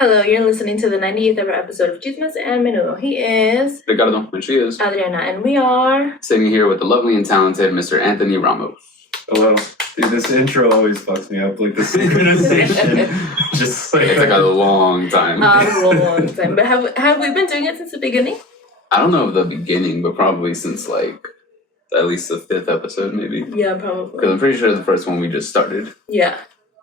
Hello, you're listening to the 98th ever episode of Chismes And Menudo. He is Ricardo, and she is Adriana, and we are sitting here with the lovely and talented Mr. Anthony Ramos. Hello. Dude, this intro always fucks me up. Like the synchronization. Just like It took a long time. a long time. But have we been doing it since the beginning? I don't know of the beginning, but probably since like at least the 5th episode, maybe. Yeah, probably. Because I'm pretty sure the first one we just started. Yeah.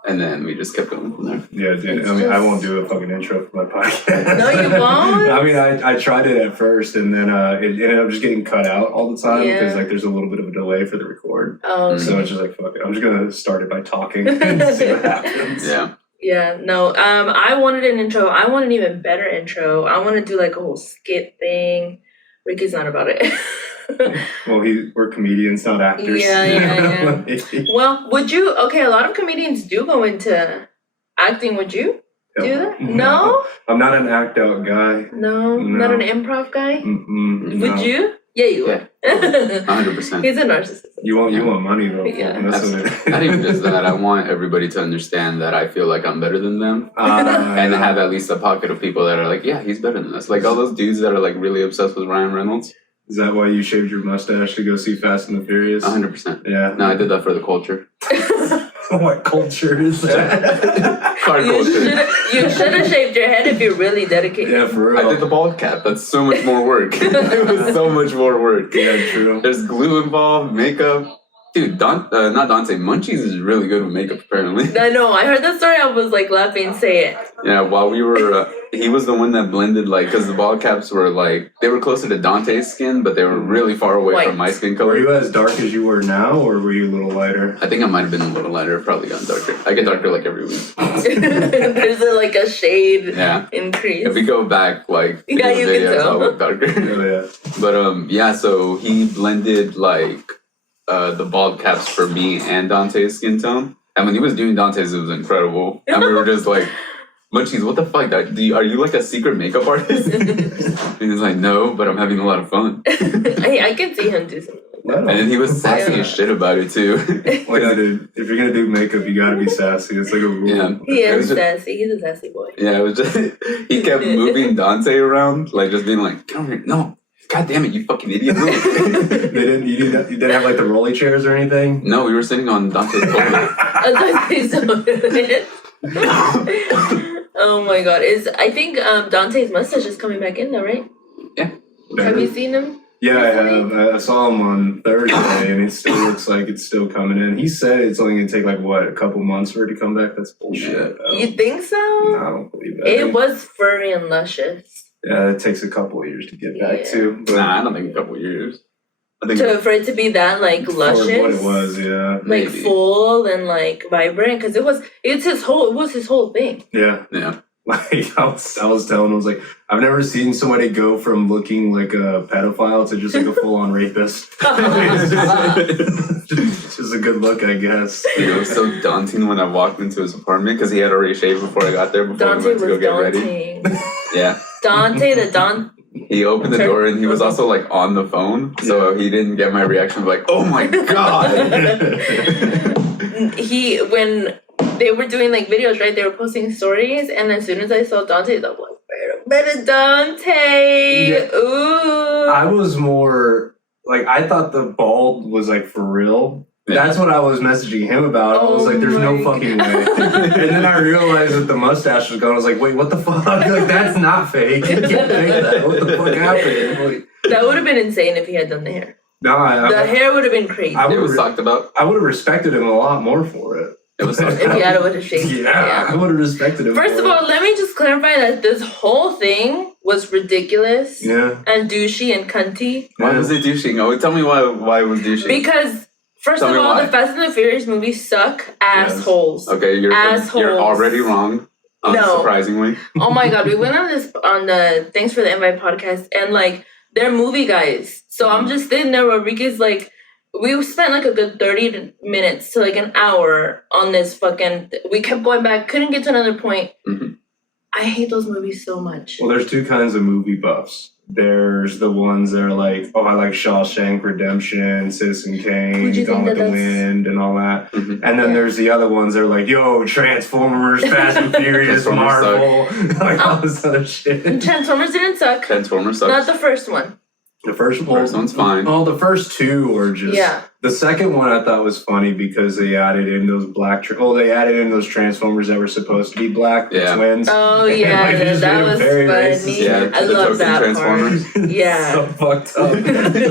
And then we just kept going from there. Yeah, dude. I won't do a fucking intro for my podcast. No, you won't? I mean, I tried it at first, and then it ended up just getting cut out all the time because Yeah. like there's a little bit of a delay for the record. So it's just like, fuck it. I'm just gonna start it by talking and see what happens. Yeah. yeah, no. I wanted an intro. I want an even better intro. I want to do like a whole skit thing. Ricky's not about it. Well, we're comedians, not actors. Yeah. Well, would you? Okay, a lot of comedians do go into acting. Would you do that? No? I'm not an act out guy. No? Not an improv guy? Would you? Yeah, you would. 100%. He's a narcissist. You want money though. Yeah. That's what it Not even just that. I want everybody to understand that I feel like I'm better than them. And have at least a pocket of people that are like, yeah, he's better than us. Like all those dudes that are like really obsessed with Ryan Reynolds. Is that why you shaved your mustache to go see Fast and the Furious? 100%. Yeah. No, I did that for the culture. What culture is that? Car culture. You should have shaved your head if you're really dedicated. Yeah, for real. I did the bald cap. That's so much more work. It was so much more work. Yeah, true. There's glue involved, makeup. Dude, not Dante. Munchies is really good with makeup, apparently. I know. I heard that story. I was like laughing. Say it. Yeah, while we were, he was the one that blended, like, because the bald caps were, like, they were closer to Dante's skin, but they were really far away White. from my skin Were color. you as dark as you were now, or were you a little lighter? I think I might have been a little lighter, probably gotten darker. I get darker, like, every week. There's like a shade increase. If we go back, like, Yeah, you can videos, tell. I'll look darker. Oh, yeah. But, yeah, so he blended, like, the bald caps for me and Dante's skin tone. And when he was doing Dante's, it was incredible. And we were just like, Munchies, what the fuck? Are you like a secret makeup artist? And he's like, no, but I'm having a lot of fun. I can see him do something. And then he was sassy as shit about it too. Well, yeah, dude. If you're gonna do makeup, you gotta be sassy. It's like a rule. Yeah. He It was is just- sassy. He's a sassy boy. Yeah, it was just, he kept moving Dante around, like just being like, come here, no, god damn it, you fucking idiot. You didn't have like the rolly chairs or anything? No, we were sitting on Dante's toilet. Oh my god. I think Dante's mustache is coming back in though, right? Yeah. Have you seen him? Yeah, I have. I saw him on Thursday, and it still looks like it's still coming in. He said it's only gonna take like what, a couple months for it to come back. That's bullshit. You think so? No, I don't believe that. It was furry and luscious. Yeah, it takes a couple of years to get back to. But Nah, I don't think a couple years. I think For it to be that like for luscious, what it was, yeah. like maybe. full and like vibrant, because it was his whole thing. Yeah. Yeah. Like I was telling him, I was like, I've never seen somebody go from looking like a pedophile to just like a full-on rapist. It's just a good look, I guess. It was so daunting when I walked into his apartment because he had already shaved before I got there before Dante we went to go was get ready. daunting. Yeah. Dante, the Don. He opened the door and he was also like on the phone, so he didn't get my reaction of like, oh my god. When they were doing like videos, right? They were posting stories, and as soon as I saw Dante, I was like, better Dante. Yeah. Ooh. I was more like, I thought the bald was like for real. Yeah. That's what I was messaging him about. I was like, there's no my fucking way. And then I realized that the mustache was gone. I was like, wait, what the fuck? Like, that's not fake. You can't fake that. What the fuck happened? Like, That would have been insane if he had done the hair. no, The hair would have been crazy. It was talked about. I would have respected him a lot more for it. It was talked If he about. had would have shaved. Yeah, I would have respected him. First for of all, let me just clarify that this whole thing was ridiculous yeah. and douchey and cunty. Why was it douching? Oh, tell me why it was douching. Because first Tell of me all, why. the Fast and the Furious movies suck assholes. Okay, you're Assholes. already wrong. No. Unsurprisingly. Oh my god, we went on the Thanks for the Invite podcast, and like they're movie guys. So I'm just sitting there, Rodriguez, like we spent like a good 30 minutes to like an hour on this fucking. We kept going back, couldn't get to another point. Mm-hmm. I hate those movies so much. Well, there's two kinds of movie buffs. There's the ones that are like, oh, I like Shawshank Redemption, Citizen Kane, Who'd you Gone think with the that that's- Wind, and all that. Mhm. And then Yeah. there's the other ones that are like, yo, Transformers, Fast and Furious, Transformers Marvel, like all this other shit. Transformers didn't suck. Transformers Not sucks. the first one. The first First one's fine. Oh, the first two were just. Yeah. The second one I thought was funny because they added in those they added in those Transformers that were supposed to be black, the Yeah. twins. Oh Like, yeah, they just that made 'em was very funny. racist. Yeah, I the love token that Transformers. part. Yeah. So fucked up.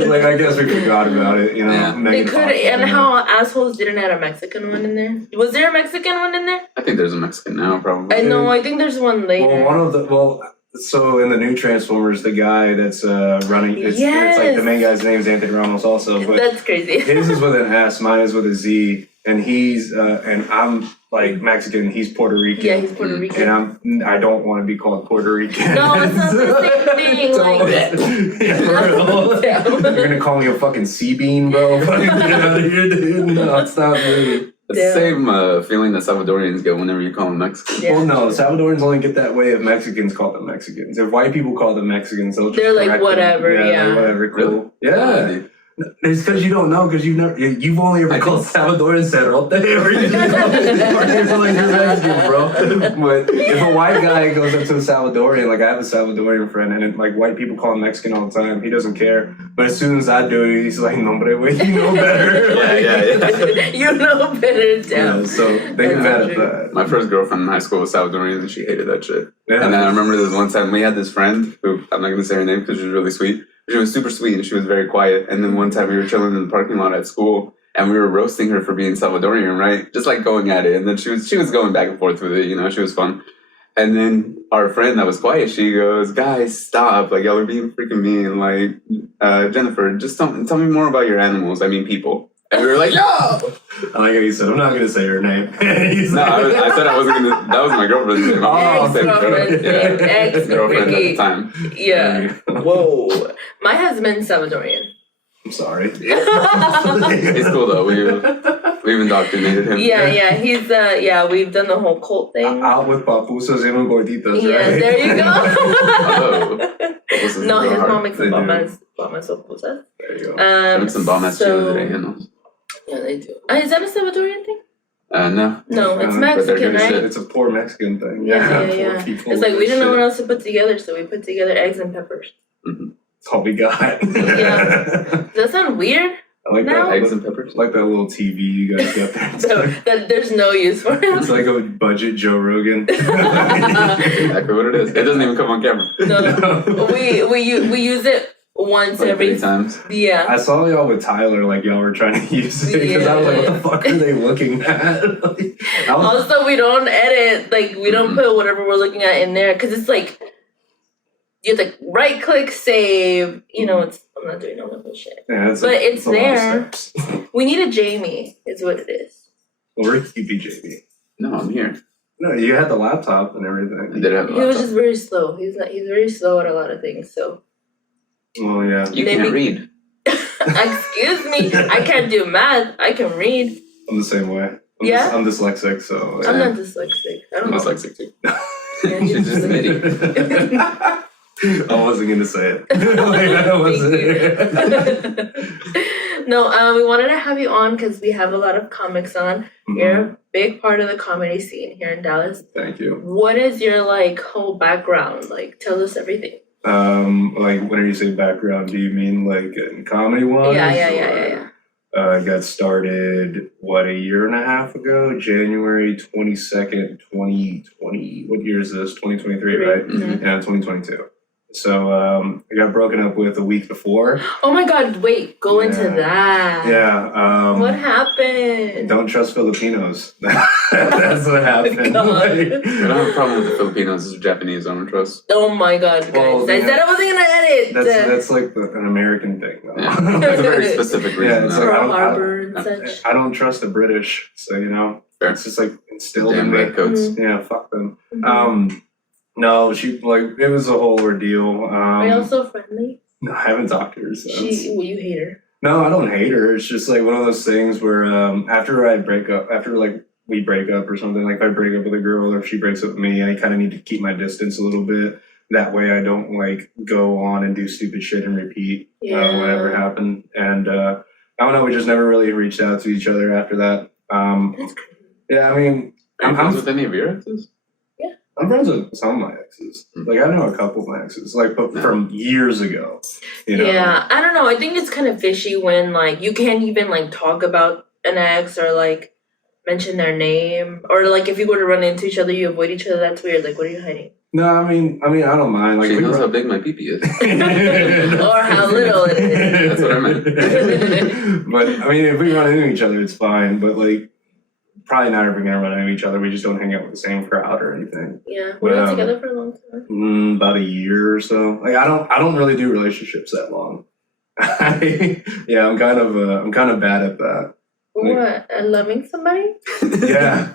Like, I guess we forgot about it, you know. Yeah. They Megan could, Fox and was in how assholes didn't add a Mexican one in there. Was there a Mexican one in there? I think there's a Mexican now, probably. I know. I think there's one it. later. So in the new Transformers, the guy that's running, it's like the main guy's name's Anthony Ramos also, but That's crazy. his is with an S, mine is with a Z, and he's and I'm like Mexican, he's Puerto Rican. Yeah, he's Puerto Rican. And I don't want to be called Puerto Rican. No, it's not the same thing. Like, Yeah, for real. You're gonna call me a fucking sea bean, bro? Fucking get out of here, dude. No, it's not me. It's the same feeling that Salvadorians get whenever you call them Mexican. Yeah. Well, no, Salvadorans only get that way if Mexicans call them Mexicans. If white people call them Mexicans, they'll just They're like, correct them. whatever, yeah. they're whatever, cool. Really? Yeah. It's because you don't know, because you've only ever called Salvadoran Cerote, or you're like, you're Mexican, bro. But if a white guy goes up to a Salvadorian, like I have a Salvadorian friend, and like white people call him Mexican all the time, he doesn't care. But as soon as I do it, he's like, nombre, güey, you know better. Yeah. You know better, Yeah, damn. so they get mad at that. My first girlfriend in high school was Salvadorian, and she hated that shit. Yeah. And then I remember this one time we had this friend who I'm not gonna say her name because she was really sweet. She was super sweet and she was very quiet. And then one time we were chilling in the parking lot at school and we were roasting her for being Salvadorian, right? Just like going at it. And then she was going back and forth with it, you know, she was fun. And then our friend that was quiet, she goes, guys, stop. Like, y'all are being freaking mean. Like, Jennifer, just tell me more about your animals. I mean, people. And we were like, yo! I like how you said, I'm not going to say her name. He's No, like- I said I wasn't gonna. That was my girlfriend's name. I was gonna say Ex-girlfriend's name. yeah, ex-girlfriend at the time. Yeah. Whoa. My husband's Salvadorian. I'm sorry. He's cool though. We've indoctrinated him. Yeah. He's we've done the whole cult thing. Out with papusas y unos gorditos, Yeah, right? there you Oh. This is No, real his hard. mom makes They some do. bomb-ass opusas. There you go. She makes some bomb ass chili today, you know. Yeah, they do. Is that a Salvadorian thing? No. No, it's But they're Mexican, good as right? shit. It's a poor Mexican thing. Yeah. Poor people. It's like we didn't know what Shit. else to put together, so we put together eggs and peppers. That's all we got. Yeah. Does that sound weird? I like No. that. Eggs and peppers. I like that little TV you guys got there. So that there's no use for It's it. like a budget Joe Rogan. Exactly what it is. It doesn't even come on camera. No, we use it once Like every 3 times. yeah. I saw y'all with Tyler, like y'all were trying to use it because I was like, what the fuck are they looking at? Like, I was, Also, we don't edit, like, we don't put whatever we're looking at in there, because it's like, you have to right click, save, you know, I'm not doing all that bullshit. yeah, But it's a lot of there. steps. We need a Jamie, is what it is. We're QPJB. No, I'm here. No, you had the laptop and I everything. did have a He was laptop. just very slow. He's very slow at a lot of things, so. Well, yeah. You Maybe- can't read. Excuse me, I can't do math, I can read. I'm the same way. Yeah? I'm dyslexic, so. I'm not dyslexic. I don't I'm know. dyslexic too. Yeah, She's he's just an idiot. I wasn't gonna say it. Like, I wasn't. No, we wanted to have you on because we have a lot of comics on. Mm-hmm. You're a big part of the comedy scene here in Dallas. Thank you. What is your like whole background? Like, tell us everything. Like when you say background, do you mean like in comedy wise? Yeah. I got started, a year and a half ago? January 22nd, 2020. What year is this? 2023, right? Mhm. Yeah, 2022. So I got broken up with a week before. Oh my God! Wait, go into Yeah. that. Yeah. What happened? Don't trust Filipinos. That's what happened. God. I don't have a problem with the Filipinos. It's Japanese. I don't trust. Oh my God, guys! Well, I yeah. said I wasn't gonna edit. That's like an American thing, though. Yeah. That's a very specific Yeah, reason. it's though. like, Pearl I don't- Harbor and such. I don't trust the British, so you know, Fair. it's just like instilled Damn in me. redcoats. Mhm. Yeah, fuck them. Mhm. No, she like it was a whole ordeal. Are y'all so friendly? No, I haven't talked to her since. You hate her. No, I don't hate her. It's just like one of those things where after we break up or something, like if I break up with a girl or if she breaks up with me, I kind of need to keep my distance a little bit. that way I don't like go on and do stupid shit and repeat whatever happened. And I don't know, we just never really reached out to each other after that. That's crazy. Yeah, I mean, Are you friends with any of your exes? I'm friends with some of my exes. Like, I know a couple of my exes, like, but from years ago, you know? Yeah, I don't know. I think it's kind of fishy when, like, you can't even, like, talk about an ex or, like, mention their name. Or, like, if you were to run into each other, you avoid each other. That's weird. Like, what are you hiding? No, I mean, I don't mind. Like, She knows how big my pee-pee is. Or how little it is. That's what I meant. But, I mean, if we run into each other, it's fine. But, like, probably not ever gonna run into each other. We just don't hang out with the same crowd or anything. Yeah, we were together for a long time. About a year or so. Like, I don't really do relationships that long. Yeah, I'm kind of bad at that. What? At loving somebody? Yeah.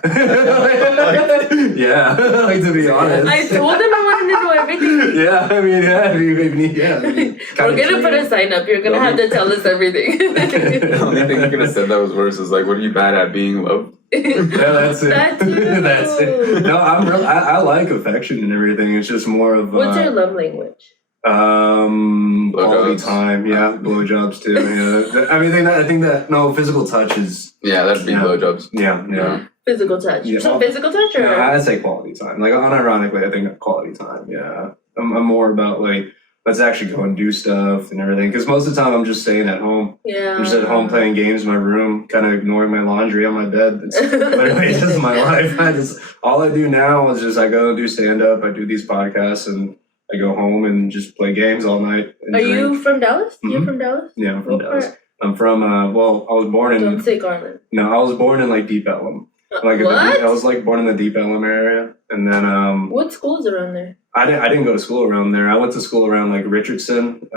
Yeah. Like, to be honest. I told him I wanted to know everything. Yeah, I mean, We're gonna put a sign up. You're gonna have to tell us everything. The only thing you could have said that was worse is like, what are you bad at being loved? Yeah, that's it. That too. That's it. No, I like affection and everything. It's just more of What's your love language? Quality time. Yeah, blowjobs too. Yeah, I think that no physical touch is. Yeah, that'd be blowjobs. Yeah. Physical touch. Yeah. So physical touch, or No, I'd say quality time. Like, unironically, I think quality time. Yeah, I'm more about like, let's actually go and do stuff and everything. Because most of the time I'm just staying at home. yeah, I'm just at home playing games in my room, kind of ignoring my laundry on my bed. It's literally just my life. All I do now is just I go and do stand up. I do these podcasts and I go home and just play games all night. And Are drink. you from Dallas? You're Mhm. from Dallas? Yeah, I'm from What Dallas. part? I'm from I was born in. Don't say Garland. No, I was born in like Deep Ellum. Like What? I was like born in the Deep Ellum area, and then What school is around there? I didn't go to school around there. I went to school around like Richardson,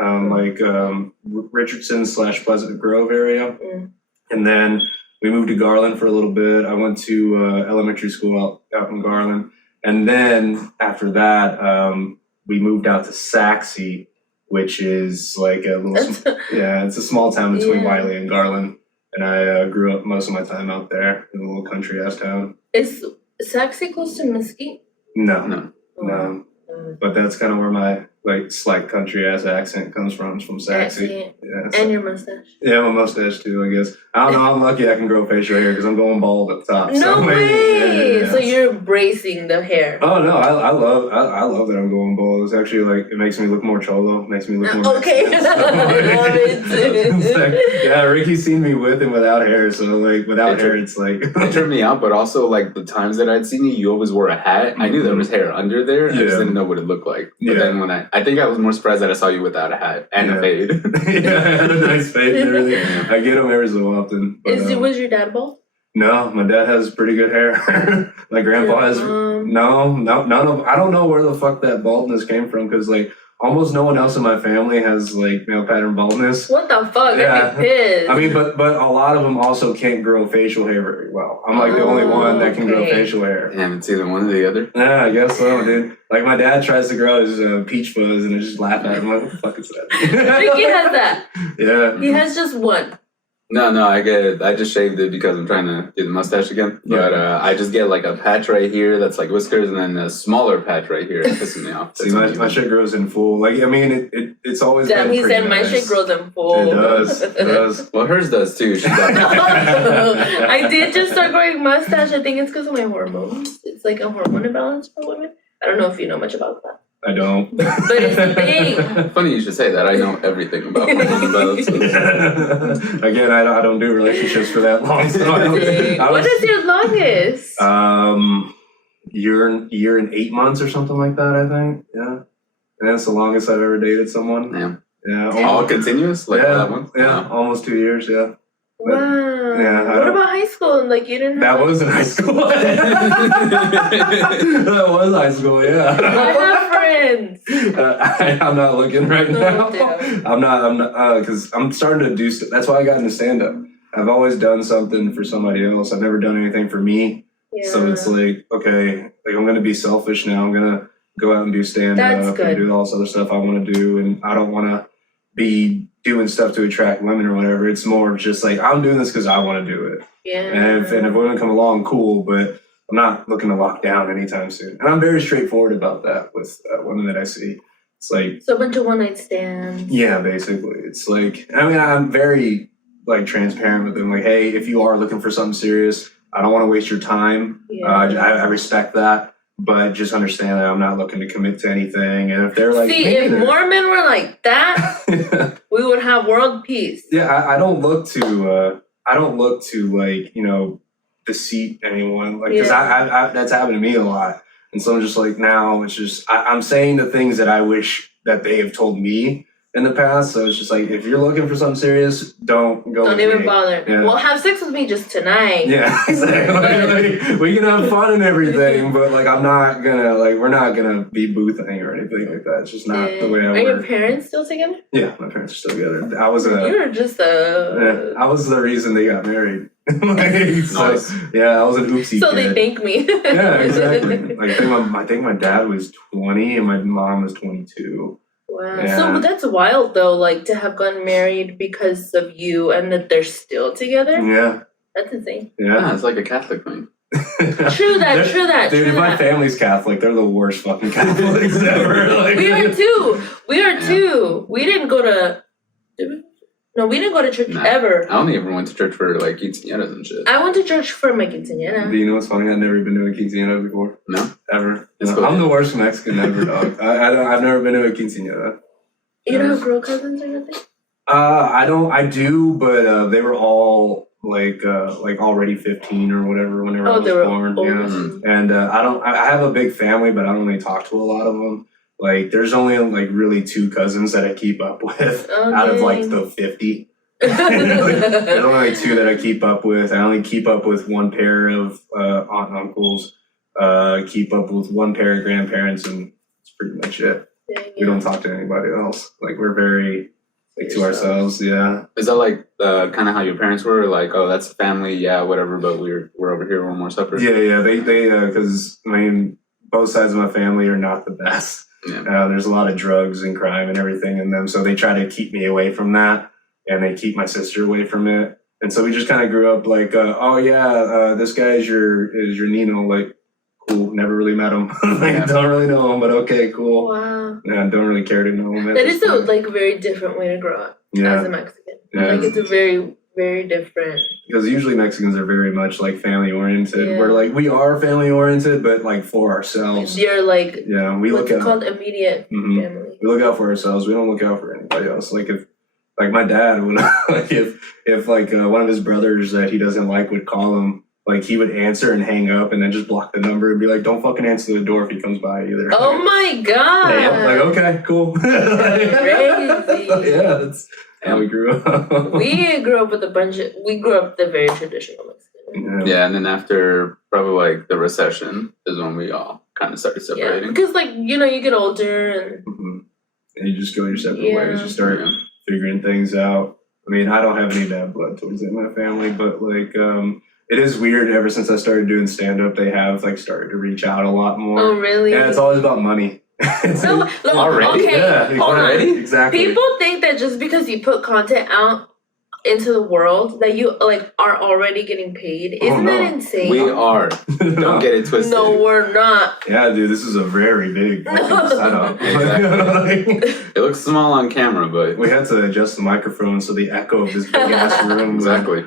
Richardson / Pleasant Grove area, and then we moved to Garland for a little bit. I went to elementary school out in Garland, and then after that, we moved out to SOCI, which is like a little it's a small town between Wiley and Garland. And I grew up most of my time out there in a little country ass town. Is Saxy close to Mesquite? No. But that's kind of where my like slight country ass accent comes from. It's from Saxy. Yeah, and your mustache. Yeah, my mustache too, I guess. I don't know. I'm lucky I can grow facial hair because I'm going bald at the top. No way! Yeah. So you're bracing the hair. Oh no, I love that I'm going bald. It's actually like it makes me look more cholo. Makes me look more. Okay. I love it. Yeah, Ricky's seen me with and without hair, so like without hair, it's like it turned me out. But also like the times that I'd seen you always wore a hat. I knew there was hair under there. I just didn't know what it looked like. But then when I think I was more surprised that I saw you without a hat and a fade. Yeah, I had a nice fade and everything. I get them every so often. But, was your dad bald? No, my dad has pretty good hair. My grandpa has none of. I don't know where the fuck that baldness came from because like almost no one else in my family has like male pattern baldness. What the fuck? Yeah. I'd be pissed. I mean, but a lot of them also can't grow facial hair very well. I'm like the only one that can grow facial hair. Damn, it's either one or the other. Yeah, I guess so, dude. Like my dad tries to grow his peach fuzz and I just laugh at him. Like, what the fuck is that? Ricky has that. Yeah. He has just one. No, I get it. I just shaved it because I'm trying to get the mustache again. But I just get like a patch right here that's like whiskers, and then a smaller patch right here. It pisses me off. See, my shit grows in full. Like, I mean, it's always Damn, been he pretty said my nice. shit grows in full. It does. It does. Well, hers does too. She got I did just start growing mustache. I think it's because of my hormones. It's like a hormone imbalance for women. I don't know if you know much about that. I don't. But it's big. Funny you should say that. I know everything about hormone imbalances. Again, I don't do relationships for that long. So What is your longest? Year and 8 months or something like that, I think. Yeah. And that's the longest I've ever dated someone. Damn. Yeah. All continuous? Like all that one? Yeah, almost 2 years, yeah. Wow. Yeah, what about high school? Like you didn't have... That was in high school. That was high school, yeah. I have friends. I'm not looking right now. damn. I'm not, because I'm starting to do stuff. That's why I got into stand-up. I've always done something for somebody else. I've never done anything for me. Yeah. So it's like, okay, like I'm going to be selfish now. I'm going to go out and do stand-up and do all this other stuff I want to do. And I don't want to be doing stuff to attract women or whatever. It's more just like, I'm doing this because I want to do it. Yeah. And if women come along, cool. But I'm not looking to lock down anytime soon. And I'm very straightforward about that with women that I see. It's like, So a bunch of one night stands. yeah, basically. It's like, I mean, I'm very like transparent with them. Like, hey, if you are looking for something serious, I don't want to waste your time. Yeah. I respect that, but just understand that I'm not looking to commit to anything. And if they're like, see, hey, if more men were like that, we would have world peace. yeah, I don't look to like, you know, deceive anyone. Like, because I that's happened to me a lot. And so I'm just like, now it's just, I'm saying the things that I wish that they have told me in the past. So it's just like, if you're looking for something serious, don't go. Don't with even me. bother. Yeah. Well, have sex with me just tonight. Yeah, exactly. Like, we can have fun and everything, but like, I'm not gonna, like, we're not gonna be boothing or anything like that. It's just not the way I Are your work. parents still together? Yeah, my parents are still together. I was You're just a. I was the reason they got married. Like, so, Nice. yeah, I was an oopsie So kid. they thank me. Yeah, exactly. Like, I think my dad was 20 and my mom was 22. Wow. Yeah. So that's wild though, like to have gotten married because of you and that they're still together. Yeah, That's insane. Yeah, yeah. it's like a Catholic thing. True that, true that, Dude, true if my that. family's Catholic, they're the worst fucking Catholics ever. Like, We are too. We are Yeah. too. We didn't go to. Did we? No, we didn't go to church Nah. ever. I only ever went to church for like quinceañeras and shit. I went to church for my Do quinceañera. you know what's funny? I've never been to a quinceañera before. No? Ever. It's No, cool. I'm the worst Mexican ever, dog. I've never been to a quinceañera. You don't have girl cousins or nothing? I do, but they were all like already 15 or whatever whenever I Oh, was they were born. old. Yeah. And I have a big family, but I don't really talk to a lot of them. Like, there's only like really 2 cousins that I keep up with out of like the 50. There's only like 2 that I keep up with. I only keep up with 1 pair of aunt and uncles, keep up with 1 pair of grandparents, and that's pretty much it. We don't talk to anybody else. Like, we're very like to ourselves. Yeah. Is that like kind of how your parents were? Like, oh, that's family, yeah, whatever, but we're over here, we're more separate? Yeah. They because I mean, both sides of my family are not the best. Yeah. There's a lot of drugs and crime and everything in them, so they try to keep me away from that, and they keep my sister away from it. And so we just kind of grew up like, oh yeah, this guy is your Nino. Like, cool. Never really met him. Like, don't really know him, but okay, cool. Wow. Yeah, don't really care to know him. That is a like very different way to grow up Yeah. as a Mexican. Yeah. Like it's a very, very different. Because usually Mexicans are very much like family oriented. Yeah. We're like, we are family oriented, but like for ourselves. You're like Yeah, we what's look it out. called immediate Mhm. family. We look out for ourselves. We don't look out for anybody else. Like, if like my dad would like if like one of his brothers that he doesn't like would call him, like he would answer and hang up and then just block the number and be like, don't fucking answer the door if he comes by either. Oh my god. Yeah, like, okay, cool. Crazy. Yeah, that's how we grew up. We grew up with we grew up the very traditional Mexican. Yeah, and then after probably like the recession is when we all kind of started Yeah, separating. because like, you know, you get older and Mhm. And you just go your separate Yeah. ways. You start Yeah. figuring things out. I mean, I don't have any bad blood towards it in my family, but like, it is weird. Ever since I started doing stand up, they have like started to reach out a lot more. oh really? Yeah, it's always about money. No, look, Already? okay, Yeah, hold on. Already? Exactly. People think that just because you put content out into the world that you like are already getting paid. Oh, Isn't no. that insane? We are. Don't get it twisted. No, we're not. Yeah, dude, this is a very big fucking setup. Exactly. It looks small on camera, but We had to adjust the microphone so the echo of this big ass room. exactly.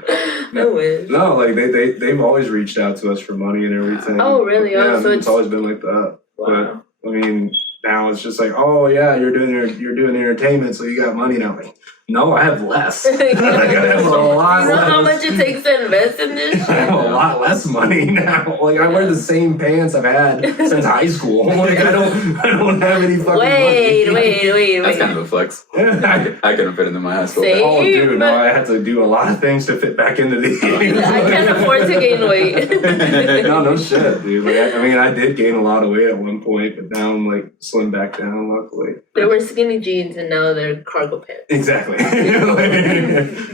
I wish. No, like they've always reached out to us for money and everything. Oh, really? Oh, Yeah, so it's it's- always been like that. Wow. But I mean, now it's just like, oh yeah, you're doing entertainment, so you got money now. Like, no, I have less. Like, I have a lot Do you know less. how much it takes to invest in this I shit? have a lot less money now. Like, I wear the same pants I've had since high school. Like, I don't have any fucking Wait. money. That's kind of a flex. Yeah. I couldn't fit into my high school. Same. Oh, dude, no, but- I had to do a lot of things to fit back into the. I can't afford to gain weight. No shit, dude. Like, I mean, I did gain a lot of weight at one point, but now I'm like slim back down, luckily. They were skinny jeans and now they're cargo pants. Exactly.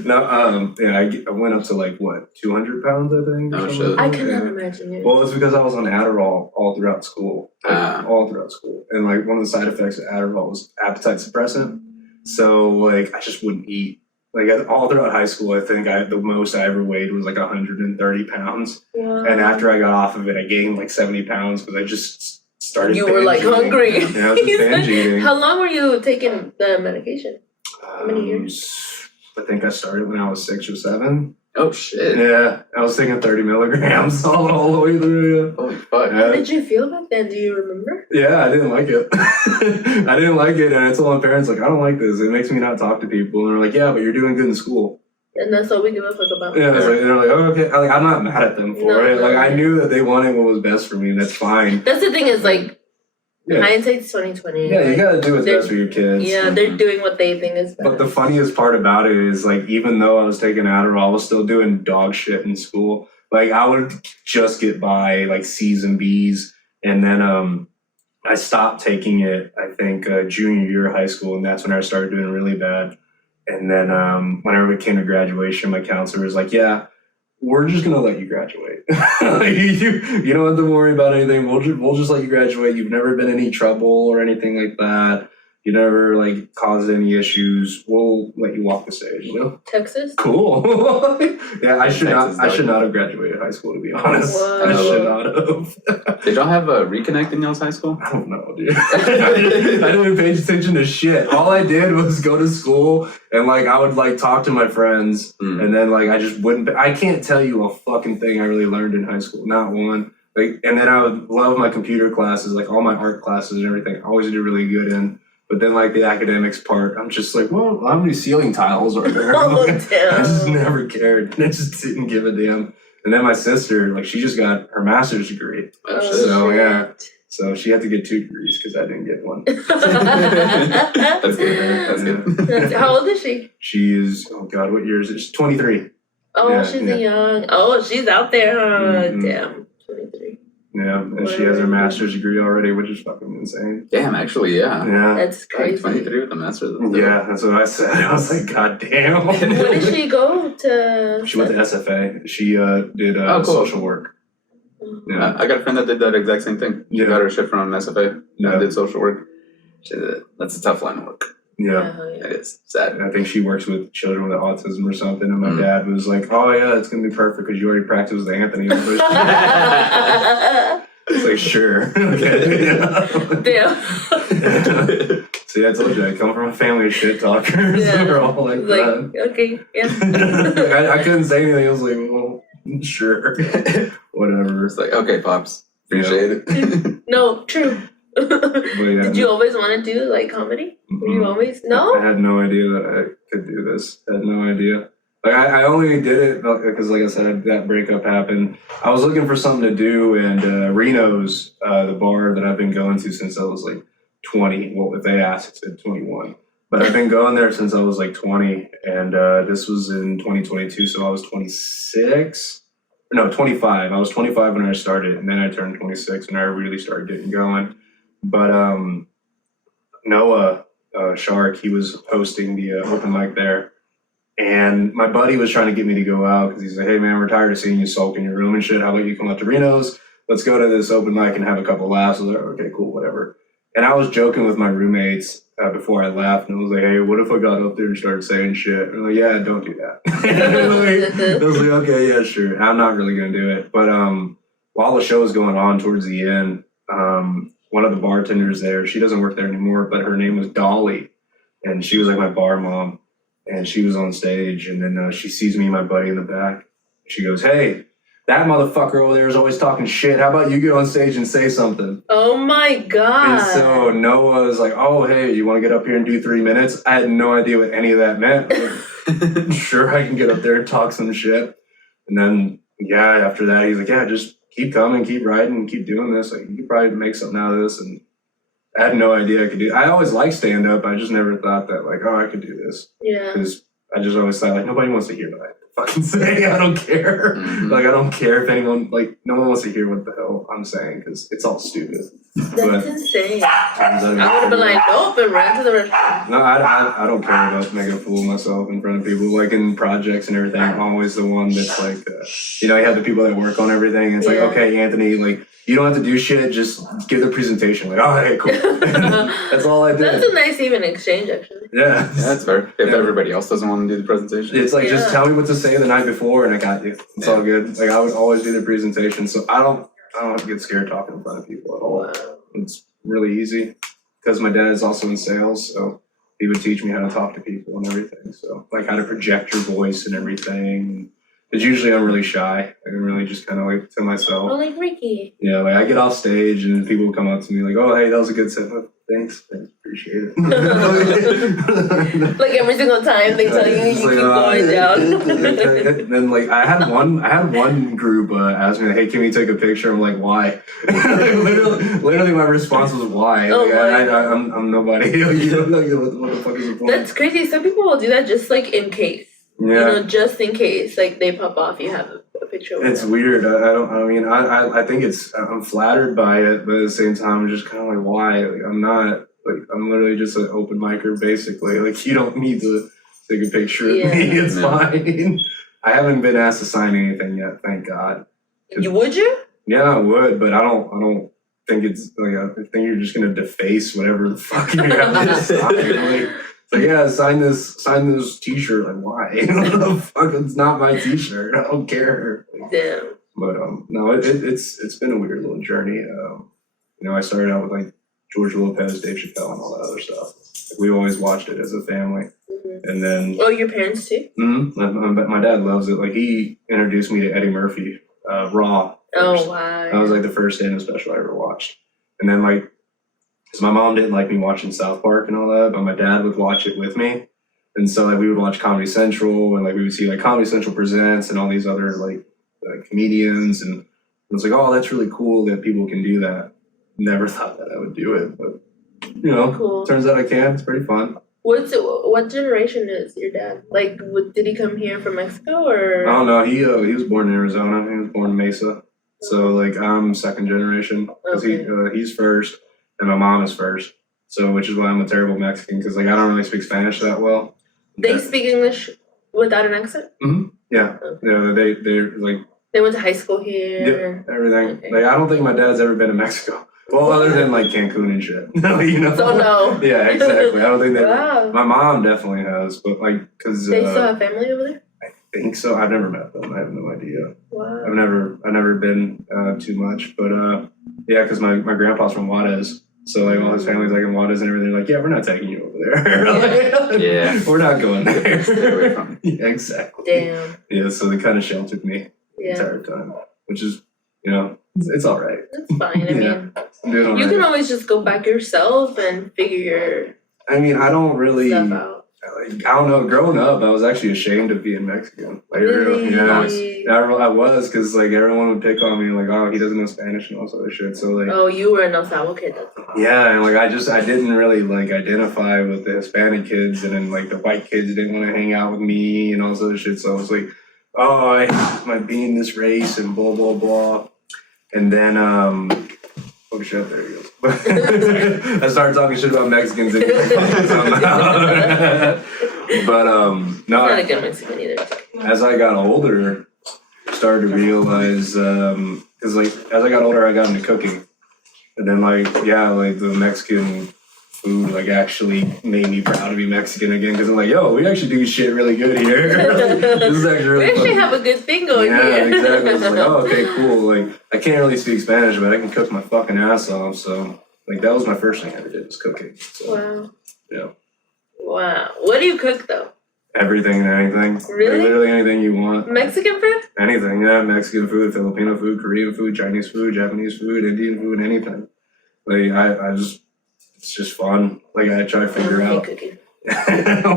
No, yeah, I went up to like what, 200 pounds, I think. or Oh, something shit. like I that. cannot Yeah. imagine it. Well, it's because I was on Adderall all throughout school. Ah. All throughout school. And like one of the side effects of Adderall was appetite suppressant. So like I just wouldn't eat. Like all throughout high school, I think the most I ever weighed was like 130 pounds. Wow. And after I got off of it, I gained like 70 pounds because I just started. You were like hungry. Yeah, I was just binge eating. How long were you taking the medication? How many years? I think I started when I was 6 or 7. Oh shit. Yeah, I was taking 30 milligrams all the way through. Yeah. Holy fuck. How did you feel back then? Do you remember? Yeah, I didn't like it. I didn't like it, and I told my parents, like, I don't like this. It makes me not talk to people. And they're like, yeah, but you're doing good in school. And that's all we give a fuck about. Yeah, it's like, they're like, oh, okay. Like, I'm not mad at them for it. Like, I knew that they wanted what was best for me, and that's fine. That's the thing is, like, Yeah. hindsight's 2020. Yeah, you gotta do what's They're- best for your kids. Yeah, they're doing what they think is best. But the funniest part about it is, like, even though I was taking Adderall, I was still doing dog shit in school. Like, I would just get by, like, C's and B's. And then I stopped taking it, I think, junior year of high school, and that's when I started doing really bad. And then whenever it came to graduation, my counselor was like, yeah, we're just gonna let you graduate. you don't have to worry about anything. We'll just let you graduate. You've never been in any trouble or anything like that. You never like caused any issues. We'll let you walk the stage. You know? Texas? Cool. Yeah, I should Texas, not have graduated high school, to be honest. Wow. I should not have. Did y'all have a reconnect in y'all's high school? I don't know, dude. I didn't even pay attention to shit. All I did was go to school and like I would like talk to my friends and then like I just wouldn't. I can't tell you a fucking thing I really learned in high school. Not one. Like, and then I would love my computer classes, like all my art classes and everything. I always did really good in. But then like the academics part, I'm just like, well, how many ceiling tiles are there? Oh, Like, damn. I just never cared. I just didn't give a damn. And then my sister, like, she just got her master's degree. Oh, shit. So yeah. So she had to get 2 degrees because I didn't get one. That's good. That's good. How old is she? She is, oh God, what year is it? She's 23. Oh, Yeah, she's yeah. a young. Oh, she's out there, huh? Mhm. Damn. 23. Yeah, and she has her master's degree already, which is fucking insane. Damn, actually, yeah. Yeah. That's Like crazy. 23 with a master's. Yeah, that's what I said. I was like, God damn. Where did she go to? She went to SFA. She did Oh, cool. social work. Yeah. I got a friend that did that exact same thing. She Yeah. got her shit from SFA. Yeah. And did social work. That's a tough line of work. Yeah. It is sad. And I think she works with children with autism or something. And my Mhm. dad was like, oh, yeah, it's going to be perfect because you already practiced with Anthony. It's like, sure. Okay. Damn. See, I told you, I come from a family of shit talkers. Yeah. We're all like that. Like, okay, yeah. I couldn't say anything. I was like, well, sure. Whatever. It's like, okay, Pops. Appreciate it. No, true. But yeah, Did you always want to do like comedy? Were you always I no? had no idea that I could do this. I had no idea. Like I only did it because, like I said, that breakup happened. I was looking for something to do, and Reno's, the bar that I've been going to since I was like 20. Well, if they asked, it said 21. But I've been going there since I was like 20, and this was in 2022, so I was 26. No, 25. I was 25 when I started, and then I turned 26, and I really started getting going. But Noah Shark, he was hosting the open mic there. And my buddy was trying to get me to go out because he's like, hey, man, we're tired of seeing you sulk in your room and shit. How about you come out to Reno's? Let's go to this open mic and have a couple laughs. I was like, okay, cool, whatever. And I was joking with my roommates before I left. And I was like, hey, what if I got up there and started saying shit? And I'm like, yeah, don't do that. I was like, okay, yeah, sure. I'm not really going to do it. But while the show was going on towards the end, one of the bartenders there, she doesn't work there anymore, but her name was Dolly. And she was like my bar mom. And she was on stage, and then she sees me and my buddy in the back. She goes, hey, that motherfucker over there is always talking shit. How about you get on stage and say something? Oh my god. And so Noah was like, oh, hey, you want to get up here and do 3 minutes? I had no idea what any of that meant. Like, sure, I can get up there and talk some shit. And then, yeah, after that, he's like, yeah, just keep coming, keep writing, keep doing this. Like, you could probably make something out of this. And I had no idea I could do it. I always liked stand-up. I just never thought that, like, oh, I could do this. Yeah. Because I just always thought, like, nobody wants to hear what I have to fucking say. I don't care. Mhm. Like, I don't care if anyone, like, no one wants to hear what the hell I'm saying because it's all stupid. That's insane. I would have been like, nope, and ran to the restaurant. No, I don't care about making a fool of myself in front of people. Like, in projects and everything, I'm always the one that's like, you know, you have the people that work on everything. And it's Yeah. like, okay, Anthony, like, you don't have to do shit. Just give the presentation. Like, oh, hey, cool. That's all I did. That's a nice even exchange, actually. Yeah. That's fair. If everybody else doesn't want to do the presentation. It's like, just Yeah. tell me what to say the night before and I got you. It's all good. Like, I would always do the presentation. So I don't have to get scared talking in front of people at all. Wow. It's really easy because my dad is also in sales. So he would teach me how to talk to people and everything. So like how to project your voice and everything. Because usually I'm really shy. I'm really just kind of like to myself. Oh, like Ricky. Yeah, like I get off stage and people come up to me like, "Oh, hey, that was a good set." Thanks, appreciate it. Like every single time they tell you, It's you like, keep going down. And then like I had one group ask me, "Hey, can we take a picture?" I'm like, "Why?" literally, my response was, "Why?" Oh Like, my I'm nobody. You don't know what the fuck is the point? That's crazy. Some people will do that just like in case. Yeah. You know, just in case, like they pop off, you have a picture. With It's them. weird. I think I'm flattered by it, but at the same time, I'm just kind of like, why? Like, I'm literally just an open micer, basically. Like, you don't need to take a picture of me. It's fine. I haven't been asked to sign anything yet, thank God. Would you? Yeah, I would, but I don't think it's like, I think you're just gonna deface whatever the fuck you have to sign. Like, yeah, sign this T-shirt. Like, why? The fuck, it's not my T-shirt. I don't care. Damn. But no, it's been a weird little journey. I started out with like George Lopez, Dave Chappelle, and all that other stuff. Like, we always watched it as a family, and then Oh, your parents too? my dad loves it. Like, he introduced me to Eddie Murphy, Raw. First. Oh wow. That was like the first stand-up special I ever watched, and then like. Because my mom didn't like me watching South Park and all that, but my dad would watch it with me. And so like we would watch Comedy Central and like we would see like Comedy Central Presents and all these other like comedians. And it was like, oh, that's really cool that people can do that. Never thought that I would do it, but Cool. Turns out I can. It's pretty fun. What generation is your dad? Like, did he come here from Mexico or? I don't know. He was born in Arizona. He was born in Mesa. So like I'm second generation because he's first. And my mom is first, so which is why I'm a terrible Mexican because like I don't really speak Spanish that well. They speak English without an accent. Yeah, Okay. they're like They went to high school here. everything. Okay. Like I don't think my dad's ever been to Mexico. Well, other than like Cancun and shit. So no. Yeah, exactly. I don't think that. Wow. My mom definitely has, but like because They still have family over there. I think so. I've never met them. I have no idea. Wow. I've never been too much, but yeah, because my grandpa's from Juarez. So like all his family's like in Juarez and everything. Like, yeah, we're not taking you over there. Yeah. We're not going there. Stay away from it. Yeah, exactly. Damn. Yeah, so they kind of sheltered me the Yeah. entire time, which is, it's all right. That's fine. I Yeah. mean, I'm doing all you right. can always just go back yourself and figure I mean, I don't really. your stuff out. Like, I don't know. Growing up, I was actually ashamed of being Mexican. Like, Really? yeah, I was because like everyone would pick on me, like, oh, he doesn't know Spanish and all sort of shit. So like, Oh, you were an El Salvador kid. That's all. yeah, and like I didn't really like identify with the Hispanic kids, and then like the white kids didn't want to hang out with me and all sort of shit. So I was like, oh, I might be in this race and blah blah blah, and then oh shit, there he goes. I started talking shit about Mexicans and but I'm no, not a good Mexican either. as I got older, I started to realize because like as I got older, I got into cooking, and then like the Mexican food like actually made me proud to be Mexican again because I'm like, yo, we actually do shit really good here. This is actually really We actually fun. have a good thing going Yeah, here. exactly. It's like, oh, okay, cool. Like, I can't really speak Spanish, but I can cook my fucking ass off. So, like, that was my first thing I ever did was cooking. So, Wow. yeah, Wow. What do you cook though? everything and anything. Really? Like, literally anything you want. Mexican food? Anything, yeah. Mexican food, Filipino food, Korean food, Chinese food, Japanese food, Indian food, anything. Like, it's just fun. Like, I try to figure I hate out. cooking.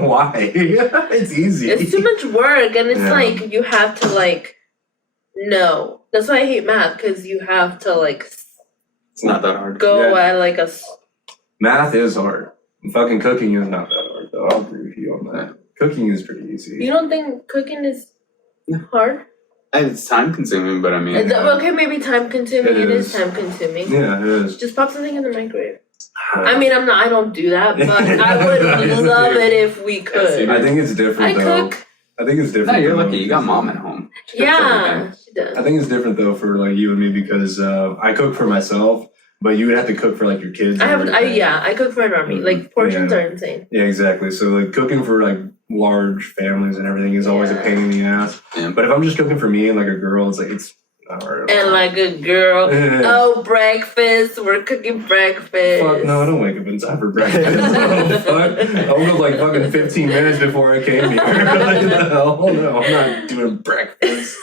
Why? It's easy. It's too much work, and it's Yeah. like you have to like know. That's why I hate math, because you have to like It's not that hard. go Yeah. at like a. Math is hard. Fucking cooking is not that hard, though. I'll agree with you on that. Cooking is pretty easy. You don't think cooking is hard? And it's time consuming, but I mean, Okay, maybe time consuming. It It is is. time consuming. Yeah, it is. Just pop something in the microwave. I mean, I don't do that, but I would love it if we could. I think it's different I though. cook. I think it's different. No, you're though. lucky. You got mom at home. She cooks Yeah, everything. she does. I think it's different though for like you and me because I cook for myself, but you would have to cook for like your kids. I cook for an army. Like portions are insane. Yeah, exactly. So like cooking for like large families and everything is always a pain in the ass. Yeah. But if I'm just cooking for me and like a girl, it's like it's alright. And like a girl, oh, breakfast. We're cooking breakfast. Fuck no, I don't wake up in time for breakfast. Oh, fuck. I woke up like fucking 15 minutes before I came here. Like, no, I'm not doing breakfast.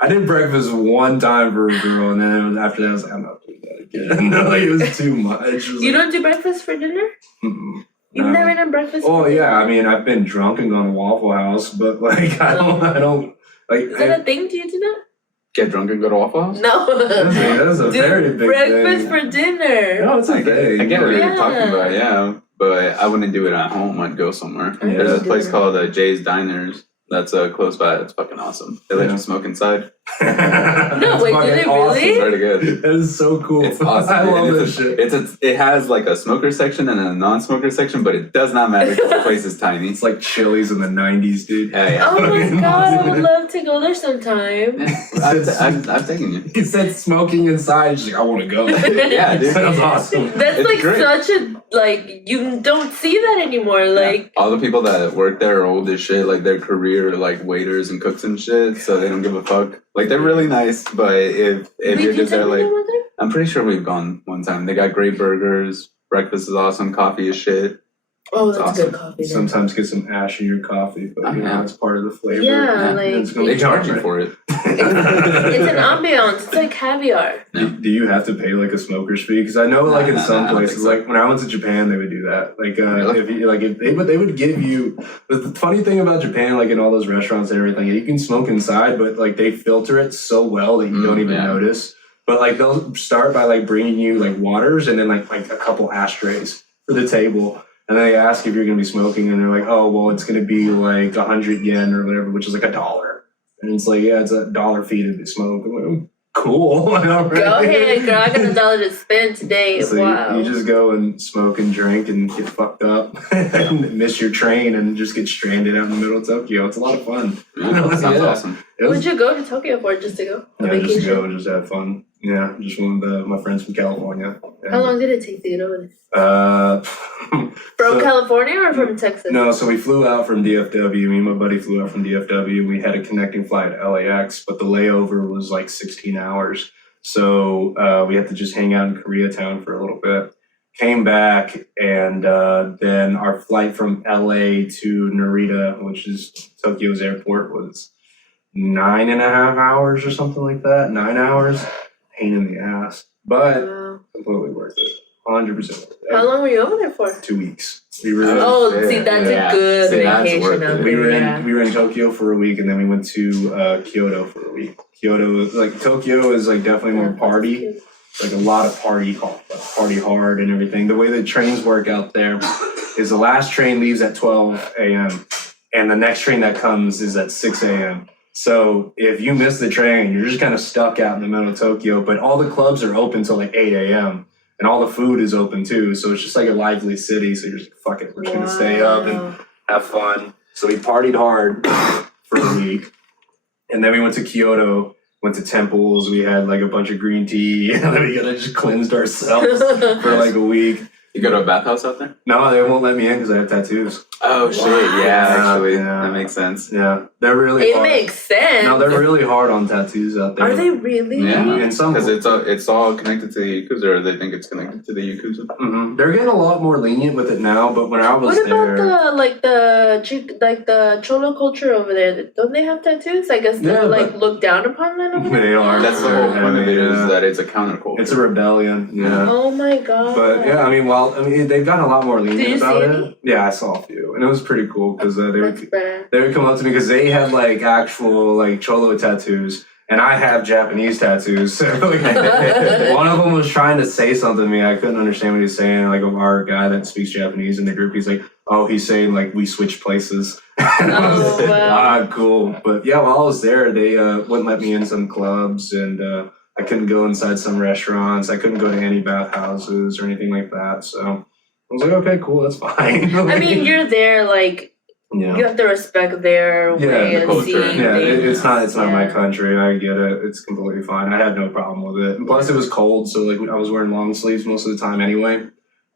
I did breakfast one time for a girl, and then after that, I was like, I'm not doing that again. No, like, it was too much. You don't do breakfast for dinner? Mm-mm. You've No. never done breakfast? Oh for yeah, dinner? I mean, I've been drunk and gone to Waffle House, but like, I don't like. Is that a thing? Do you do that? Get drunk and go to Waffle House? No. That's a do very big breakfast thing. for dinner. No, it's I okay. get what Yeah. you're talking about, yeah. But I wouldn't do it at home. I'd go somewhere. Yeah. There's this place Yeah. called Jay's Diners that's close by. It's fucking awesome. They let Yeah. you smoke inside. No, wait, did it really? It's pretty good. That is so cool. It's awesome. I love And that it's shit. it has like a smoker section and a non-smoker section, but it does not matter because the place is tiny. It's like Chili's in the 90s, dude. Yeah. Oh my god, I would love to go there sometime. I've taken you. He said smoking inside. She's like, I want to go. Yeah, dude. Sounds awesome. That's It's like great. such a, like, you don't see that anymore. Like, All the people that work there are old as shit, like their career like waiters and cooks and shit, so they don't give a fuck. Like they're really nice, but if wait, you're you just there took me like there one time? I'm pretty sure we've gone one time. They got great burgers, breakfast is awesome, coffee is shit. Oh, It's that's awesome. good coffee. then. Sometimes get some ash in your coffee, but you know, Yeah. it's part of the flavor. Yeah, Yeah, like, it's gonna They be charge you right. for it. it's an ambiance. It's like caviar. Do you have to pay like a smoker's fee? Because I know, like in Nah, some I don't places, think so. like when I went to Japan, they would do that. Like, Really? if they would give you. The funny thing about Japan, like in all those restaurants and everything, you can smoke inside, but like they filter it so well that you don't even yeah. notice. But like they'll start by like bringing you like waters and then like a couple ashtrays for the table. And then they ask if you're gonna be smoking, and they're like, "Oh, well, it's gonna be like 100 yen or whatever, which is like $1." And it's like, "Yeah, it's $1 fee to smoke." I'm like, cool. All right. Go ahead, girl. I got $1 to spend today. So Wow. you just go and smoke and drink and get fucked up and miss your train and just get stranded out in the middle of Tokyo. It's a lot of fun. Yeah, that sounds Yeah. awesome. It was, Would you go to Tokyo for? Just to go? A yeah, just vacation? go and just have fun. Yeah, just one of my friends from California. How long did it take to get over there? From So- California or from Texas? No, so we flew out from DFW. Me and my buddy flew out from DFW. We had a connecting flight at LAX, but the layover was like 16 hours. So we had to just hang out in Koreatown for a little bit. Came back, and then our flight from LA to Narita, which is Tokyo's airport, was 9.5 hours or something like that. 9 hours. Pain in the ass, but Wow. completely worth it. 100% worth it. How long were you over there for? 2 weeks. We were. Oh, Yeah. see, that's Yeah. a good See, that's vacation worth out it. We were there. in we were in Tokyo for a week, and then we went to Kyoto for a week. Kyoto, like Tokyo, is like definitely more party, like a lot of party hard and everything. The way the trains work out there is the last train leaves at 12 a.m. and the next train that comes is at 6 a.m. So if you miss the train, you're just kind of stuck out in the middle of Tokyo. But all the clubs are open till like 8 a.m. and all the food is open too. So it's just like a lively city. So you're just like, fuck it, we're just gonna stay up and have fun. So we partied hard for a week. And then we went to Kyoto, went to temples. We had like a bunch of green tea. And then we just cleansed ourselves for like a week. You go to a bathhouse out there? No, they won't let me in because I have tattoos. Oh shit, What? yeah, actually. Yeah. That makes sense. Yeah, they're really It hard. makes sense. No, they're really hard on tattoos out there. Are they really? Yeah. And some Because it's all connected to the Yakuza, or they think it's connected to the Yakuza. Mhm. They're getting a lot more lenient with it now, but when I was What about there, the cholo culture over there? Don't they have tattoos? I guess they Yeah, like but- look down upon them over there. they are. That's the whole point of it, Yeah. is that it's a counterculture. It's a rebellion. Yeah. Oh my god. But yeah, I mean, they've gotten a lot more lenient Did you about see it. any? Yeah, I saw a few, and it was pretty cool because That's would bad. they would come up to me because they had like actual like cholo tattoos, and I have Japanese tattoos. So like, one of them was trying to say something to me. I couldn't understand what he was saying. Like our guy that speaks Japanese in the group, he's like, "Oh, he's saying like we switched places." And I was Oh, like, wow. cool. But yeah, while I was there, they wouldn't let me in some clubs, and I couldn't go inside some restaurants. I couldn't go to any bathhouses or anything like that. So I was like, okay, cool, that's fine. I mean, you're there like You know? You have to respect their way the of culture. seeing Yeah, things. it's not my Yeah. country. I get it. It's completely fine. I had no problem with it. And plus, it was cold, so like I was wearing long sleeves most of the time anyway.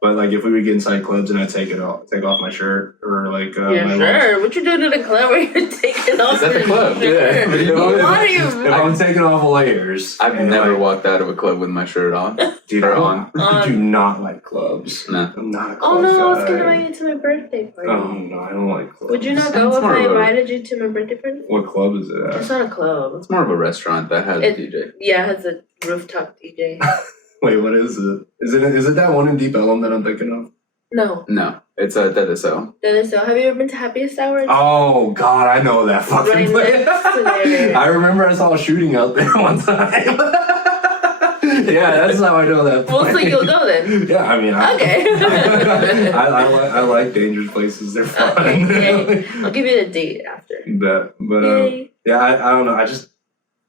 But like if we would get inside clubs and I'd take off my shirt or like Yeah, my sure. What you doing in the club where you're taking off Is that the your club? shirt? Yeah. What do you What mean? are you? if I'm taking off layers. I've and, never like, walked out of a club with my shirt on. Dude, or I on. do not like clubs. No. I'm not a Oh club no, I was guy. gonna invite you to my birthday party. Oh no, I don't like clubs. Would you not It's go if more I of a- invited you to my birthday party? What club is it It's at? not a club. It's more of a restaurant that has a It- DJ. Yeah, it has a rooftop DJ. Wait, what is it? Is it that one in Deep Ellum that I'm thinking of? No. No, it's a DSL. So have you ever been to Happiest Hour? Oh God, I know that fucking Right place. next to there. I remember I saw a shooting out there one time. Yeah, that's how I know that. Well, so place. you'll go then. Yeah, I mean, Okay. I like dangerous places. They're fun. Okay. I'll give you the date after. but Yay. yeah, I don't know.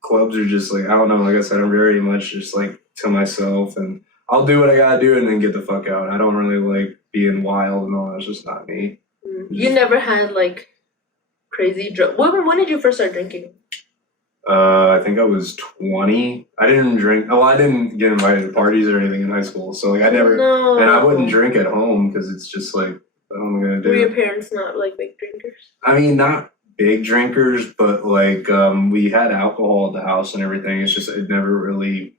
Clubs are just like I don't know. Like I said, I'm very much just like to myself, and I'll do what I gotta do and then get the fuck out. I don't really like being wild and all that. It's just not me. You never had like crazy drug. When did you first start drinking? I think I was 20. I didn't drink. Oh, I didn't get invited to parties or anything in high school. So like I never, No. and I wouldn't drink at home because it's just like what am I gonna Were your do? parents not like big drinkers? I mean, not big drinkers, but like we had alcohol at the house and everything. It's just it never really.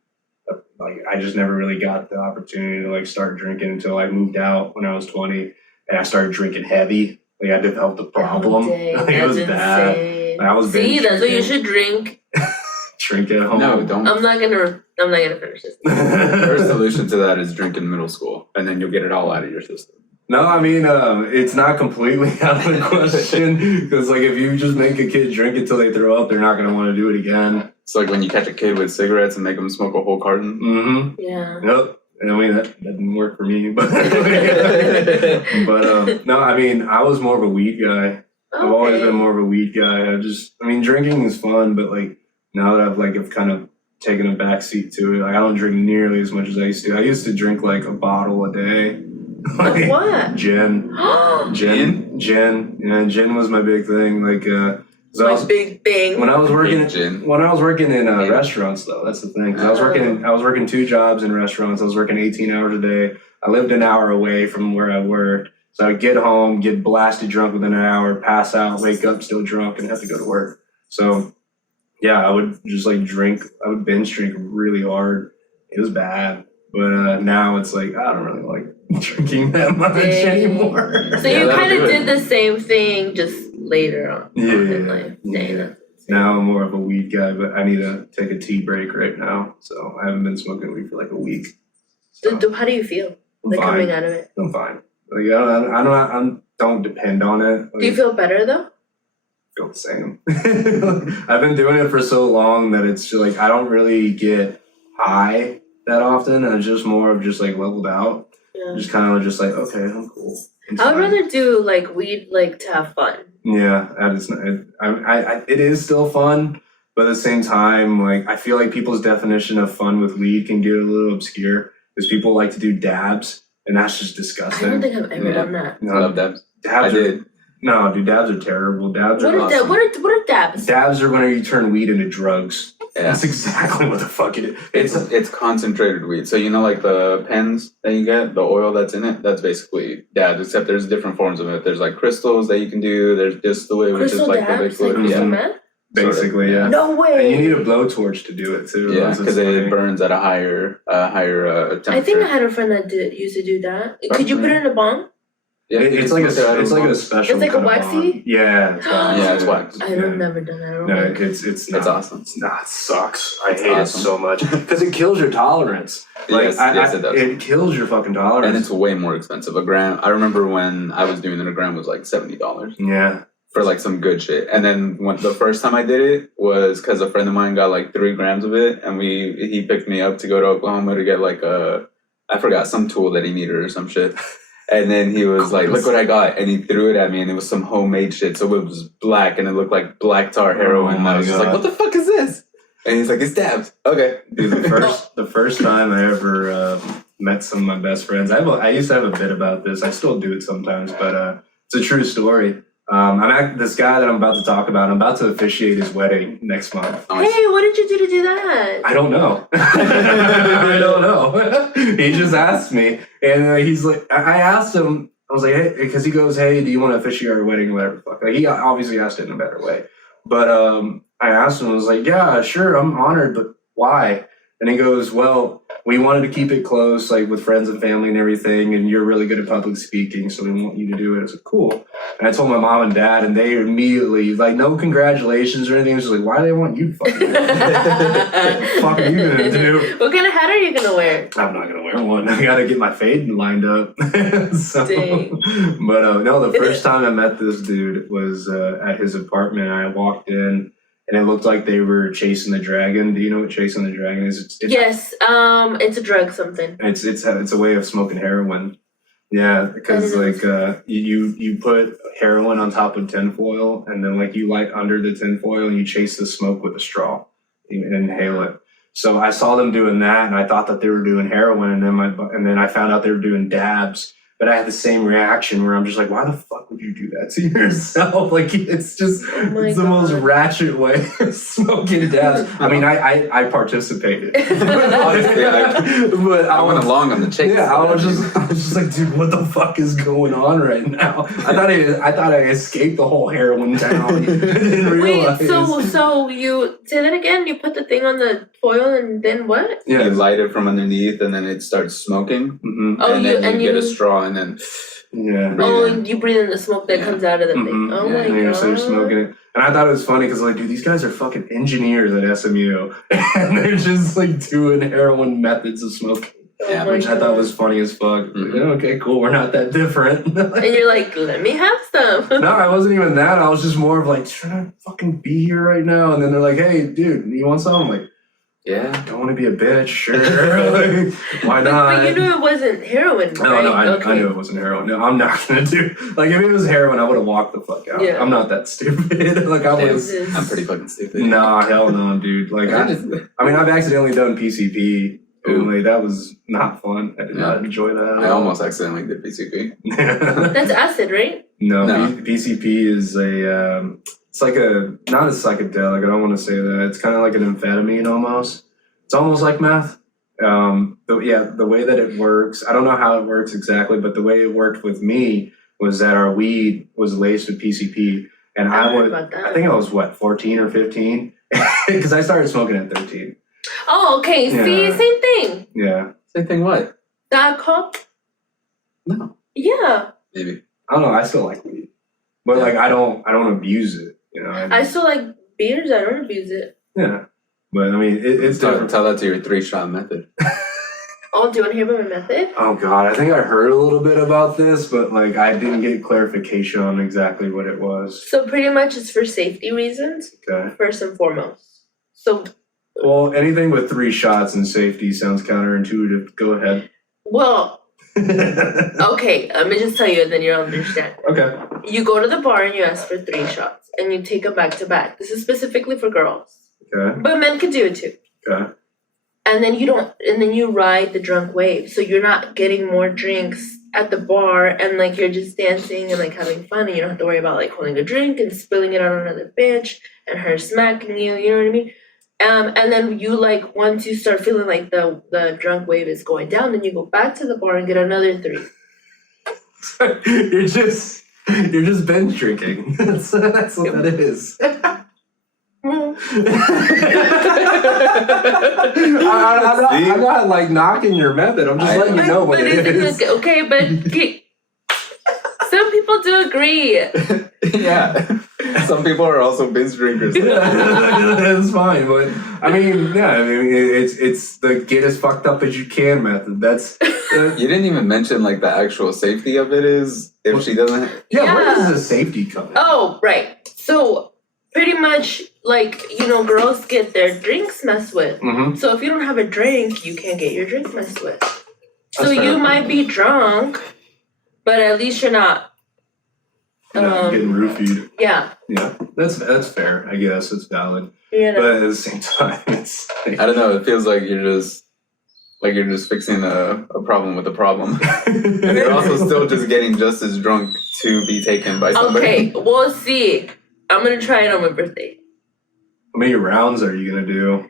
Like I just never really got the opportunity to like start drinking until I moved out when I was 20 and I started drinking heavy. Like I developed a problem. Oh, dang, Like, it was that's bad. insane. I was See, binge that's what you drinking. should drink. Drink at home. No, don't. I'm not gonna finish this. First solution to that is drink in middle school, and then you'll get it all out of your system. No, I mean, it's not completely out of the question because, like, if you just make a kid drink until they throw up, they're not going to want to do it again. It's like when you catch a kid with cigarettes and make them smoke a whole carton. Mm-hmm. Yeah. Yep. I mean, that didn't work for me, but no, I mean, I was more of a weed guy. I've always been more of a weed guy. I mean, drinking is fun, but like now that I've kind of taken a backseat to it, like I don't drink nearly as much as I used to. I used to drink like a bottle a day. Of what? Gin. Yeah, gin was my big thing. Like, so I was, big thing. when I was working, Big gin. when I was working in restaurants, though, that's the thing. 'Cause I was working 2 jobs in restaurants. I was working 18 hours a day. I lived an hour away from where I worked, so I'd get home, get blasted drunk within an hour, pass out, wake up still drunk, and have to go to work. So, yeah, I would just like drink. I would binge drink really hard. It was bad, but now it's like I don't really like drinking that much anymore. So Yeah, you that'll kind do of it. did the same thing, just later on in life. Dang, Yeah. Now I'm more of a weed guy, but I need to take a tea break right now. So I haven't been smoking weed for like a week. So How do you feel I'm like fine. coming out of it? I'm fine. Like I don't depend on it. Like, Do you feel better though? I feel the same. I've been doing it for so long that it's just like I don't really get high that often. It's just more of just like leveled out. Yeah. Just kind of just like okay, I'm cool. It's I would fine. rather do like weed like to have fun. Yeah, it is still fun, but at the same time, like I feel like people's definition of fun with weed can get a little obscure because people like to do dabs, and that's just I disgusting. don't think I've ever Yeah. done that. No, I love dabs. dabs I are, did. No, dude, dabs are terrible. Dabs What are are awesome. what are dabs? Dabs are when you turn weed into drugs. Yeah. That's exactly what the fuck it is. It's concentrated weed. So you know like the pens that you get, the oil that's in it, that's basically dabs, except there's different forms of it. There's like crystals that you can do, there's distillate, which is Crystal like the dabs, like liquid. crystal Yeah. meth? Basically, yeah. No way. And you need a blowtorch to do it too. Yeah, That's because what's it funny. burns at a higher temperature. I think I had a friend that used to do that. Could you put it in a bomb? Yeah, It's like a special. It's like a kind of waxy? bond. Yeah. It's waxy. Yeah, it's wax. I've never done that. I don't No, know. it's not. It's awesome. It's not. It sucks. I It's hate awesome. it so much because it kills your tolerance. Like, Yes, it does. It kills your fucking tolerance. And it's way more expensive. A gram. I remember when I was doing it, a gram was like $70 yeah. for like some good shit. And then the first time I did it was because a friend of mine got like 3 grams of it, and he picked me up to go to Oklahoma to get like I forgot some tool that he needed or some shit. And then he was like, "Look what I got!" And he threw it at me, and it was some homemade shit. So it was black, and it looked like black tar heroin. Oh and I was just like, God. "What the fuck is this?" And he's like, "It's dabs." Okay. Dude, the first time I ever met some of my best friends, I used to have a bit about this. I still do it sometimes, but it's a true story. This guy that I'm about to talk about. I'm about to officiate his wedding next month. Hey, what did you do to do that? I don't know. I don't know. He just asked me, and he's like, I asked him. I was like, hey, because he goes, hey, do you want to officiate our wedding or whatever? Fuck. Like, he obviously asked it in a better way, but I asked him. I was like, yeah, sure, I'm honored, but why? And he goes, well, we wanted to keep it close, like with friends and family and everything, and you're really good at public speaking, so we want you to do it. I was like, cool. And I told my mom and dad, and they immediately, like, no congratulations or anything. I was just like, why do they want you to fucking do it? What the fuck are you gonna do? What kind of hat are you gonna wear? I'm not gonna wear one. I gotta get my fade lined up. So, but no, the first time I met this dude was at his apartment. I walked in, and it looked like they were chasing the dragon. Do you know what chasing the dragon is? Yes, it's a drug something. It's a way of smoking heroin. Yeah, because like you put heroin on top of tinfoil, and then like you light under the tinfoil, and you chase the smoke with a straw. You inhale it. So I saw them doing that, and I thought that they were doing heroin, and then I found out they were doing dabs. But I had the same reaction where I'm just like, why the fuck would you do that to yourself? Like, it's just it's the most ratchet way of smoking dabs. I mean, I participated. Honestly, but I went along on the chase. Yeah, I was just like, dude, what the fuck is going on right now? I thought I escaped the whole heroin town. I didn't realize. Wait, so you say that again? You put the thing on the foil and then what? Yeah, you light it from underneath, and then it starts smoking. Mm-hmm. Oh, and then you get a straw, and then and you breathe in the smoke that comes out of the thing. Oh my god! You start smoking it, and I thought it was funny because like, dude, these guys are fucking engineers at SMU, and they're just like doing heroin methods of smoking. Oh which I thought was funny as fuck. Mm-hmm. Yeah, okay, cool. We're not that different. And you're like, let me have some. No, I wasn't even that. I was just more of like, should I fucking be here right now? And then they're like, hey, dude, you want some? I'm like, yeah, don't want to be a bitch. Sure. Like, why not? But you knew it wasn't heroin, right? No, I knew it wasn't heroin. No, I'm not gonna do. Like, if it was heroin, I would have walked the fuck out. Yeah. I'm not that stupid. Like, I was. I'm pretty fucking stupid. Nah, hell no, dude. Like, I mean, I've accidentally done PCP. Ooh. That was not fun. I did not enjoy that. I almost accidentally did PCP. That's acid, right? No. PCP is it's like not a psychedelic. I don't want to say that. It's kind of like an amphetamine almost. It's almost like meth. The way that it works, I don't know how it works exactly, but the way it worked with me was that our weed was laced with PCP, and I think I was 14 or 15, because I started smoking at 13. Oh, okay. Yeah. See, same thing. Yeah. Same thing. What? That cup? No. Yeah. Maybe. I don't know. I still like weed, but like I don't abuse it. You know. I still like beers. I don't abuse it. Yeah, but I mean, it's different. Tell that to your 3-shot method. Oh, do you want to hear about my method? Oh God, I think I heard a little bit about this, but like I didn't get clarification on exactly what it was. So pretty much it's for safety reasons. Okay. First and foremost. So. Well, anything with 3 shots and safety sounds counterintuitive. Go ahead. Well. Okay, let me just tell you and then you'll understand. Okay. You go to the bar and you ask for 3 shots and you take them back to back. This is specifically for girls. Okay. But men can do it too. Okay. And then you ride the drunk wave. So you're not getting more drinks at the bar and like you're just dancing and like having fun, and you don't have to worry about like holding a drink and spilling it on another bitch and her smacking you, you know what I mean? And then you like, once you start feeling like the drunk wave is going down, then you go back to the bar and get another 3. You're just binge drinking. That's what that is. I'm not like knocking your method. I'm just letting you know what it is. Okay, but some people do agree. Yeah. Some people are also binge drinkers. That's fine, but I mean, it's the get as fucked up as you can method. That's you didn't even mention like the actual safety of it is if she doesn't. Yeah, where does the safety come in? Oh, right. So pretty much, like, girls get their drinks messed with. Mm-hmm. So if you don't have a drink, you can't get your drink messed with. So you might be drunk, but at least you're not. Getting roofied. Yeah. Yeah, that's fair. I guess it's valid. Yeah. But at the same time, it's. I don't know. It feels like you're just Like you're just fixing a problem with a problem. And you're also still just getting just as drunk to be taken by somebody. Okay, we'll see. I'm gonna try it on my birthday. How many rounds are you gonna do?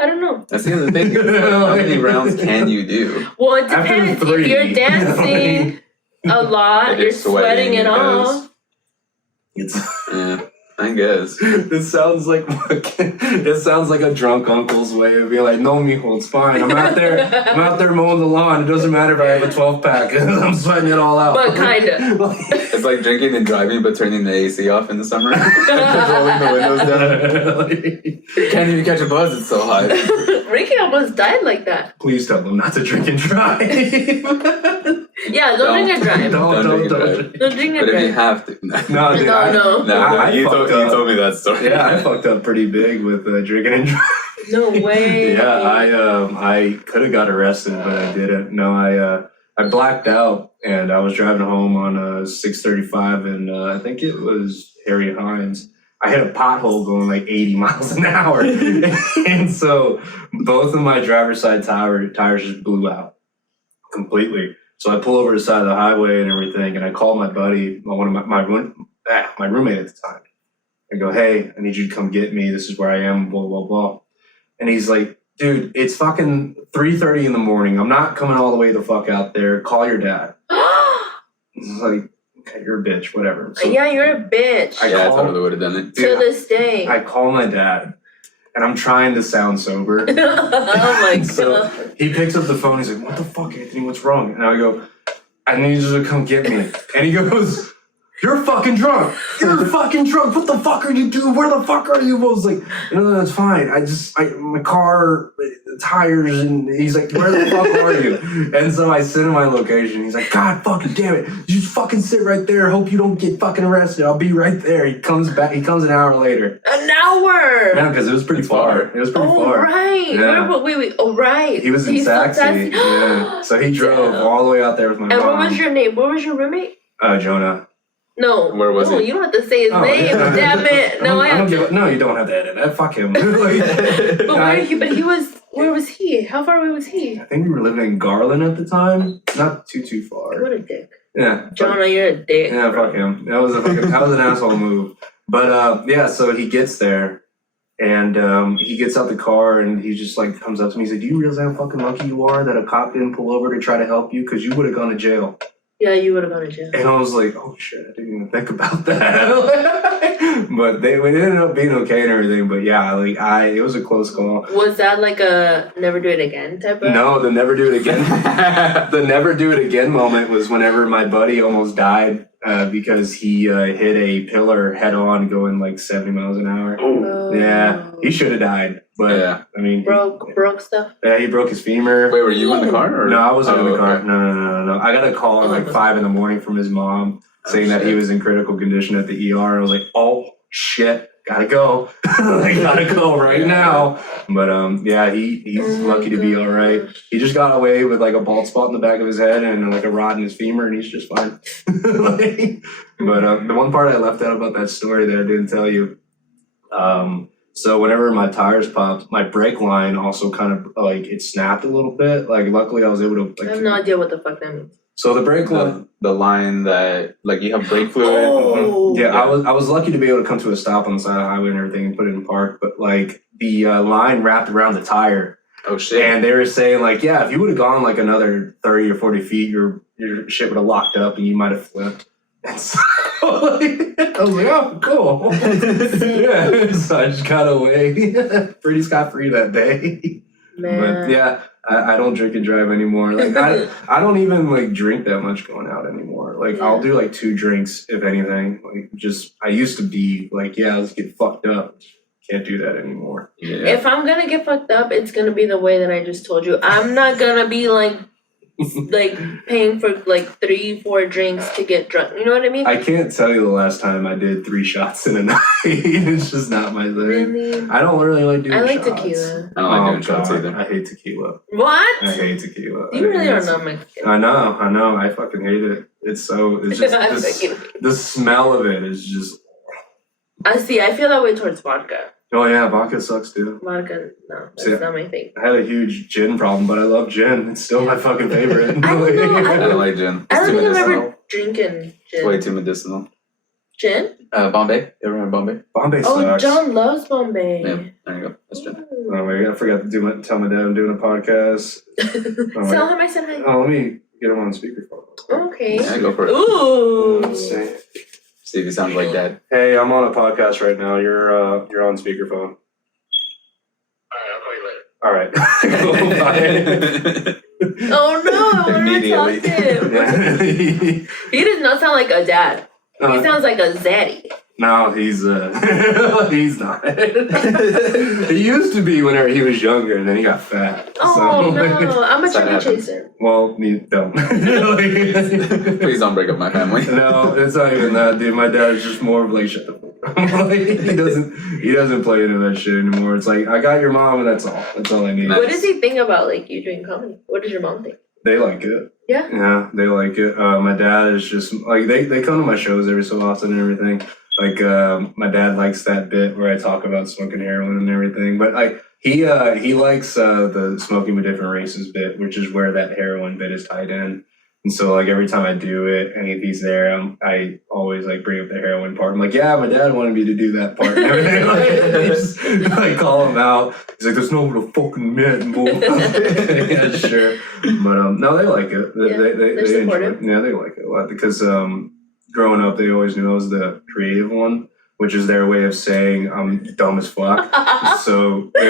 I don't know. That's the other thing. How many rounds can you do? Well, it After depends. If 3. you're dancing a lot, Like you're you're sweating it because- off. Yeah, I guess. This sounds like a drunk uncle's way of being like, no, mijo, it's fine. I'm out there mowing the lawn. It doesn't matter if I have a 12-pack. I'm sweating it all out. But kinda. It's like drinking and driving, but turning the AC off in the summer. Just rolling the windows down. Can't even catch a buzz. It's so hot. Ricky almost died like that. Please tell them not to drink and drive. Yeah, don't drink and drive. Don't drink and drive. drive. Don't drink and But if you drive. have to, No, dude, No. I you fucked told up. me that story. Yeah, I fucked up pretty big with drinking and driving. No way. Yeah, I could have got arrested, but I didn't. No, I blacked out and I was driving home on 635, and I think it was Harry Hines. I hit a pothole going like 80 miles an hour, and so both of my driver's side tires just blew out completely. So I pull over to the side of the highway and everything, and I call my buddy, one of my roommate at the time. I go, hey, I need you to come get me. This is where I am, blah, blah, blah. And he's like, dude, it's fucking 3:30 in the morning. I'm not coming all the way the fuck out there. Call your dad. It's like, okay, you're a bitch, whatever. So Yeah, you're a bitch. Yeah, I totally would have done it. To this day. I call my dad, and I'm trying to sound sober. Oh my So god. he picks up the phone. He's like, what the fuck, Anthony? What's wrong? And I go, I need you to come get me. And he goes, you're fucking drunk. You're fucking drunk. What the fuck are you doing? Where the fuck are you? I was like, no, that's fine. My car, the tires, and he's like, where the fuck are you? And so I send him my location. He's like, God fucking damn it. You just fucking sit right there. Hope you don't get fucking arrested. I'll be right there. He comes back. He comes an hour later. An hour. Yeah, because it was pretty far. It was pretty far. Right. Yeah. Wait. Oh, right. He was in He's from Saxony. Yeah. So he drove Damn. all the way out there with my And mom. what was your name? What was your roommate? Jonah. No. Where was no, he? you don't have to say his name. Yeah. Damn it. No, I have to. No, you don't have to edit that. Fuck him. But where was he? How far away was he? I think we were living in Garland at the time. Not too far. What a dick. Yeah. Jonah, you're a dick. Yeah, fuck him. That was an asshole move. But yeah, so he gets there and he gets out the car and he just like comes up to me. He's like, do you realize how fucking lucky you are that a cop didn't pull over to try to help you? Because you would have gone to jail. Yeah, you would have gone to jail. And I was like, oh shit, I didn't even think about that. But they ended up being okay and everything. But yeah, it was a close call. Was that like a never do it again type of? No, the never do it again. The never do it again moment was whenever my buddy almost died because he hit a pillar head on going like 70 miles an hour. Oh. Yeah, he should have died. But Yeah. I mean, broke stuff. Yeah, he broke his femur. Wait, were you in the car? Or? No, I wasn't in the Oh, car. okay. No. I got a call at like 5 a.m. from his mom saying that he was in critical condition at the ER. I was like, oh shit, gotta go. I gotta go right now. But yeah, he's lucky to be all right. He just got away with like a bald spot in the back of his head and like a rod in his femur, and he's just fine. But the one part I left out about that story that I didn't tell you. So whenever my tires popped, my brake line also kind of like it snapped a little bit. Like luckily I was able to. Like, I have no idea what the fuck that means. So the brake line. The line that like you have brake fluid. Oh. Yeah, I was lucky to be able to come to a stop on the side of the highway and everything and put it in park. But like the line wrapped around the tire, Oh shit. and they were saying like, yeah, if you would have gone like another 30 or 40 feet, your shit would have locked up and you might have flipped. And so I was like, oh, cool. Yeah, so I just got away. Pretty scot-free that day. Man. But yeah, I don't drink and drive anymore. Like I don't even like drink that much going out anymore. Like I'll do like 2 drinks if anything. Like just I used to be like, yeah, let's get fucked up. Can't do that anymore. Yeah. If I'm gonna get fucked up, it's gonna be the way that I just told you. I'm not gonna be like paying for like 3-4 drinks to get drunk. You know what I mean? I can't tell you the last time I did 3 shots in a night. It's just not my thing. Really? I don't really like doing I like shots. tequila. I don't like doing shots God, either. I hate tequila. What? I hate tequila. You really are It's- not Mexican. I know. I fucking hate it. It's just I'm this, fucking- the smell of it is just. I see. I feel that way towards vodka. Oh yeah, vodka sucks too. Vodka, no, that's See, not my thing. I had a huge gin problem, but I love gin. It's still my fucking favorite. I don't know, I don't like gin. I It's don't too think I've medicinal. ever drinking It's way gin. too medicinal. Gin? Bombay. You ever had Bombay? Bombay Oh, sucks. John loves Bombay. Yeah. There you go. That's gin. Oh wait, I forgot to tell my dad I'm doing a podcast. Oh, Tell wait. him I said hi. Oh, let me get him on speakerphone. Okay. Yeah, go for it. Ooh. Let's see. See if he sounds like that. Hey, I'm on a podcast right now. You're on speakerphone. All right, I'll call you later. All right. Oh no, I want to talk Immediately. to him. Yeah. He does not sound like a dad. He Uh, sounds like a zaddy. No, he's he's not. He used to be whenever he was younger, and then he got fat. Oh so. no, I'm a That chicken happens. chaser. Well, you don't. Please don't break up my family. No, it's not even that, dude. My dad is just more of like, shut the fuck up. Like, he doesn't play into that shit anymore. It's like, I got your mom, and that's all. That's all I need. Nice. What does he think about like you doing comedy? What does your mom think? They like it. Yeah. Yeah, they like it. My dad is just like they come to my shows every so often and everything. Like my dad likes that bit where I talk about smoking heroin and everything. But like he likes the smoking with different races bit, which is where that heroin bit is tied in. And so like every time I do it, and if he's there, I always like bring up the heroin part. I'm like, yeah, my dad wanted me to do that part and everything. Like, just like call him out. He's like, there's no to fucking mint, boy. Yeah, sure. But no, they like it. Yeah, They enjoy supportive. it. Yeah, they like it a lot because growing up, they always knew I was the creative one, which is their way of saying I'm dumb as fuck. So they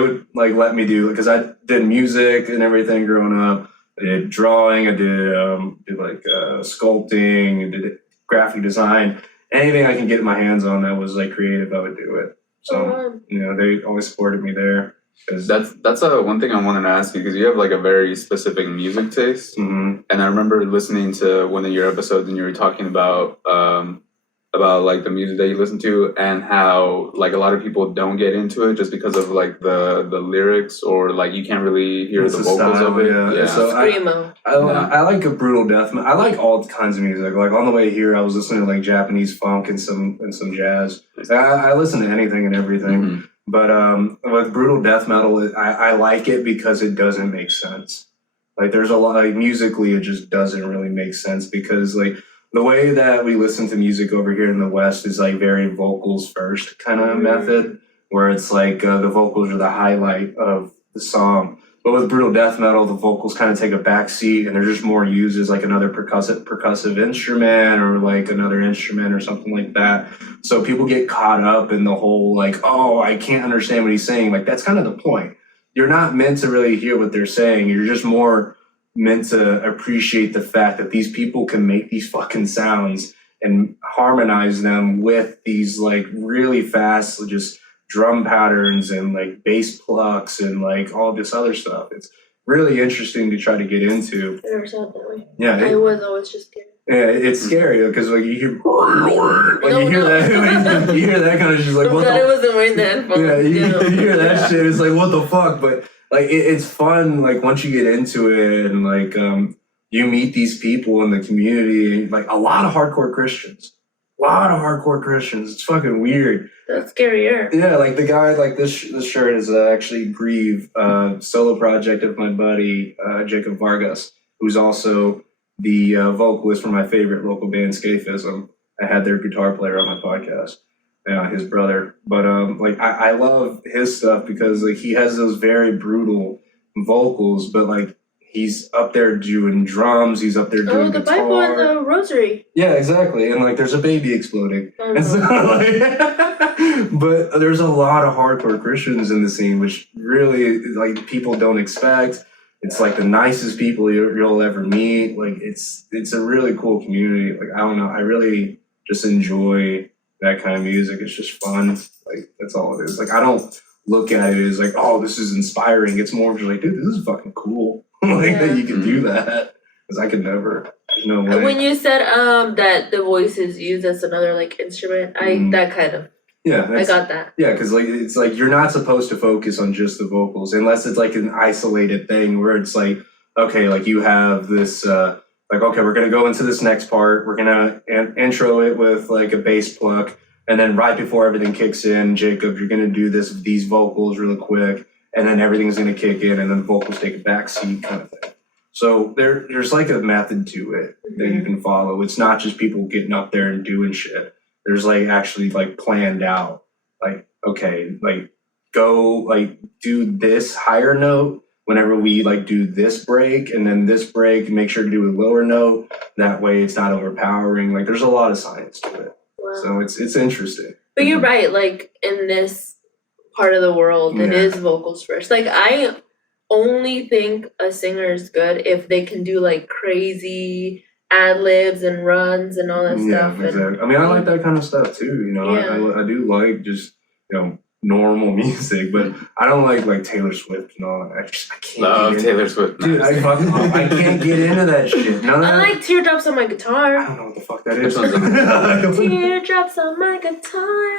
would like let me do, because I did music and everything growing up. I did drawing. I did like sculpting. I did graphic design. Anything I can get my hands on that was like creative, I would do it. So you know, they always supported me there. That's one thing I wanted to ask you, because you have like a very specific music taste. Mhm. And I remember listening to one of your episodes, and you were talking about like the music that you listen to, and how like a lot of people don't get into it just because of like the lyrics, or like you can't really hear It's the the vocals style, of it. yeah. So Screamo. I like a brutal death metal. I like all kinds of music. Like on the way here, I was listening to like Japanese funk and some jazz. I listen to anything and everything. Mhm. But with brutal death metal, I like it because it doesn't make sense. Like there's a lot, like musically, it just doesn't really make sense, because like the way that we listen to music over here in the West is like very vocals first kind of method, where it's like the vocals are the highlight of the song. But with brutal death metal, the vocals kind of take a back seat, and they're just more used as like another percussive instrument, or like another instrument or something like that. So people get caught up in the whole like, oh, I can't understand what he's saying. Like that's kind of the point. You're not meant to really hear what they're saying. You're just more meant to appreciate the fact that these people can make these fucking sounds and harmonize them with these like really fast just drum patterns and like bass plucks and like all this other stuff. It's really interesting to try to get into. I never saw it that way. Yeah, I was always just scared. yeah, it's scary because like you hear, like you hear that, you hear that kind of just like I'm what glad the it wasn't wearing the headphones. yeah, you hear that shit. It's like what the fuck, but like it's fun. Like once you get into it, and like you meet these people in the community, and, like a lot of hardcore Christians. It's fucking weird. That's scarier. Yeah, like the guy, like this shirt is actually Grieve, solo project of my buddy Jacob Vargas, who's also the vocalist for my favorite local band, Scaphism. I had their guitar player on my podcast, his brother. But like I love his stuff because like he has those very brutal vocals, but like he's up there doing drums, he's up there doing the guitar. Bible and the rosary. Yeah, exactly. And like there's a baby exploding. Oh, And so, like, but there's a lot of hardcore Christians in the scene, which really like people don't expect. It's like the nicest people you'll ever meet. Like it's a really cool community. Like I don't know, I really just enjoy that kind of music. It's just fun. Like that's all it is. Like I don't look at it as like, oh, this is inspiring. It's more just like, dude, this is fucking cool. Like that you can do that, because I could never. There's no way. When you said that the voice is used as another like instrument, that kind of I got that. Yeah, because like it's like you're not supposed to focus on just the vocals unless it's like an isolated thing where it's like, okay, like you have this like, okay, we're gonna go into this next part, we're gonna intro it with like a bass pluck, And then right before everything kicks in, Jacob, you're gonna do these vocals really quick, and then everything's gonna kick in, and then vocals take a back seat kind of thing. So there's like a method to it that you can follow. It's not just people getting up there and doing shit. There's like actually like planned out, like, okay, like go like do this higher note whenever we like do this break, and then this break, make sure to do a lower note. That way it's not overpowering. Like there's a lot of science to it. Wow. So it's interesting. But you're right, like in this part of the world, it Yeah. is vocals first. Like I only think a singer is good if they can do like crazy ad libs and runs and all that Yeah, stuff. exactly. I mean, I like that kind of stuff too. You know, Yeah. I do like just normal music, but I don't like Taylor Swift and all that. I can't. Love get Taylor Swift. Dude, I can't get into that shit. None of I that. like teardrops on my I guitar. don't know what the fuck that Which is. one's that? Teardrops on my guitar.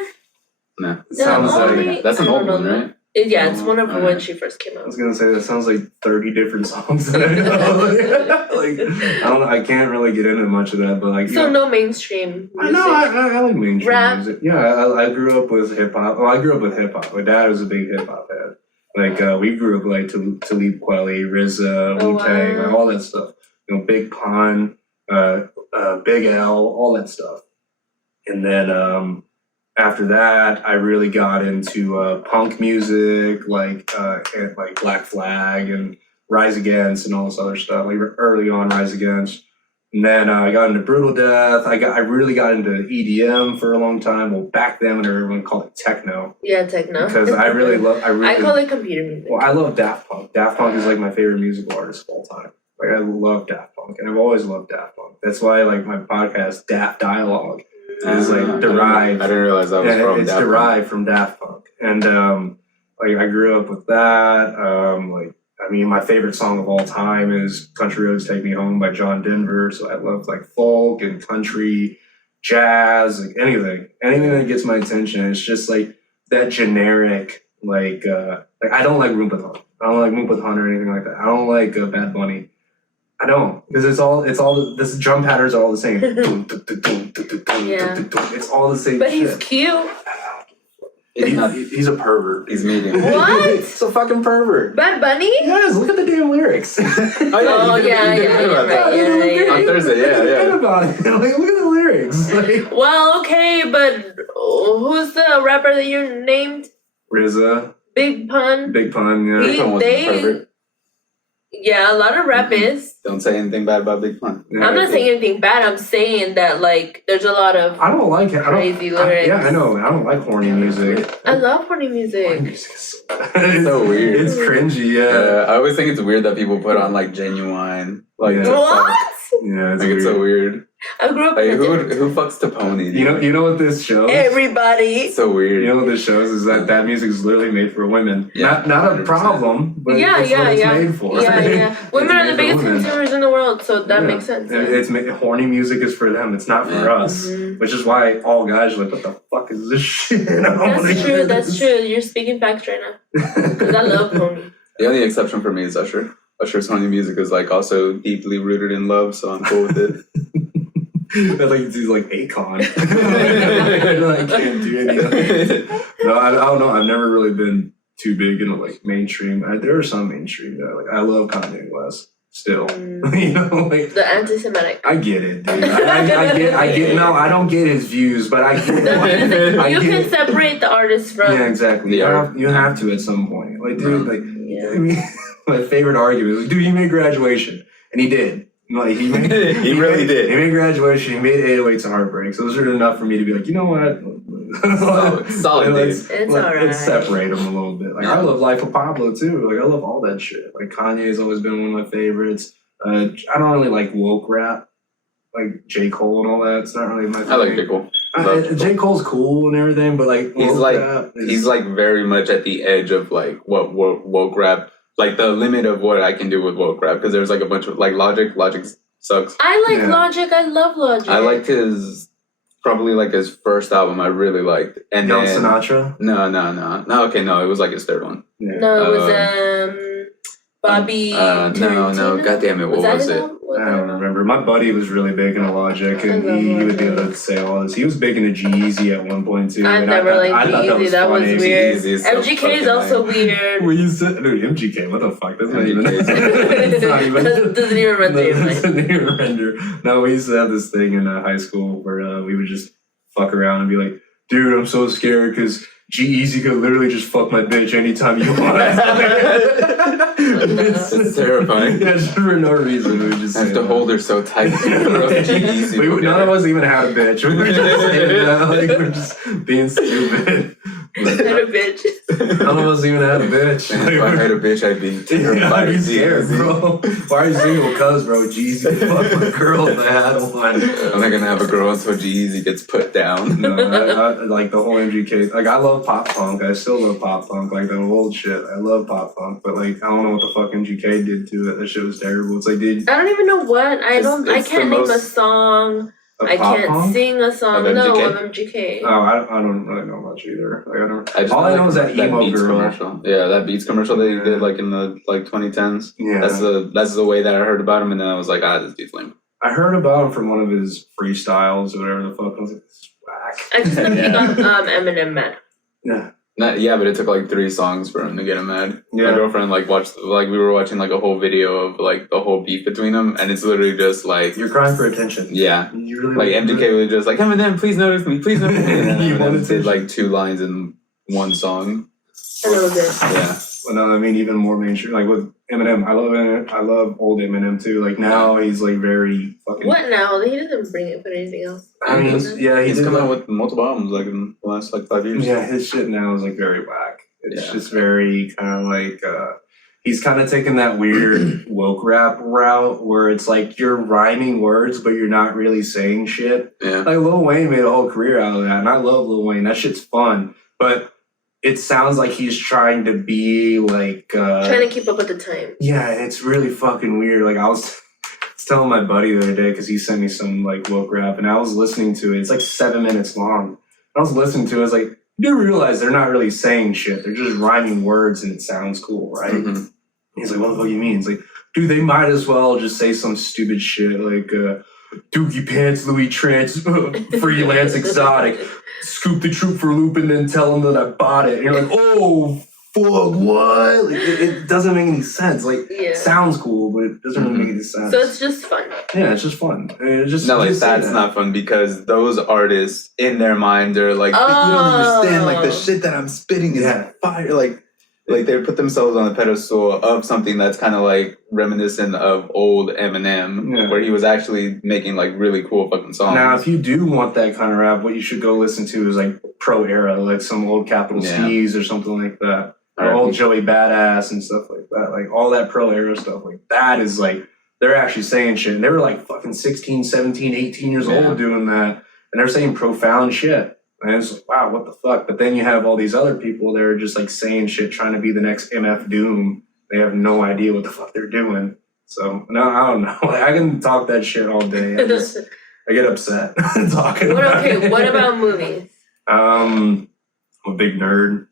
No. Sounds only- like That's an I old don't one, know. right? Yeah, it's one of Oh, when she first came I out. was gonna say that sounds like 30 different songs that I know. Like I don't know. I can't really get into much of that, but like So no mainstream I music. know I like mainstream Rap. music. Yeah, I grew up with hip hop. Well, I grew up with hip hop. My dad was a big hip hop head. Like we grew up like Talib Kweli, RZA, Oh, Wu Tang, wow. like, all that stuff. Big Pun, Big L, all that stuff. And then after that, I really got into punk music, and, like Black Flag and Rise Against and all this other stuff. Like early on, Rise Against. And then I got into Brutal Death. I really got into EDM for a long time. Well, back then, when everyone called it techno, Yeah, techno. because I call it computer music. well, I love Daft Punk. Daft Punk is like my favorite musical artist of all time. Like I love Daft Punk, and I've always loved Daft Punk. That's why like my podcast, Daft Dialogue, is like derived. I didn't realize that was Yeah, from it's Daft Punk. derived from Daft Punk, and like I grew up with that. I mean, my favorite song of all time is "Country Roads Take Me Home" by John Denver. So I love like folk and country, jazz, like anything that gets my attention. It's just like that generic, like I don't like Roomba Thump. I don't like Moomba Thump or anything like that. I don't like Bad Bunny. I don't, because it's all this drum patterns are all the same. Yeah. It's all the same. But he's shit. cute. He's a pervert. He's medium. What? He's a fucking pervert. Bad Bunny? Yes, look at the damn lyrics. Oh, you yeah, didn't yeah, know about that. yeah. On Thursday, yeah. About it. Like, look at the lyrics. Like, Well, okay, but who's the rapper that you named? RZA, Big Pun? Big Pun, yeah. He- Big Pun wasn't they- pervert. Yeah, a lot of rap is. Don't say anything bad about Big Pun. Yeah, I'm not saying anything bad. I'm saying that, like, there's a lot of. I don't like it. Crazy lyrics. Yeah, I know. I don't like horny music. I love horny Horny music. music is It's so weird. It's cringy, yeah. I always think it's weird that people put on like Genuine. Like, Yeah. What? Yeah, it's Like it's so weird. I grew up Like in a who fucks to Pony? You know what this shows? Everybody. It's so weird. You know what this shows is that music is literally made for women. Yeah, not a 100%. problem, but Yeah, it's yeah, what it's yeah. made for. Yeah. Women are the made for biggest women. consumers in the world, so that Yeah. makes sense. And horny music is for them. It's not for Yeah. us. Mhm. Which is why all guys are like, what the fuck is this shit? I don't wanna That's hear true. That's this. true. You're speaking facts right now. Because I love pony. The only exception for me is Usher. Usher's Honey music is like also deeply rooted in love, so I'm cool with it. That's like he's like Akon. I can't do anything. No, I don't know. I've never really been too big into like mainstream. There are some mainstream that like I love Kanye West still. You know, like The anti-Semitic. I get it, dude. I get. No, I don't get his views, but I get. The music. I You get can it. separate the artist from. Yeah, exactly. Yeah. You have to at some point. Like, dude, like, Yeah. I mean, my favorite argument is, like, dude, he made Graduation, and he did. Like, he really did. He made Graduation. He made 808s and Heartbreaks. Those are enough for me to be like, you know what? Solid, Let's, dude. It's let's alright. separate them a little bit. Like, I love Life of Pablo too. Like, I love all that shit. Like, Kanye's always been one of my favorites. I don't really like woke rap, like J. Cole and all that. It's not really my thing. I like J. Cole. Love J. J. Cole's cool and everything, but like He's woke like rap is- he's like very much at the edge of like what woke rap, like the limit of what I can do with woke rap, because there's like a bunch of like Logic sucks. I like Yeah. Logic. I love Logic. I liked his probably like his first album I really liked, and Young then Sinatra. no, okay, no, it was like his third one. Yeah. No, it was Bobby. no, Tarantino? god damn it, what that was his it? album? Was What I the don't hell? remember. My buddy was really big into Logic, and I love he would be Logic. able to say all this. He was big into G-Eazy at one point too. I've and never I liked thought G-Eazy. That was funny. weird. G-Eazy is so MGK is fucking also lame. weird. Well, you said, dude, MGK, what the fuck? That's not even. MGK 's It's not even. Doesn't even run through your mind. Doesn't even render. No, we used to have this thing in high school where we would just fuck around and be like, dude, I'm so scared because G-Eazy could literally just fuck my bitch anytime you want. It's terrifying. Yeah, just for no reason. We would just I have say to that. hold her so tight. G-Eazy. None of us even had a bitch. We were just saying that, like we're just being stupid. Had a bitch. None of us even had a bitch. And if I had a bitch, I'd be Yeah, terrified. I'd be scared, bro. Why are you single? Cuz, bro, Jeezy, fuck my girl if I had one. I'm not gonna have a girl until G-Eazy gets put down. No, I like the whole MGK. Like, I love pop punk. I still love pop punk. Like, the old shit. I love pop punk. But, like, I don't know what the fuck MGK did to it. That shit was terrible. It's like, dude, I don't even know what. I It's can't the name a most- song. I pop can't punk? sing a song. Of No, MGK? of MGK. Oh, I don't really know much either. Like, I don't. I just All I know like is that emo Beats girl. commercial. Yeah, that Beats commercial they Yeah. did like in the 2010s. Yeah. That's the way that I heard about him, and then I was like, this dude's lame. I heard about him from one of his freestyles or whatever the fuck. I was like, this is whack. I just know he Yeah. got Eminem mad. Yeah. Yeah, but it took like 3 songs for him to get him mad. Yeah. My girlfriend watched we were watching like a whole video of like the whole beef between them, and it's literally just like You're crying for attention. yeah, You really like MGK was just like Eminem, please notice me, please notice me. And You Eminem wanted did to- like 2 lines in one song. And that was it. Yeah, Well, no, I mean even more mainstream. Like with Eminem, I love old Eminem too. Like now he's like very fucking. What now? He doesn't put anything else. I mean, yeah, he's did come that- out with multiple albums like in the last like 5 years. Yeah, his shit now is like very whack. It's Yeah. just very kind of like he's kind of taking that weird woke rap route where it's like you're rhyming words but you're not really saying shit. Yeah. Like Lil Wayne made a whole career out of that, and I love Lil Wayne. That shit's fun, but it sounds like he's trying to be like Trying to keep up with the time. yeah, it's really fucking weird. Like I was telling my buddy the other day because he sent me some like woke rap, and I was listening to it. It's like 7 minutes long. I was listening to it. I was like, you do realize they're not really saying shit. They're just rhyming words, and it sounds cool, right? Mhm. He's like, what the fuck you mean? It's like, dude, they might as well just say some stupid shit like Dookie Pants, Louis Trance, freelance exotic, scoop the troop for loop and then tell them that I bought it. And you're like, oh, fuck, what? Like, it doesn't make any sense. Like, Yeah. it sounds cool, but it doesn't really make any sense. So it's just fun. Yeah, it's just fun. It's just, No, like just say that's that. not fun because those artists in their minds are like, you don't understand. Like the Oh. shit that I'm spitting is Yeah. fire. Like they put themselves on the pedestal of something that's kind of like reminiscent of old Eminem, Yeah. where he was actually making like really cool fucking songs. Now, if you do want that kind of rap, what you should go listen to is like Pro Era, like some old Capital Yeah. C's or something like that. Or Alright. old Joey Badass and stuff like that. Like all that Pro Era stuff, like that is like, they're actually saying shit. And they were like fucking 16, 17, 18 years Yeah. old doing that. And they're saying profound shit. And it's like, wow, what the fuck? But then you have all these other people that are just like saying shit, trying to be the next MF Doom. They have no idea what the fuck they're doing. So, no, I don't know. Like, I can talk that shit all day. I get upset talking about it. What about movies? I'm a big nerd.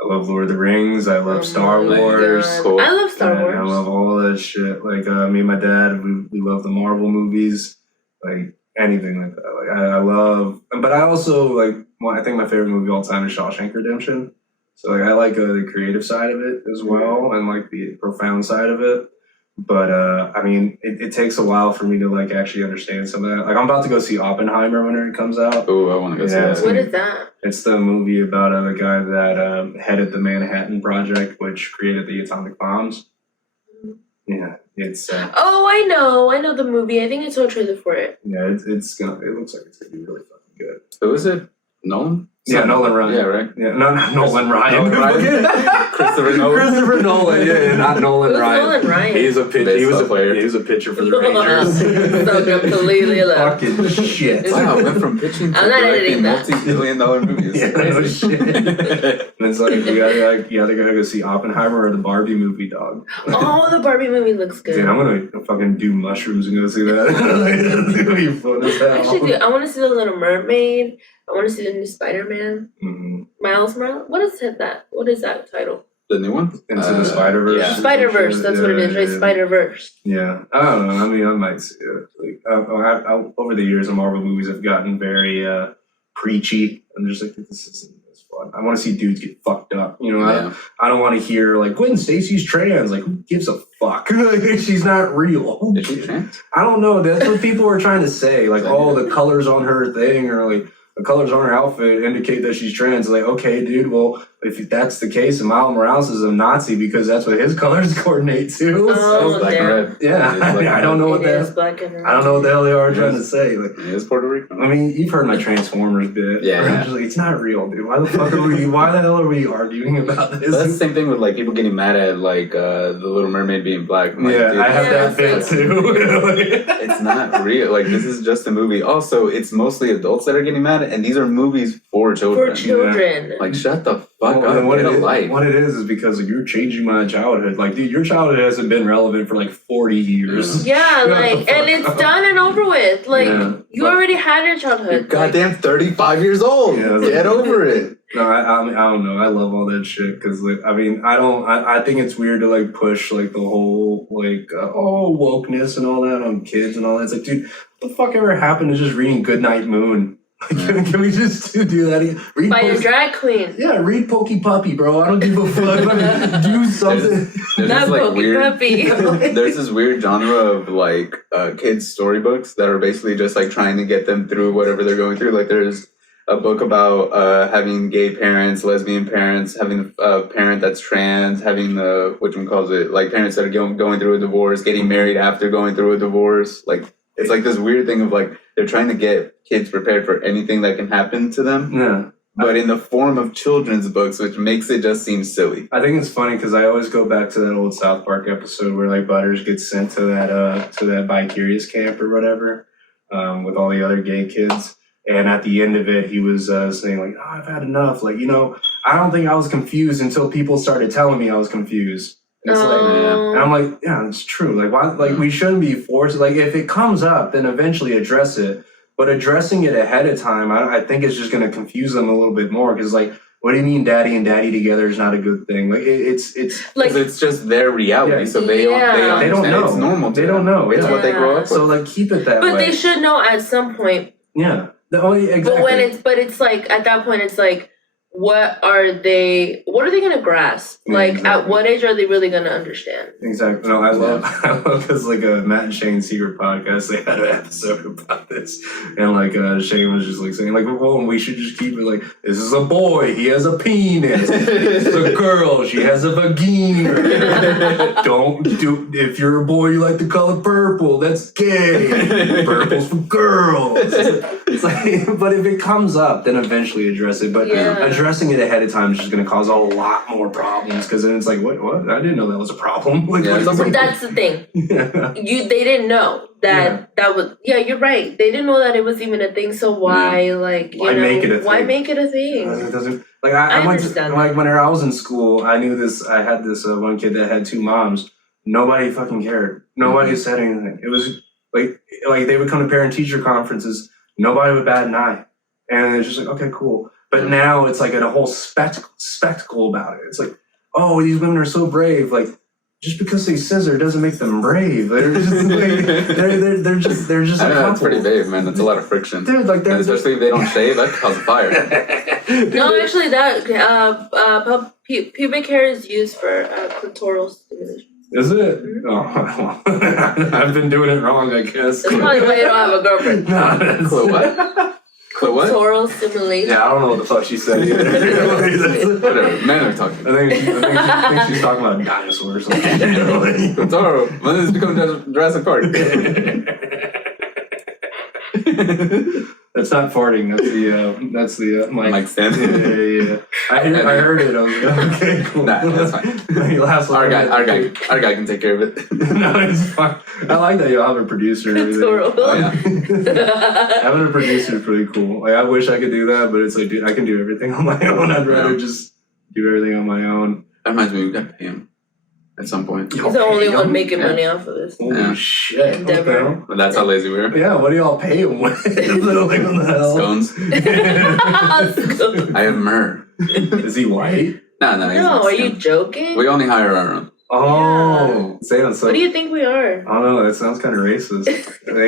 I love Lord of the Rings. I love Oh Star my Wars. God. Cool. I love Star And Wars. I love all that shit. Like me and my dad, we love the Marvel movies. Like anything like that. Like I love, but I also like. Well, I think my favorite movie of all time is Shawshank Redemption. So like I like the creative side of it as well, and like the profound side of it. But I mean, it takes a while for me to like actually understand some of that. Like I'm about to go see Oppenheimer when it comes out. Oh, I want to go see Yeah. that. What is that? It's the movie about the guy that headed the Manhattan Project, which created the atomic bombs. Yeah, it's Oh, I know the movie. I think I saw a trailer for it. yeah, it's gonna. It looks like it's gonna be really fucking good. Who is it? Nolan? Yeah, Nolan Ryan. Yeah, right. Yeah, no, not Nolan Ryan. Nolan Ryan. Christopher Nolan. Christopher Nolan. Yeah, not Nolan Who's Ryan. Nolan Ryan? He's a pitcher. He Baseball player. He was a pitcher for the Rangers. So completely left. Fucking shit. Wow, I went from pitching to I'm not directing editing that. multi-billion-dollar movies. Yeah, no shit. And it's like you gotta go see Oppenheimer or the Barbie movie, dog. Oh, the Barbie movie looks good. Dude, I'm gonna fucking do mushrooms and go see that. It's gonna be fun as hell. Actually, dude, I want to see The Little Mermaid. I want to see the new Spider-Man. Mhm. Miles Morales. What is that? What is that title? The new one? Into the Spider-Verse. Yeah. Spider-Verse, that's what it is, right? Spider-Verse. Yeah, I don't know. I mean, I might see it. Over the years, the Marvel movies have gotten very preachy. I'm just like, this isn't as fun. I want to see dudes get fucked up. You know, Yeah. I don't want to hear like Gwen Stacy's trans. Like, who gives a fuck? She's not real. Is she trans? I don't know. That's what people are trying to say. Like, oh, the colors on her thing, or like the colors on her outfit indicate that she's trans. Like, okay, dude. Well, if that's the case, and Miles Morales is a Nazi because that's what his colors coordinate to. Oh, Black and red. Yeah, I don't know what It is that. black and I don't know what the hell they are It trying to is. say. Like, It is Puerto Rico. I mean, you've heard my Transformers bit. Yeah. I'm just like, it's not real, dude. Why the fuck are we? Why the hell are we arguing about this? But that's the same thing with like people getting mad at like the Little Mermaid being black. I'm like, Yeah, dude, I have Yeah, that bit too. it's not real. Like this is just a movie. Also, it's mostly adults that are getting mad, and these are movies for children. For children. Like shut the fuck Well, up. and Get a life. what it is because like, you're changing my childhood. Like, dude, your childhood hasn't been relevant for like 40 years. Yeah, Shut the like, fuck and it's up. done and over with. Like, Yeah. you already had your You're childhood. goddamn 35 years old. Yeah, Get over it. No, I mean, I don't know. I love all that shit because, like, I mean, I think it's weird to like push like the whole like wokeness and all that on kids and all that. It's like, dude, what the fuck ever happened to just reading Goodnight Moon? Can we just do that again? Read By a Pokey- drag queen. Yeah, read Pokey Puppy, bro. I don't give a fuck. Like, do something. There's Not this like Pokey weird. Puppy. There's this weird genre of like kids storybooks that are basically just like trying to get them through whatever they're going through. Like there's a book about having gay parents, lesbian parents, having a parent that's trans, having the like parents that are going through a divorce, getting married after going through a divorce. Like it's like this weird thing of like they're trying to get kids prepared for anything that can happen to them, Yeah. but in the form of children's books, which makes it just seem silly. I think it's funny because I always go back to that old South Park episode where like Butters gets sent to that bi-curious camp or whatever, with all the other gay kids. And at the end of it, he was saying like, "Oh, I've had enough. Like, you know, I don't think I was confused until people started telling me I was confused." It's like, and I'm like, yeah, it's true. Like, why? Like, we shouldn't be forced. Like, if it comes up, then eventually address it. But addressing it ahead of time, I think it's just going to confuse them a little bit more. Because, like, what do you mean, daddy and daddy together is not a good thing? Like, it's Like, Because it's just their reality, Yeah. so they Yeah. don't They don't understand. know. It's normal. To They don't them. know, It's yeah. what they grow up with. so like keep it that but way. they should know at some point. Yeah. Exactly. But it's like at that point, it's like, what are they gonna grasp? Yeah, Like, exactly. at what age are they really gonna understand? Exactly. No, I love because like Matt and Shane's Secret podcast, they had an episode about this, and like Shane was just like saying like, well, we should just keep it like, this is a boy, he has a penis. This is a girl, she has a vagina. Don't do, if you're a boy, you like the color purple, that's gay. Purple's for girls. It's like, but if it comes up, then eventually address it. But Yeah. addressing it ahead of time is just going to cause a lot more problems because then it's like, what? I didn't know that was a problem. Like, Yeah, it's also- But that's the thing. yeah. They didn't know that was. Yeah, you're right. They didn't know that it was even a thing. So why, like, you Why know, make it a why thing? make it a thing? It doesn't, like I I went to, understand like that. when I was in school, I knew this. I had this one kid that had two moms. Nobody fucking cared. Nobody said anything. It was like they would come to parent teacher conferences. Nobody would bat an eye, and it's just like, okay, cool. But now it's like a whole spectacle about it. It's like, oh, these women are so brave. Like, just because they scissor doesn't make them brave. They're just like, they're just I a know, that's couple. pretty vague, man. That's a lot of friction. Dude, like And especially if they don't shave, that causes fire. No, actually, that pubic hair is used for clitoral stimulation. Is it? Oh, I've been doing it wrong, I guess. That's probably why you don't have a girlfriend. No, that's- Clue what? Clue what? Clitoral stimulation. Yeah, I don't know what the fuck she said either. Whatever. Men are talking. I think she's talking about a dinosaur or something. Totoro. When did this become Jurassic Park? That's not farting. That's the mic. Mic stand. Yeah. I heard it. I was like, okay, cool. Nah, that's fine. You laugh Our guy can take care of it. No, it's fine. I like that you have a producer and everything. Clitoral. Oh, yeah. Having a producer is pretty cool. Like, I wish I could do that, but it's like, dude, I can do everything on my own. I'd rather just do everything on my own. That reminds me, we gotta pay him at some point. He's the only one making Yeah. money off of this. Holy Yeah. shit. Endeavor. Okay. But that's how lazy we are. Yeah, what do y'all pay him with? Like, what the hell? Scones. I have myrrh. Is he white? No, he's No, are you Mexican. joking? We only hire our own. Oh, Sam, so What do you think we are? I don't know. That sounds kind of racist.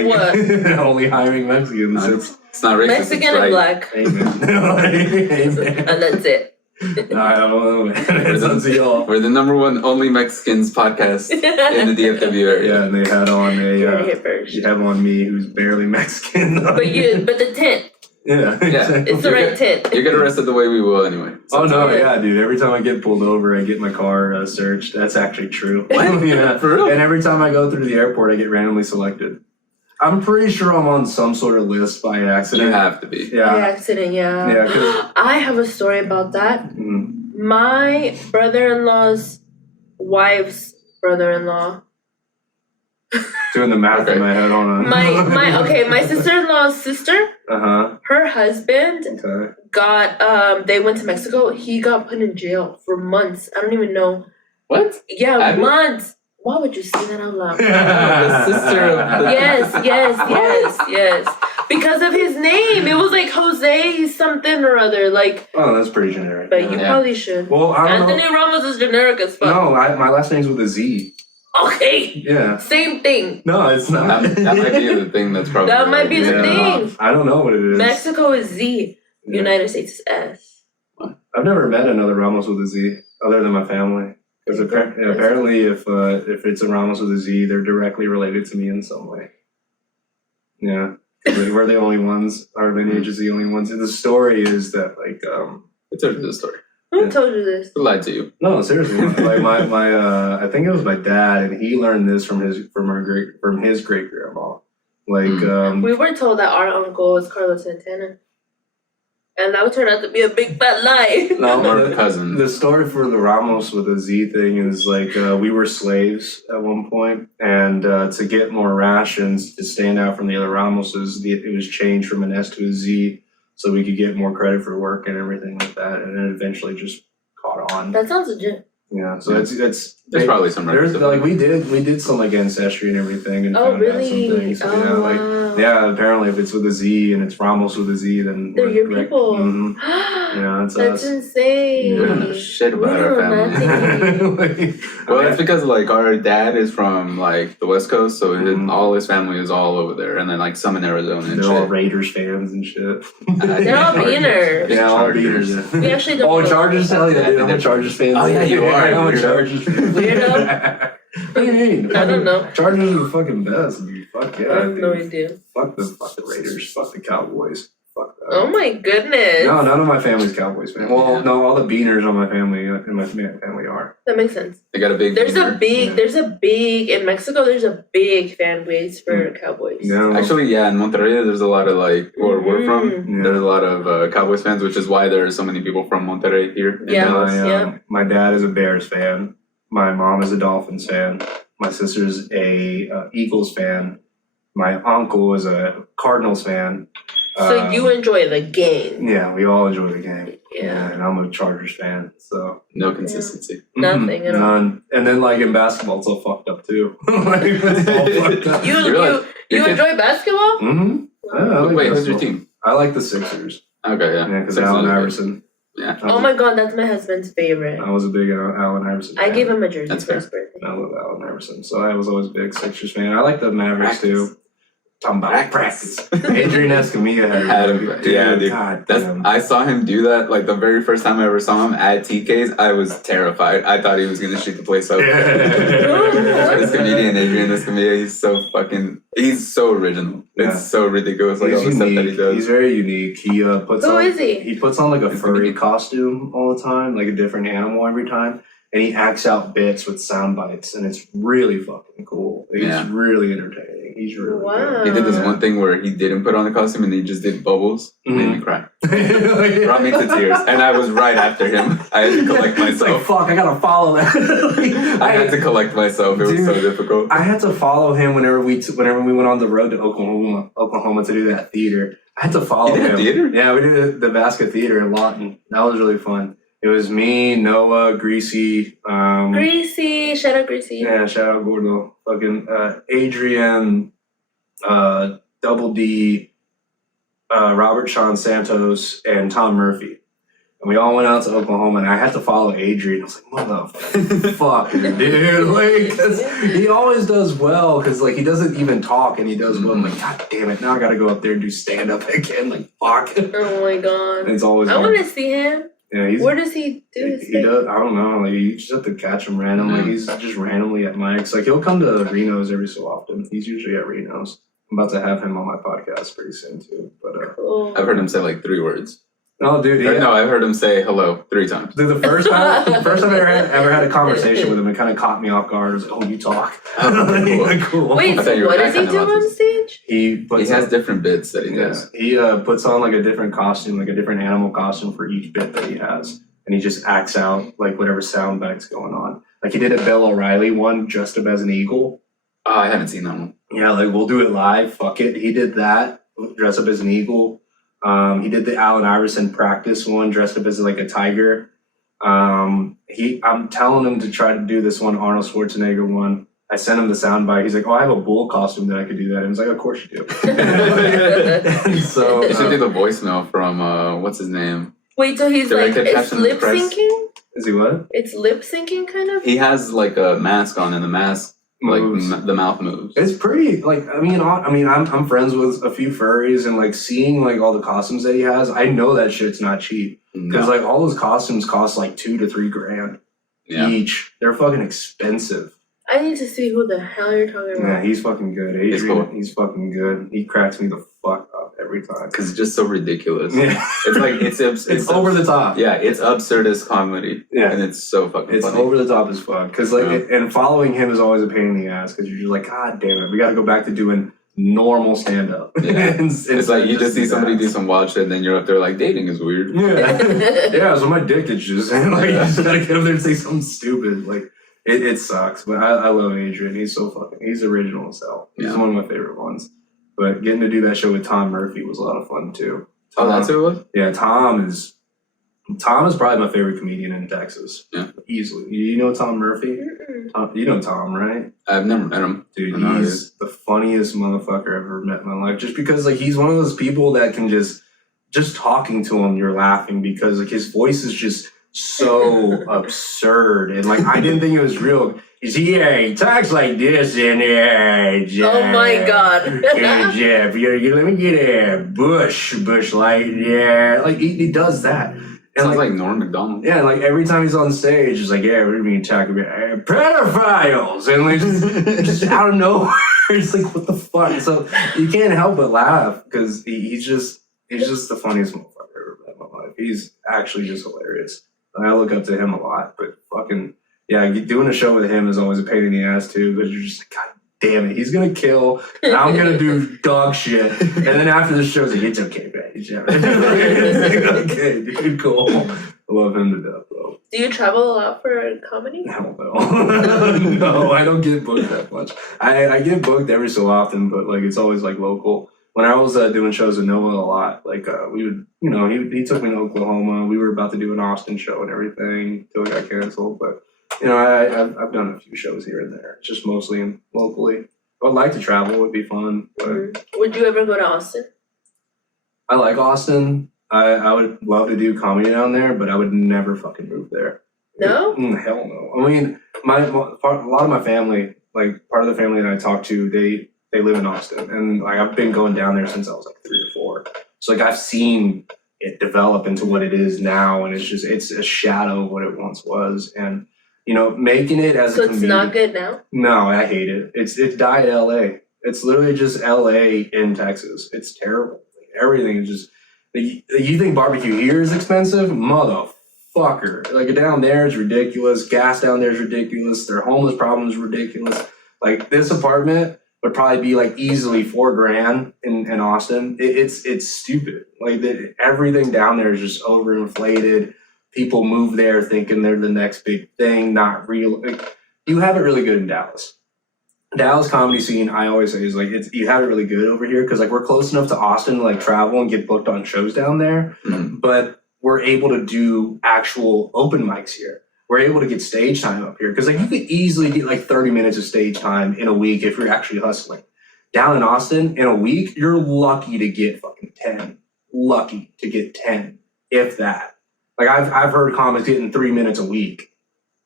What? Only hiring Mexicans. It's not racist. Mexican it's right. and black. Amen. And that's it. I don't know, man. It's up to y'all. We're the number one only Mexicans podcast in the DFW area. Yeah, and they had on You heard it here first. you have on me who's barely Mexican. But the tint. Yeah. It's the right tint. You get arrested the way we will anyway. Oh no, okay. yeah, dude. Every time I get pulled over, I get my car searched. That's actually true. Yeah, For real? And every time I go through the airport, I get randomly selected. I'm pretty sure I'm on some sort of list by accident. You have to be. By Yeah. accident, yeah. Yeah, 'cause- I have a story about that. Mhm. My brother-in-law's wife's brother-in-law. Doing the math in my head on a. My sister-in-law's sister, Uh her husband huh. Okay. got they went to Mexico. He got put in jail for months. I don't even know. What? Yeah, Abby? months. Why would you say that out loud? The sister of the... Yes. Because of his name. It was like Jose something or other. Like, Oh, that's pretty generic. but you Yeah. probably should. Well, I don't Anthony Ramos is generic as fuck. know. No, my last name's with a Z. Okay. Yeah. Same thing. No, it's not. That might be the thing that's probably... That might be the Yeah. thing. I don't know what it is. Mexico is Z. Yeah. United States is S. I've never met another Ramos with a Z other than my family. Because apparently, if it's a Ramos with a Z, they're directly related to me in some way. Yeah, we're the only ones. Our lineage is the only ones. And the story is that I told you the story. Who told you this? I lied to you. no, seriously, like my I think it was my dad, and he learned this from his great grandma. Like We were told that our uncle is Carlos Santana. And that would turn out to be a big fat lie. no, Or cousin. The story for the Ramos with a Z thing is like we were slaves at one point, and to get more rations to stand out from the other Ramoses, it was changed from an S to a Z, so we could get more credit for work and everything like that, and then eventually just caught on. That sounds legit. Yeah, so it's There's probably some there's records. like we did some like ancestry and everything, and Oh, found really? out some things. So, yeah, Oh, like wow. yeah, apparently if it's with a Z and it's Ramos with a Z, then They're we're your correct. people. Mhm. Yeah, it's That's us. insane. We don't know shit about We our know family. nothing. Well, it's because like our dad is from like the West Coast, so Mhm. all his family is all over there, and then like some in Arizona and They're all shit. Raiders fans and shit. They're all beaners. Yeah, all Chargers. Raiders. We actually don't Oh, know. Chargers? Hell yeah, dude. I'm a Chargers fan. Oh, yeah, you are. I'm a Weirdo. Chargers fan. Weirdo? What do you mean? I don't know. Chargers are the fucking best, dude. Fuck yeah. I have no dude. idea. Fuck the Raiders. Fuck the Cowboys. Fuck that. Oh my goodness. No, none of my family's Cowboys, man. Well, Yeah. no, all the beaners on my family in my family are. That makes sense. They got a big. There's finger. there's a big, in Mexico, there's a big fan base for Cowboys. No. Actually, yeah, in Monterrey, there's a lot of like where we're from. Yeah. There's a lot of Cowboys fans, which is why there are so many people from Monterrey here. in Yeah. Dallas. Yeah. My dad is a Bears fan. My mom is a Dolphins fan. My sister's a Eagles fan. My uncle is a Cardinals fan. So you enjoy the game. Yeah, we all enjoy the game. Yeah. And I'm a Chargers fan, so No consistency. Nothing at all. none. And then like in basketball, it's all fucked up too. Like, it's all fucked up. You You're like- you you can- enjoy basketball? Mm-hmm. I like Wait, who's your basketball. team? I like the Sixers. Okay, yeah. Yeah, because Sixers Allen are good. Iverson. Yeah. Oh my god, that's my husband's favorite. I was a big Allen Iverson fan. I gave him a jersey That's for his birthday. I love Allen Iverson. So I was always a big Sixers fan. I like the Mavericks too. Talking about practice. Adrian Escamilla Had him, yeah, dude. God That's, damn. I saw him do that like the very first time I ever saw him at TK's. I was terrified. I thought he was gonna shoot the place up. This comedian Adrian Escamilla, he's so original. Yeah. It's so ridiculous, like all He's the stuff that he unique. does. He's very unique. He puts Who on. is he? He puts on like a He's furry unique. costume all the time, like a different animal every time, and he acts out bits with sound bites, and it's really fucking cool. He's Yeah. really entertaining. He's really Wow. He did this Yeah. one thing where he didn't put on the costume and he just did bubbles. Made me cry. good. Brought me to tears. And I was right after him. I had to collect It's like, myself. fuck, I gotta follow that. I had to collect myself. It was so Dude, difficult. I had to follow him whenever we went on the road to Oklahoma to do that theater. I had to follow You did him. a theater? Yeah, we did the Basket Theater in Lawton. That was really fun. It was me, Noah, Greasy, Greasy, shout out Greasy. yeah, shout out Gordo, fucking Adrian, Double D, Robert Sean Santos, and Tom Murphy. And we all went out to Oklahoma, and I had to follow Adrian. I was like, motherfucker, dude. Like, 'cause he always does well, because, like, he doesn't even talk, and he does well. I'm like, God damn it, now I gotta go up there and do stand-up again. Like, fuck. Oh my god. It's always I want to see him. Yeah, Where does he do his he thing? does. I don't know. Like, you just have to catch him random. Like, he's just randomly at mics. Like, he'll come to Reno's every so often. He's usually at Reno's. I'm about to have him on my podcast pretty soon too. But Cool. I've heard him say like 3 words. oh, dude, Or no, I've heard him say hello 3 times. Dude, the first time I ever had a conversation with him, it kind of caught me off guard. I was like, oh, you talk. Cool. Wait, I thought so you were what does he kind of do about on to- stage? He He puts has on, different bits that he yeah, does. he puts on like a different costume, like a different animal costume for each bit that he has. And he just acts out like whatever sound bite's going on. Like he did a Bill O'Reilly one dressed up as an eagle. Oh, I haven't seen that one. Yeah, like we'll do it live. Fuck it. He did that, dressed up as an eagle. He did the Allen Iverson practice one, dressed up as like a tiger. I'm telling him to try to do this one Arnold Schwarzenegger one. I sent him the soundbite. He's like, "Oh, I have a bull costume that I could do that." And I was like, "Of course you do." And so You should do the voicemail from what's his name? Wait, so he's like, Directed it's Captain lip Press. syncing? is he what? It's lip syncing kind of? He has like a mask on, and the mask like Moves. the mouth moves. It's pretty like I'm friends with a few furries, and like seeing like all the costumes that he has, I know that shit's not cheap because No. like all those costumes cost like $2 to $3 grand Yeah. each. They're fucking expensive. I need to see who the hell you're talking Yeah, about. he's fucking good. He's Adrian, cool. he's fucking good. He cracks me the fuck up every time. Because it's just so ridiculous. Yeah. It's like it's over the top. Yeah, it's absurdist comedy. Yeah. And it's so fucking It's funny. over the top as fuck. Because like, Yeah. and following him is always a pain in the ass. Because you're just like, God damn it, we got to go back to doing normal stand up. Yeah. It's like you just see somebody do some wild shit, and then you're up there like dating is weird. Yeah, yeah. So my dick itches, and like you just gotta get up there and say something stupid. Like it sucks, but I love Adrian. He's so fucking. He's original as hell. He's Yeah. one of my favorite ones. But getting to do that show with Tom Murphy was a lot of fun too. Oh, that's who it was? Yeah, Tom is probably my favorite comedian in Texas. Yeah. Easily. You know Tom Murphy? Mm-mm. You know Tom, right? I've never met him. Dude, I know he he's the funniest motherfucker I've ever met in my life. Just because like he's one of those people that can just talking to him, you're laughing because like his voice is just so absurd. And like I didn't think it was real. He's he talks like this and Jeff. Oh my god. Yeah, Jeff, let me get a bush light. Yeah, like he does that. And Sounds like Norm Macdonald. yeah, like every time he's on stage, it's like, yeah, we're being talking about pedophiles, and like just out of nowhere, it's like, what the fuck? So you can't help but laugh because he's just the funniest motherfucker I've ever met in my life. He's actually just hilarious. And I look up to him a lot, but fucking yeah, doing a show with him is always a pain in the ass too, because you're just like, God damn it, he's gonna kill, and I'm gonna do dog shit, and then after the show, it's like, it's okay, man. Okay, dude, cool. I love him to death, though. Do you travel a lot for comedy? Hell no. No, I don't get booked that much. I get booked every so often, but like it's always like local. When I was doing shows with Noah a lot, like we would, he took me to Oklahoma. We were about to do an Austin show and everything till it got canceled. But I've done a few shows here and there. It's just mostly locally. I would like to travel; it would be fun. But Would you ever go to Austin? I like Austin. I would love to do comedy down there, but I would never fucking move there. No? Hell no. I mean, a lot of my family, like part of the family that I talk to, they live in Austin, and like I've been going down there since I was like 3 or 4. So like I've seen it develop into what it is now, and it's a shadow of what it once was, and making it as So a it's comedian. not good now? No, I hate it. It died LA. It's literally just LA in Texas. It's terrible. Like, everything is just. You think barbecue here is expensive? Motherfucker. Like down there is ridiculous. Gas down there is ridiculous. Their homeless problem is ridiculous. Like this apartment would probably be like easily $4 grand in Austin. It's stupid. Like everything down there is just overinflated. People move there thinking they're the next big thing, not real. Like, you have it really good in Dallas. Dallas comedy scene, I always say, is like you have it really good over here because like we're close enough to Austin to like travel and get booked on shows down there, but we're able to do actual open mics here. We're able to get stage time up here because like you could easily get like 30 minutes of stage time in a week if you're actually hustling. Down in Austin, in a week, you're lucky to get fucking 10. Lucky to get 10, if that. Like I've heard comics getting 3 minutes a week.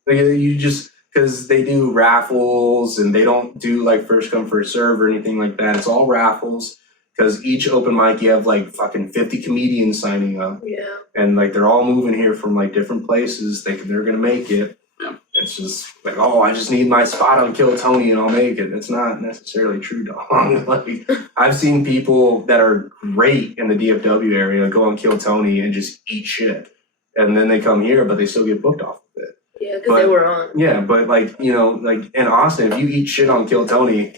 Like you just because they do raffles and they don't do like first come first serve or anything like that. It's all raffles because each open mic you have like fucking 50 comedians signing up. Yeah. And like they're all moving here from like different places. They're gonna make it. Yeah. It's just like, oh, I just need my spot on Kill Tony and I'll make it. It's not necessarily true, dog. Like I've seen people that are great in the DFW area go on Kill Tony and just eat shit, and then they come here, but they still get booked off of it. Yeah, because they were on. Yeah, but like like in Austin, if you eat shit on Kill Tony,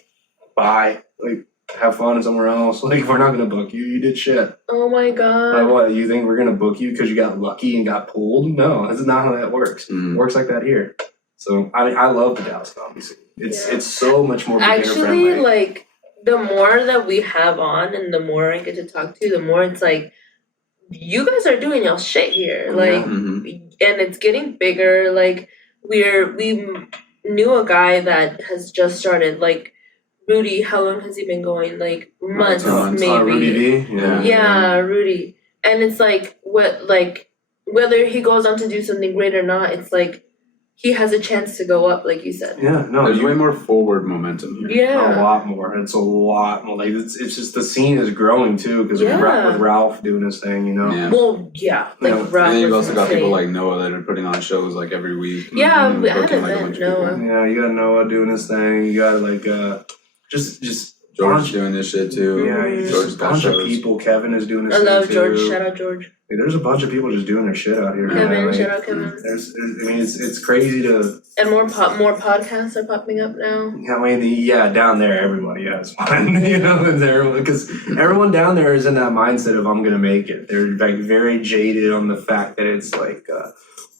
bye. Like have fun somewhere else. Like we're not gonna book you. You did shit. Oh my god. Like what? You think we're gonna book you because you got lucky and got pulled? No, that's not how that works. It works like that here. So I love the Dallas comedy scene. It's so much more beginner Actually, friendly. like the more that we have on and the more I get to talk to, the more it's like you guys are doing y'all shit here. Like Mhm. and it's getting bigger. Like we knew a guy that has just started, like Rudy. How long has he been going? Like months, maybe. Rudy D. Yeah. Yeah, Rudy. And it's like whether he goes on to do something great or not, it's like he has a chance to go up, like you said. Yeah. No. There's way more forward momentum here. Yeah. A lot more. It's a lot more. Like it's just the scene is growing too because Yeah. with Ralph doing his thing, Yeah. Well, yeah. Like Yeah. Ralph And then you've was also got people insane. like Noah that are putting on shows like every week. Yeah, I booking, haven't like, a met bunch of people. Noah. Yeah, you got Noah doing his thing. You got like just George doing this shit too. yeah, Mm. just a bunch of people. Kevin is doing his I thing love too. George. Shout out George. Like, there's a bunch of people just doing their shit out here. Kevin, man. Like, shout out Kevin. It's crazy to. And more podcasts are popping up now. I mean, down there, everybody has fun, because everyone down there is in that mindset of I'm gonna make it. They're like very jaded on the fact that it's like,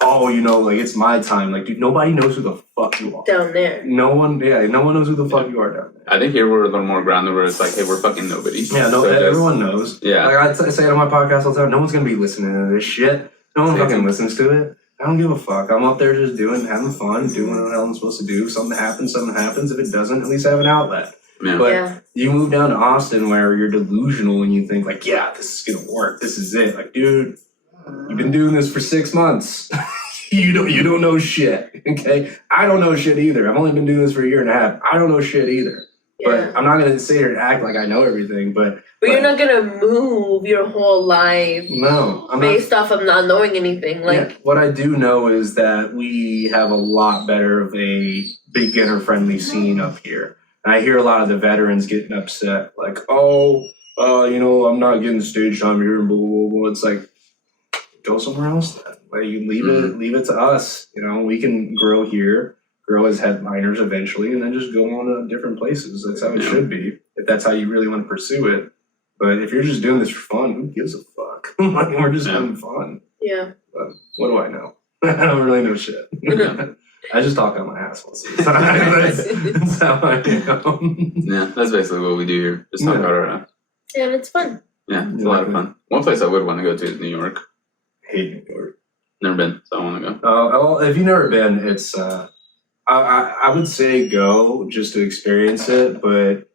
like it's my time. Like, dude, nobody knows who the fuck you are. Down there. No one knows who the fuck you are down there. I think here we're a little more grounded where it's like, hey, we're fucking nobody. Yeah, no, So just- everyone knows. Yeah. Like I say it on my podcast all the time, no one's gonna be listening to this shit. No one fucking listens to it. I don't give a fuck. I'm up there just having fun, doing what the hell I'm supposed to do. If something happens. If it doesn't, at least I have an outlet. Yeah. But Yeah. you move down to Austin where you're delusional and you think like, yeah, this is gonna work. This is it. Like, dude, you've been doing this for 6 months. You don't know shit. Okay? I don't know shit either. I've only been doing this for a year and a half. I don't know shit either. Yeah. But I'm not gonna sit here and act like I know everything. But But you're not gonna move your whole life no, I'm not. based off of not knowing anything. Like, Yeah, what I do know is that we have a lot better of a beginner friendly scene up here. And I hear a lot of the veterans getting upset, like, I'm not getting stage time here and blah, blah, blah. It's like, go somewhere else then. Like, you leave it to us. We can grow here, grow as headliners eventually, and then just go on to different places. That's how it should be, if that's how you really want to pursue it. But if you're just doing this for fun, who gives a fuck? Like, we're just having fun. yeah. But what do I know? I don't really know shit. I just talk on my ass most of the time. That's how I am. Yeah, that's basically what we do here. Just talk about our Yeah, and it's fun. Yeah, it's a lot of fun. One place I would want to go to is New York. Hate New York. Never been, so I want to go. Well, if you've never been, it's I would say go just to experience it, but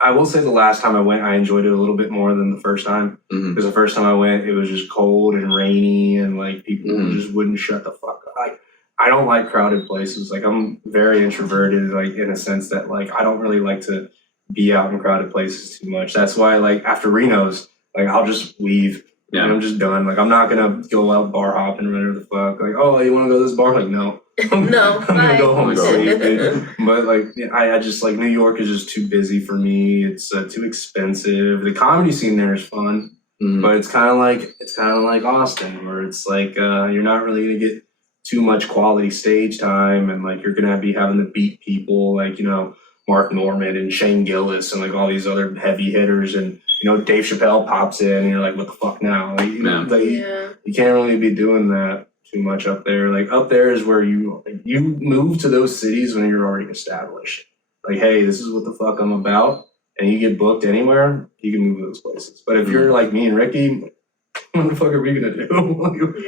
I will say the last time I went, I enjoyed it a little bit more than the first time. Mhm. Because the first time I went, it was just cold and rainy, and like people just wouldn't shut the fuck up. Like, I don't like crowded places. Like, I'm very introverted, like in a sense that like I don't really like to be out in crowded places too much. That's why like after Reno's, like I'll just leave. Yeah. And I'm just done. Like, I'm not gonna go out bar hopping or whatever the fuck. Like, oh, you want to go to this bar? Like, no. No, I'm gonna go home and bye. sleep. Dude. But like, I just like New York is just too busy for me. It's too expensive. The comedy scene there is fun, Mhm. but it's kind of like Austin, where it's like you're not really gonna get too much quality stage time, and like you're gonna be having to beat people like Mark Norman and Shane Gillis and like all these other heavy hitters, and Dave Chappelle pops in and you're like, what the fuck now? Like, Yeah. you can't really be doing that too much up there. Like, up there is where you move to those cities when you're already established. Like, hey, this is what the fuck I'm about, and you get booked anywhere, you can move to those places. But if you're like me and Ricky, what the fuck are we gonna do?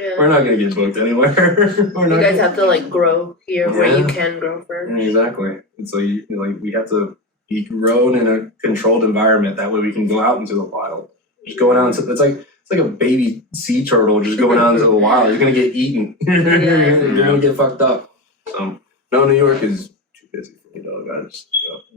Yeah. We're not gonna get booked anywhere. You guys have to like grow here where you Yeah. can grow first. Exactly. It's like we have to be grown in a controlled environment. That way we can go out into the wild. Just going out into it's it's like a baby sea turtle just going out into the wild. You're gonna get eaten. You're gonna get fucked up. So no, New York is too busy for me, dog.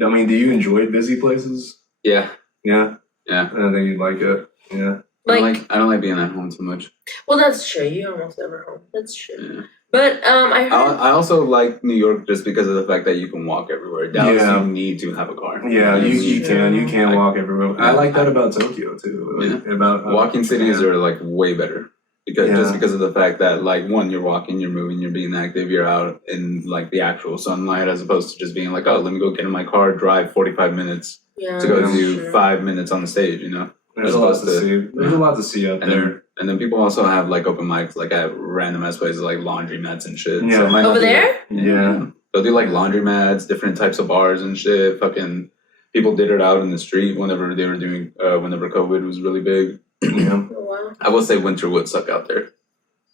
I mean, do you enjoy busy places? Yeah. Yeah. Yeah. I don't think you'd like it. Yeah. I don't like being at home too much. Well, that's true. You're almost never home. That's true. Yeah. But I heard. I also like New York just because of the fact that you can walk everywhere. Dallas, you need to have a car. Yeah, you can Like, walk everywhere. I like that about Tokyo too. Like, about walking cities are like way better because Yeah. just because of the fact that like one, you're walking, you're moving, you're being active, you're out in like the actual sunlight as opposed to just being like, oh, let me go get in my car, drive 45 minutes Yeah, to go that's do true. 5 minutes on the stage. You know. There's As a lot opposed to to- see. There's a lot to see out And there. then people also have like open mics like at random ass places like laundromats and shit. Yeah. So it might not Over be, like- there? Yeah. They'll do like laundromats, different types of bars and shit. Fucking people did it out in the street whenever they were doing whenever COVID was really big. Yeah. Oh, wow. I will say winter would suck out there.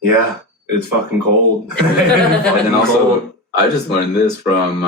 Yeah. It's fucking cold. And then also I just learned this from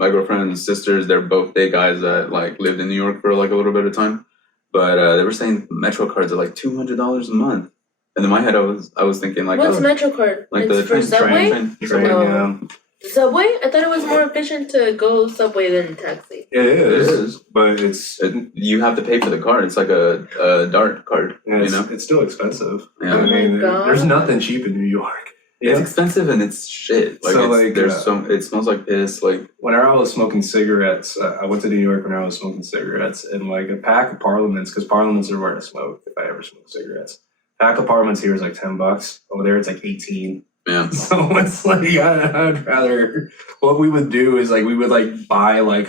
my girlfriend's sisters. They're both day guys that like lived in New York for like a little bit of time. But they were saying Metro cards are like $200 a month. And in my head I was thinking like What's oh, Metro card? like It's the for Subway? Train, Oh. yeah. Subway? I thought it was more efficient to go Subway than taxi. It is. It is. But it's You have to pay for the card. It's like a dart card, yeah, you know? it's still expensive. Yeah. I Oh my mean, God. there's nothing cheap in New York. It's Yeah. expensive and it's shit. Like, So, it's, like, there's it smells like piss. Like, Whenever I was smoking cigarettes, I went to New York when I was smoking cigarettes, and like a pack of Parliaments, because Parliaments are where I smoke if I ever smoke cigarettes. Pack of Parliaments here is like $10. Over there, it's like 18. man, So it's like I'd rather. What we would do is like we would like buy like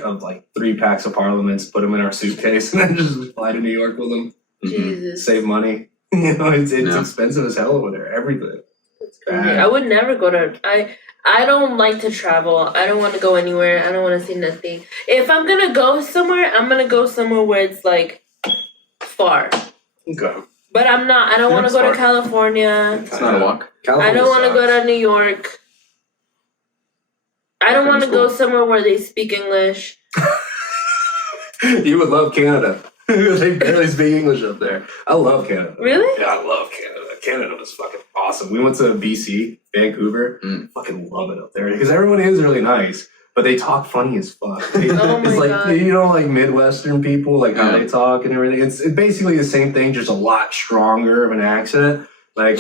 3 packs of Parliaments, put them in our suitcase, and then just fly to New York with them. mhm. Jesus. Save money. You know, it's Yeah. expensive as hell over there. Everything. That's crazy. I would never go to. I don't like to travel. I don't want to go anywhere. I don't want to see nothing. If I'm gonna go somewhere, I'm gonna go somewhere where it's like far. Okay. But I'm not. I don't want to That's go to far. California. It's not a walk. I don't want to go to New York. I don't want to go somewhere where they speak English. You would love Canada. They barely speak English up there. I love Canada. Really? Yeah, I love Canada. Canada was fucking awesome. We went to BC, Vancouver. Mm. Fucking love it up there because everyone is really nice, but they talk funny as fuck. Oh my It's like God. you know, like Midwestern people, like how Yeah. they talk and everything. It's basically the same thing, just a lot stronger of an accent. Like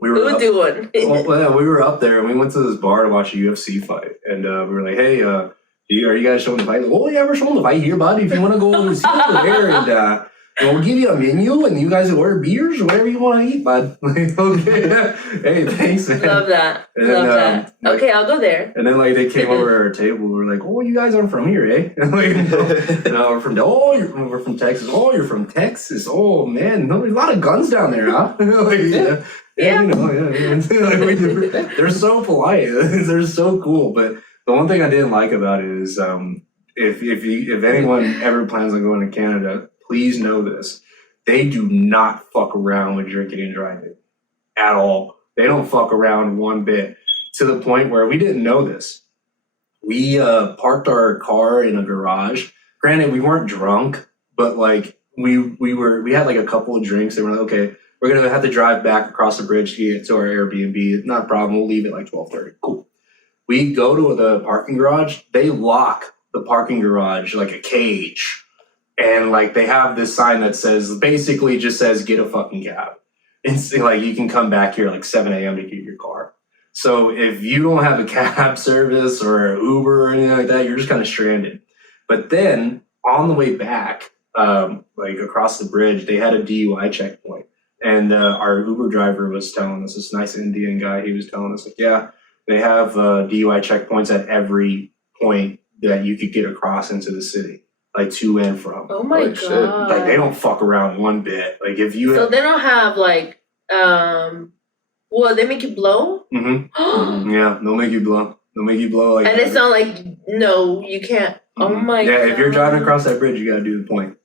we were. Who would do one? Well, yeah, we were up there and we went to this bar to watch a UFC fight, and we were like, "Hey, are you guys showing the fight?" Like, "Oh yeah, we're showing the fight here, buddy. If you want to go over there, and we'll give you a menu, and you guys will order beers or whatever you want to eat, bud." Like, okay, hey, thanks, man. Love that. And Love then, that. like- Okay, I'll go there. And then like they came over to our table, we were like, "Oh, you guys aren't from here, eh?" And like, no, we're from. We're from Texas. Oh, you're from Texas. Oh man, no, there's a lot of guns down there, huh? Like, yeah. Yeah. You know, yeah. Like, they're so polite. They're so cool. But the one thing I didn't like about it is, if anyone ever plans on going to Canada, please know this: they do not fuck around with drinking and driving at all. They don't fuck around one bit. To the point where we didn't know this. We parked our car in a garage. Granted, we weren't drunk, but like we had like a couple of drinks, and we're like, okay, we're gonna have to drive back across the bridge to get to our Airbnb. Not a problem. We'll leave at like 12:30. Cool. We go to the parking garage. They lock the parking garage like a cage, and like they have this sign that basically just says get a fucking cab. It's like you can come back here like 7 a.m. to get your car. So if you don't have a cab service or Uber or anything like that, you're just kind of stranded. But then on the way back, like across the bridge, they had a DUI checkpoint. And our Uber driver was telling us, this nice Indian guy, he was telling us, like, yeah, they have DUI checkpoints at every point that you could get across into the city, like to and from. Oh my Holy shit. God. Like they don't fuck around one bit. Like if you So they don't have like, well, they make you blow? Mhm. Yeah, they'll make you blow. They'll make you blow like And it's not like, no, you can't. Oh my Yeah, God. if you're driving across that bridge, you gotta do the point.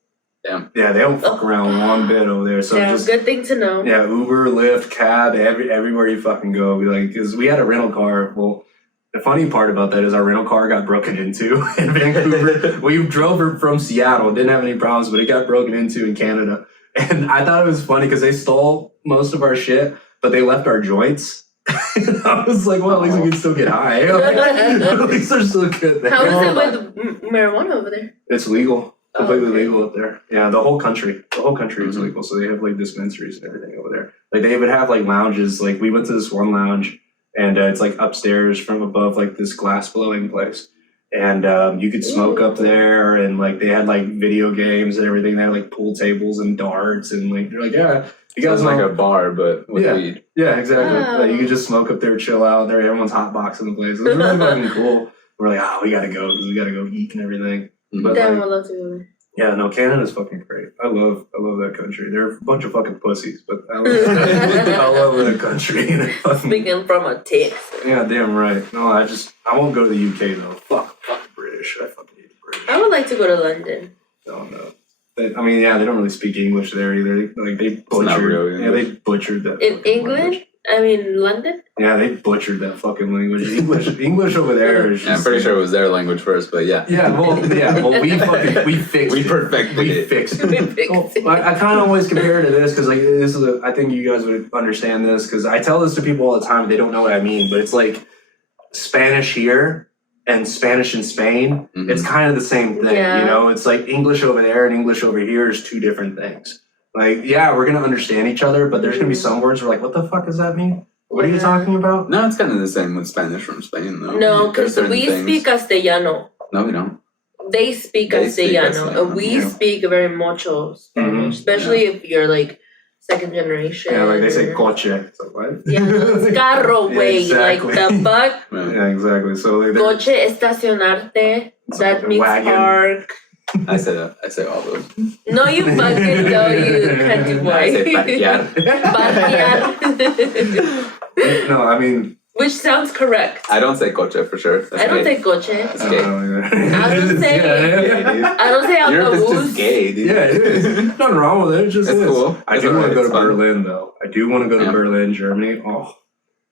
Yeah. Yeah, they don't fuck around one bit over there. So Yeah, just good thing to know. yeah, Uber, Lyft, cab, everywhere you fucking go. We like because we had a rental car. Well, the funny part about that is our rental car got broken into in Vancouver. We drove her from Seattle, didn't have any problems, but it got broken into in Canada. And I thought it was funny because they stole most of our shit, but they left our joints. I was like, well, at least we can still get high. At least they're still good. How is it with marijuana over there? It's legal. Completely okay. legal up there. Yeah, the whole country. The whole country is legal. So they have like dispensaries and everything over there. Like they would have like lounges. Like we went to this one lounge and it's like upstairs from above like this glass blowing place. And you could smoke up there, and like they had like video games and everything. They had like pool tables and darts, and like they're like, yeah, you guys It's like a bar, but with Yeah. weed. yeah, exactly. Wow. Like, you could just smoke up there, chill out there. Everyone's hotboxing the place. It was really fucking cool. We're like, oh, we gotta go because we gotta go eat and everything. But Damn, like, I'd love to go there. yeah, no, Canada's fucking great. I love that country. They're a bunch of fucking pussies, but I love, I love that country. They're fucking, Speaking from a tip. yeah, damn right. No, I won't go to the UK though. Fuck the British. I fucking hate the British. I would like to go to London. No. I mean, yeah, they don't really speak English there either. They butchered. not real Yeah, English. they butchered that. In fucking England? language. I mean, London? Yeah, they butchered that fucking language. English over there is just. Yeah, I'm pretty sure it was their language first, but yeah. Yeah, well, we fixed We it. perfected We it. fixed it. Well, I kind of always compare it to this because like this is I think you guys would understand this because I tell this to people all the time. They don't know what I mean, but it's like Spanish here and Spanish in Spain. Mhm. It's kind of the same thing, Yeah. you know. It's like English over there and English over here is two different things. Like, yeah, we're gonna understand each other, but there's gonna be some words we're like, what the fuck does that mean? What are you Yeah. talking about? No, it's kind of the same with Spanish from Spain, though. No, There's because certain we things- speak Castellano. No, we don't. They speak They speak Castellano. Castellano, And we yeah. speak very mucho Spanish, Mhm, especially if you're like second generation. Yeah, like they say or- coche. It's like what? Yeah, no, it's carro, Yeah, way. exactly. Like the fuck. Right. Yeah, exactly. So like, they're- Coche estacionarte. That means wagon. park. I say that. I say all those. No, you fucking don't, you country boy. I say parquear. Parquear. No, I mean, Which sounds correct. I don't say coche for sure. That's I don't gay. say coche. That's I gay. don't know. I don't say- Yeah, I don't say Europe is autobus. just gay, dude. yeah, it is. Nothing wrong with it. It just It's is. cool. I It's do want alright, to go to it's fun. Berlin, though. I do want to go to Yeah. Berlin, Germany. Oh,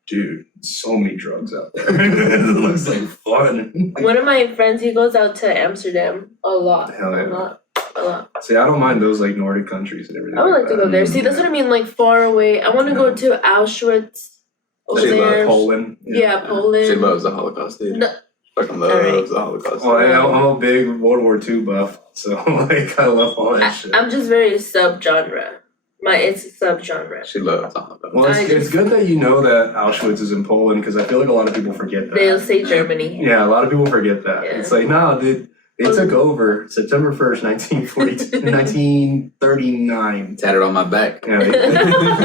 dude, so many drugs out there. It looks like fun. One of my friends, he goes out to Amsterdam a lot. Hell yeah. A lot. See, I don't mind those like Nordic countries and everything. I would like to go there. See, that's what I mean, like far away. I want to go to Auschwitz over She there. Poland. Yeah, Poland. She loves the Holocaust, dude. No. Fucking Alright. loves the Holocaust. Well, I'm a big World War II buff, so like I love all that shit. I'm just very sub-genre. It's a sub-genre. She loves the Holocaust. Well, I it's just- good that you know that Auschwitz is in Poland because I feel like a lot of people forget that. They'll say Germany. Yeah, a lot of people forget that. Yeah. It's like, no, dude, they took over September 1st, 1939. Tatted on my back. Yeah,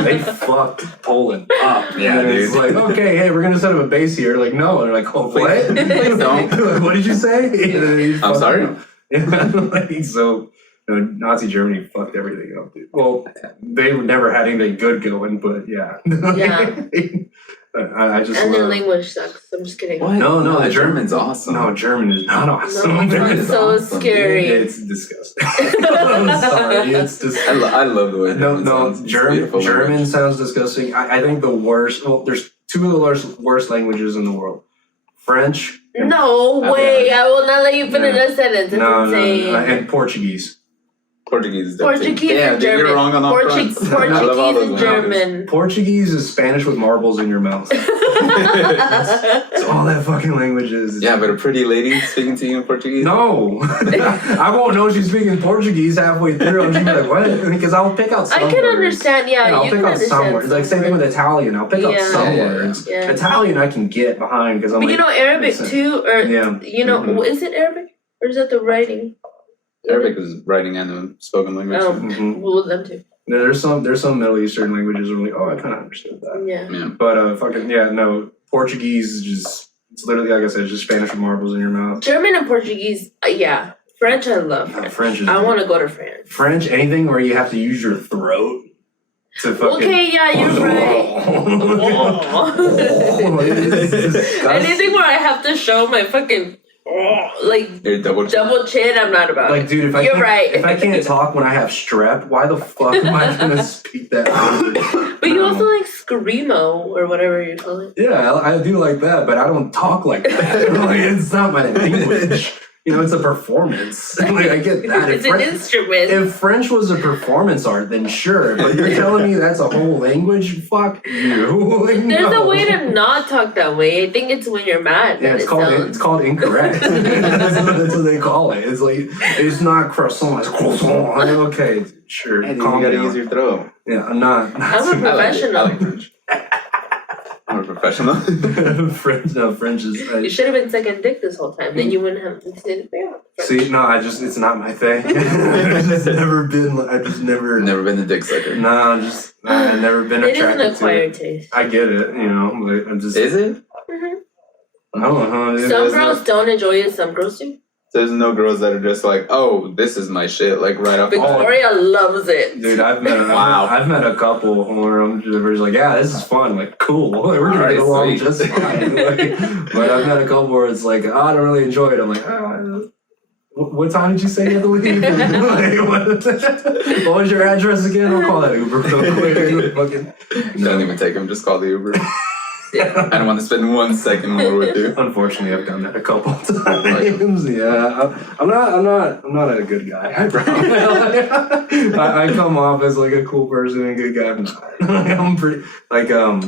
they fucked Poland up. Yeah, And it's dude. like, okay, hey, we're gonna set up a base here. Like, no, they're like, oh, what? Please don't. Like, what did you say? And then they just I'm fucked sorry? it up. Yeah, like, so Nazi Germany fucked everything up, dude. Well, they never had anything good going, but yeah. Yeah. I just And their love. language sucks. I'm just kidding. What? No, the the German's awesome. No, German is not awesome. No, German it's is so awesome, scary. It's disgusting. I'm sorry, it's disgusting. I love the way No, German no, sounds. It's German beautiful language. sounds disgusting. I think the worst. Well, there's two of the worst languages in the world: French. No way. I will not let you finish that sentence. It's No, insane. and Portuguese. Portuguese is dope too. Portuguese Yeah, and dude, German. you're wrong on all fronts. I love all Portuguese those and languages. German. Portuguese is Spanish with marbles in your mouth. That's all that fucking language is. Yeah, but a pretty lady speaking to you in Portuguese? No, I won't know she's speaking Portuguese halfway through. I'm just like, what? Because I'll pick out some I can words. understand. Yeah, I'll you pick can out some understand. words. Like same thing with Italian. I'll pick out Yeah. some Yeah. words. Yeah. Italian I can get behind because I'm But like, you know Arabic listen. too, or Yeah. you know, Mhm. is it Arabic or is that the writing? Arabic is writing and a spoken language. Oh. Mhm. Well, them too. Yeah, there's some Middle Eastern languages where I'm like, oh, I kind of understood that. Yeah. Yeah. But fucking yeah, no. Portuguese is just it's literally like I said, just Spanish with marbles in your mouth. German and Portuguese, yeah. French, I love No, French. French is I want to go to France. French anything where you have to use your throat to fucking. Okay, yeah, you're right. It's disgusting. Anything where I have to show my fucking like You're double chin, I'm not about Like, it. dude, if I You're can't, right. if I can't talk when I have strep, why the fuck am I gonna speak that language? But you also like screamo or whatever you call it. Yeah, I do like that, but I don't talk like that. Like, it's not my language. it's a performance. Like, I get that. It's an instrument. If French was a performance art, then sure. But you're telling me that's a whole language? Fuck you. Like, There's no. a way to not talk that way. I think it's when you're mad. Yeah, that it's it called sounds... it's called incorrect. That's what they call it. It's like it's not croissant, it's croissant. Like, okay, sure. Hey, dude, calm you gotta down. use your throat. Yeah, I'm not. I'm a professional. I like French. I'm a professional. French is. You should have been second dick this whole time. Then you wouldn't have to say the prayer. See, no, it's not my thing. I've just never been. I just never. Never been the dick sucker. Nah, I've never been It is attracted an to acquired it. taste. I get it, but I'm just. Is it? Mm-hmm. I don't know. Some there's girls don't enjoy it. Some girls do. There's no girls that are just like, oh, this is my shit, like right off. Victoria loves it. Dude, I've met a couple where I'm just like, yeah, this is fun. Like, cool. Like, we're gonna Alright, get along sweet. just fine. Like, but I've met a couple where it's like, oh, I don't really enjoy it. I'm like, what time did you say you had to leave? Like, what was your address again? I'll call that Uber real quick. Fucking, Don't even take him. Just call the Uber. I don't want to spend 1 second more with you. Unfortunately, I've done that a couple times. Yeah, I'm not a good guy. I promise. I come off as like a cool person and a good guy. I'm not. I'm pretty like No,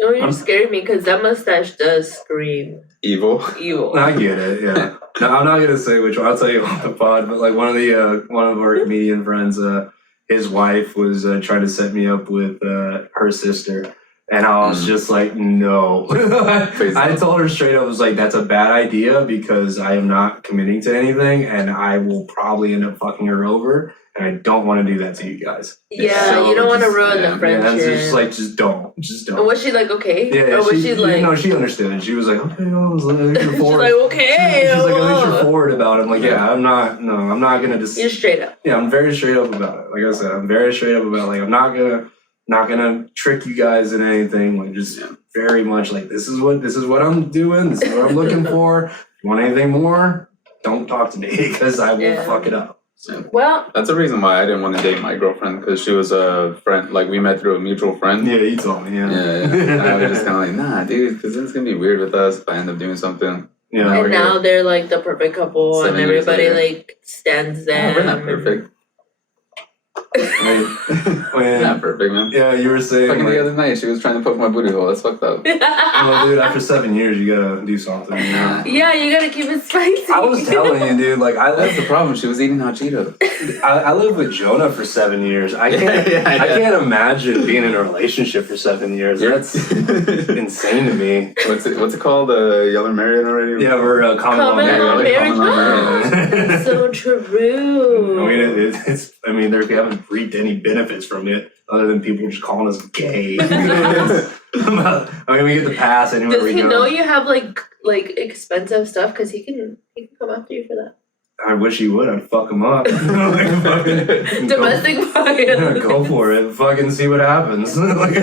you scared me because that mustache does scream Evil. evil. I get it. Yeah. No, I'm not gonna say which one. I'll tell you on the pod. But like one of our comedian friends, his wife was trying to set me up with her sister. And I was just like, no. I told her straight up, I was like, that's a bad idea because I am not committing to anything and I will probably end up fucking her over. And I don't want to do that to you guys. Yeah, So you don't want to just- ruin yeah. the friendship. Yeah, it's just like, just don't. And was she like, okay? Yeah, or was she like... No, she understood it. She was like, okay, I was like, you're She's forward. like, okay. She's like, at least well. you're forward about it. I'm like, yeah, I'm not gonna just... You're straight up. Yeah, I'm very straight up about it. Like I said, I'm very straight up about it. Like, I'm not gonna trick you guys in anything. Like, just very much like, this is what I'm doing. This is what I'm looking for. If you want anything more, don't talk to me because I will fuck it up. So. Well, That's the reason why I didn't want to date my girlfriend because she was a friend. Like we met through a mutual friend. Yeah, you told me. Yeah. And I was just kind of like, nah, dude, because it's gonna be weird with us if I end up doing something. Yeah. and now they're like the perfect couple 7 and years everybody later. like stands Yeah, them. we're not perfect. We're not perfect, man. Yeah, you were saying. Fucking the Like, other night, she was trying to poke my booty hole. That's fucked up. well, dude, after 7 years, you gotta do something. You know? Yeah, you gotta keep it spicy. I was telling you, dude. Like That's the problem. She was eating hot Cheetos. I lived with Jonah for 7 years. I can't imagine being in a relationship for 7 years. That's insane to me. What's it called? Y'all are married already? Yeah, we're common law Comment on married. marriage. So true. I mean, they haven't reaped any benefits from it other than people just calling us gay. I mean, we get the pass anywhere Does we he go. know you have like expensive stuff? Because he can come after you for that. I wish he would. I'd fuck him up. Like, fucking Domestic violence. Go for it. Fucking see what happens. Like,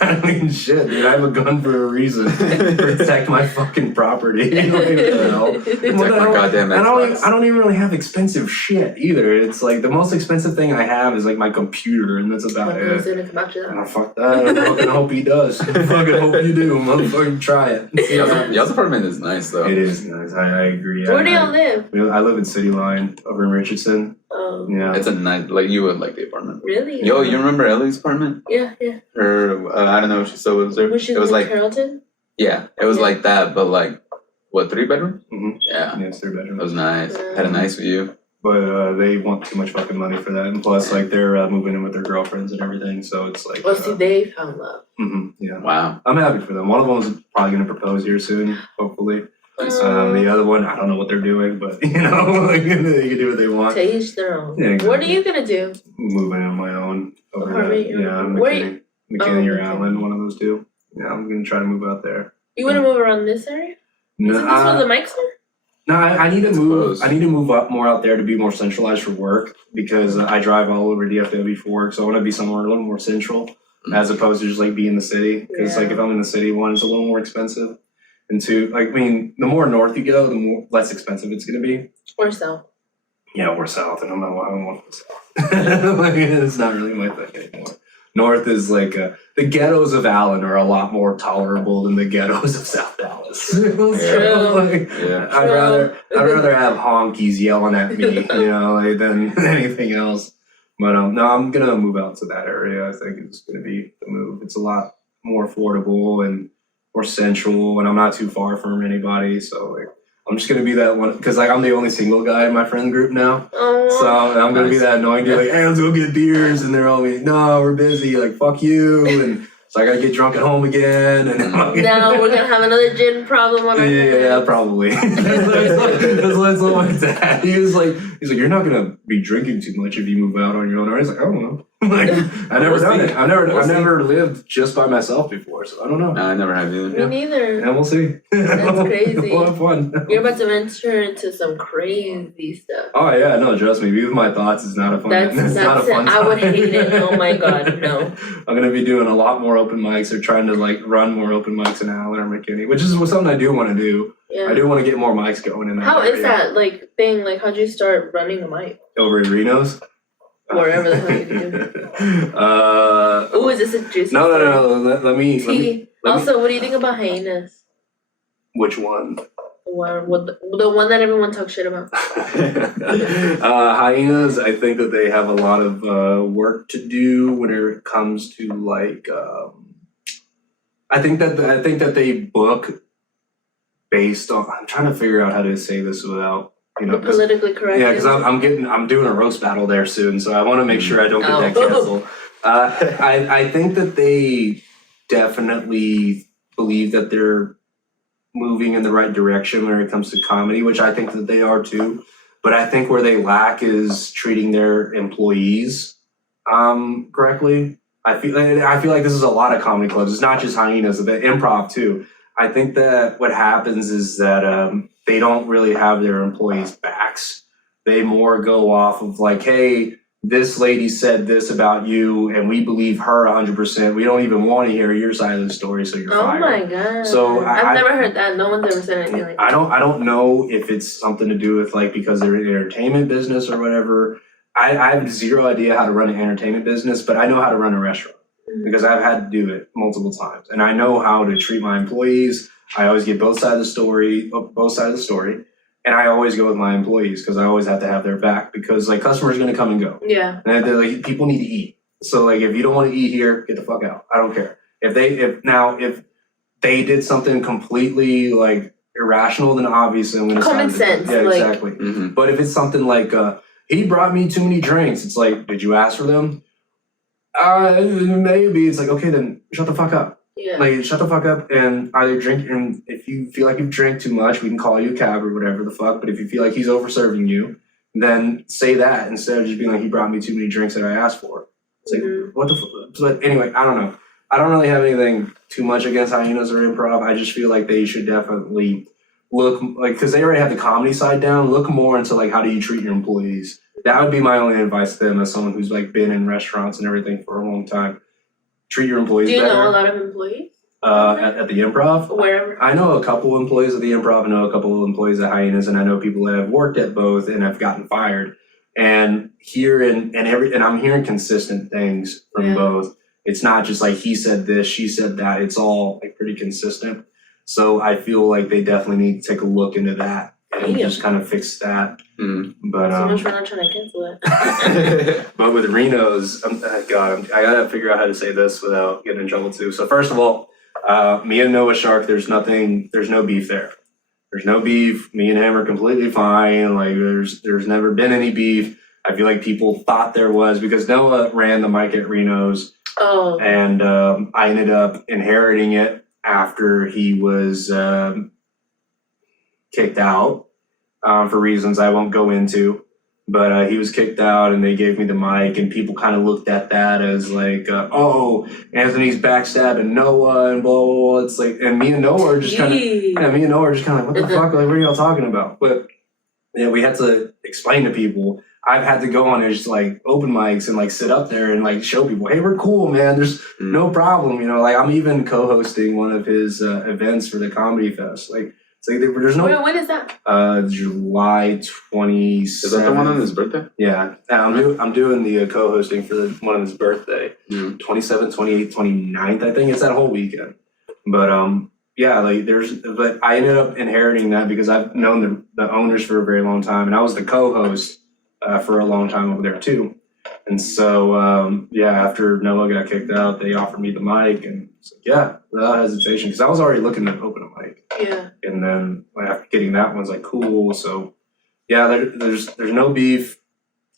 I mean, shit, dude. I have a gun for a reason. Protect my fucking property. Like, what the hell? Protect my goddamn Xbox. I don't even really have expensive shit either. It's like the most expensive thing I have is like my computer, and that's about Who's it. gonna come after that? Oh, fuck that. I fucking hope he does. I fucking hope you do. Motherfucking try it. See what happens. Y'all's apartment is nice though. It is nice. I agree. Where do y'all live? I live in City Line over in Richardson. Yeah. It's a nice, like you would like the apartment. Really? Yo, you remember Ellie's apartment? Yeah. Or I don't know if she still lives there. Was she It was in like Carrollton? it was like that, but like what 3 bedroom? Mhm. Yeah, Yeah, it's 3 it bedroom. was nice. Had a nice view. But they want too much fucking money for that, and plus, like, they're moving in with their girlfriends and everything. So it's like, Well, see, they found love. yeah. Wow. I'm happy for them. One of them's probably gonna propose here soon, hopefully. The other one, I don't know what they're doing, but like, they can do what they want. To each their own. Yeah, exactly. What are you gonna do? Moving on my own over Apartment, there. Yeah, where McKinney or McKinney. Allen, one of those two. Yeah, I'm gonna try to move out there. You wanna move around this area? Isn't this where the mics are? No, I need to move. Close. I need to move up more out there to be more centralized for work because I drive all over DFW for work. So I want to be somewhere a little more central as opposed to just like be in the city. Because like if I'm in the city, one, it's a little more expensive, and two, like I mean, the more north you go, the more less expensive it's gonna be. Or south? Yeah, we're south, and I don't want the south. Like, it's not really my thing anymore. North is like the ghettos of Allen are a lot more tolerable than the ghettos of South Dallas. So, like, Yeah. I'd rather have honkies yelling at me, like, than anything else. But no, I'm gonna move out to that area. I think it's gonna be the move. It's a lot more affordable and more central, and I'm not too far from anybody. So like, I'm just gonna be that one because like I'm the only single guy in my friend group now. So I'm gonna be that annoying dude like, hey, let's go get beers, and they're all like, no, we're busy. Like, fuck you, and so I gotta get drunk at home again. And now we're gonna have another gin problem on our yeah, probably. That's what I told my dad. He's like, you're not gonna be drinking too much if you move out on your own. I was like, I don't know. Like, I've never done it. I've never lived just by myself before, so I don't know. No, I never have either. Me neither. And we'll see. That's crazy. We'll have fun. You're about to venture into some crazy stuff. Oh yeah, no, trust me. Be with my thoughts is not a fun. That's not a fun time. I would hate it. Oh my god, no. I'm gonna be doing a lot more open mics or trying to like run more open mics in Allen or McKinney, which is something I do want to do. Yeah. I do want to get more mics going in that. How area. is that like thing? Like, how'd you start running a mic? Over in Reno's? Wherever the hell you do. Oh, is this a juicy No. story? Let me. Also, what do you think about hyenas? Which one? The one that everyone talks shit about. Hyenas, I think that they have a lot of work to do when it comes to like. I think that they book based on. I'm trying to figure out how to say this without. The politically correct. Yeah, because I'm doing a roast battle there soon, so I want to make sure I don't get that canceled. I think that they definitely believe that they're moving in the right direction when it comes to comedy, which I think that they are too. But I think where they lack is treating their employees correctly. I feel like this is a lot of comedy clubs. It's not just Hyenas, the Improv too. I think that what happens is that they don't really have their employees' backs. They more go off of like, hey, this lady said this about you, and we believe her 100%. We don't even want to hear your side of the story, so you're fired. Oh my god! So I've never heard that. No one's ever said anything like that. I don't know if it's something to do with like because they're in the entertainment business or whatever. I have zero idea how to run an entertainment business, but I know how to run a restaurant because I've had to do it multiple times, and I know how to treat my employees. I always get both sides of the story, and I always go with my employees because I always have to have their back because like customers are gonna come and go. Yeah. And they're like, people need to eat. So like if you don't want to eat here, get the fuck out. I don't care. If they did something completely like irrational, then obviously I'm gonna common sense. Yeah, like, exactly. Mm-hmm. But if it's something like he brought me too many drinks, it's like, did you ask for them? Maybe. It's like, okay, then shut the fuck up. Yeah. Like, shut the fuck up and either drink. And if you feel like you've drank too much, we can call you a cab or whatever the fuck. But if you feel like he's over serving you, then say that instead of just being like, he brought me too many drinks that I asked for. It's like, what the fuck? But anyway, I don't know. I don't really have anything too much against Hyenas or Improv. I just feel like they should definitely look like, because they already have the comedy side down, look more into like, how do you treat your employees? That would be my only advice to them as someone who's like been in restaurants and everything for a long time. Treat your employees better. Do you know a lot of employees? At the Improv? Wherever. I know a couple of employees at the Improv. I know a couple of employees at Hyenas, and I know people that have worked at both and have gotten fired. And here and I'm hearing consistent things from both. It's not just like he said this, she said that. It's all like pretty consistent. So I feel like they definitely need to take a look into that and just kind of fix that. But so much for not trying to cancel it. But with Reno's, I gotta figure out how to say this without getting in trouble too. So first of all, me and Noah Shark, there's no beef there. There's no beef. Me and him are completely fine. Like there's never been any beef. I feel like people thought there was because Noah ran the mic at Reno's. Oh. And I ended up inheriting it after he was kicked out for reasons I won't go into. But he was kicked out and they gave me the mic and people kind of looked at that as like, oh, Anthony's backstabbing Noah and blah, blah, blah. It's like, and me and Noah are just kind of, like, what the fuck? Like, what are y'all talking about? But yeah, we had to explain to people. I've had to go on his like open mics and like sit up there and like show people, hey, we're cool, man. There's no problem. You know, like I'm even co-hosting one of his events for the Comedy Fest. Like It's like there's no. Wait, when is that? July 27th. Is that the one on his birthday? Yeah, I'm doing the co-hosting for the one on his birthday. 27th, 28th, 29th. I think it's that whole weekend. But yeah, like but I ended up inheriting that because I've known the owners for a very long time, and I was the co-host for a long time over there too. And so yeah, after Noah got kicked out, they offered me the mic, and it's like, yeah, without hesitation, because I was already looking to open a mic. Yeah. And then after getting that one, I was like, cool. So yeah, there's no beef.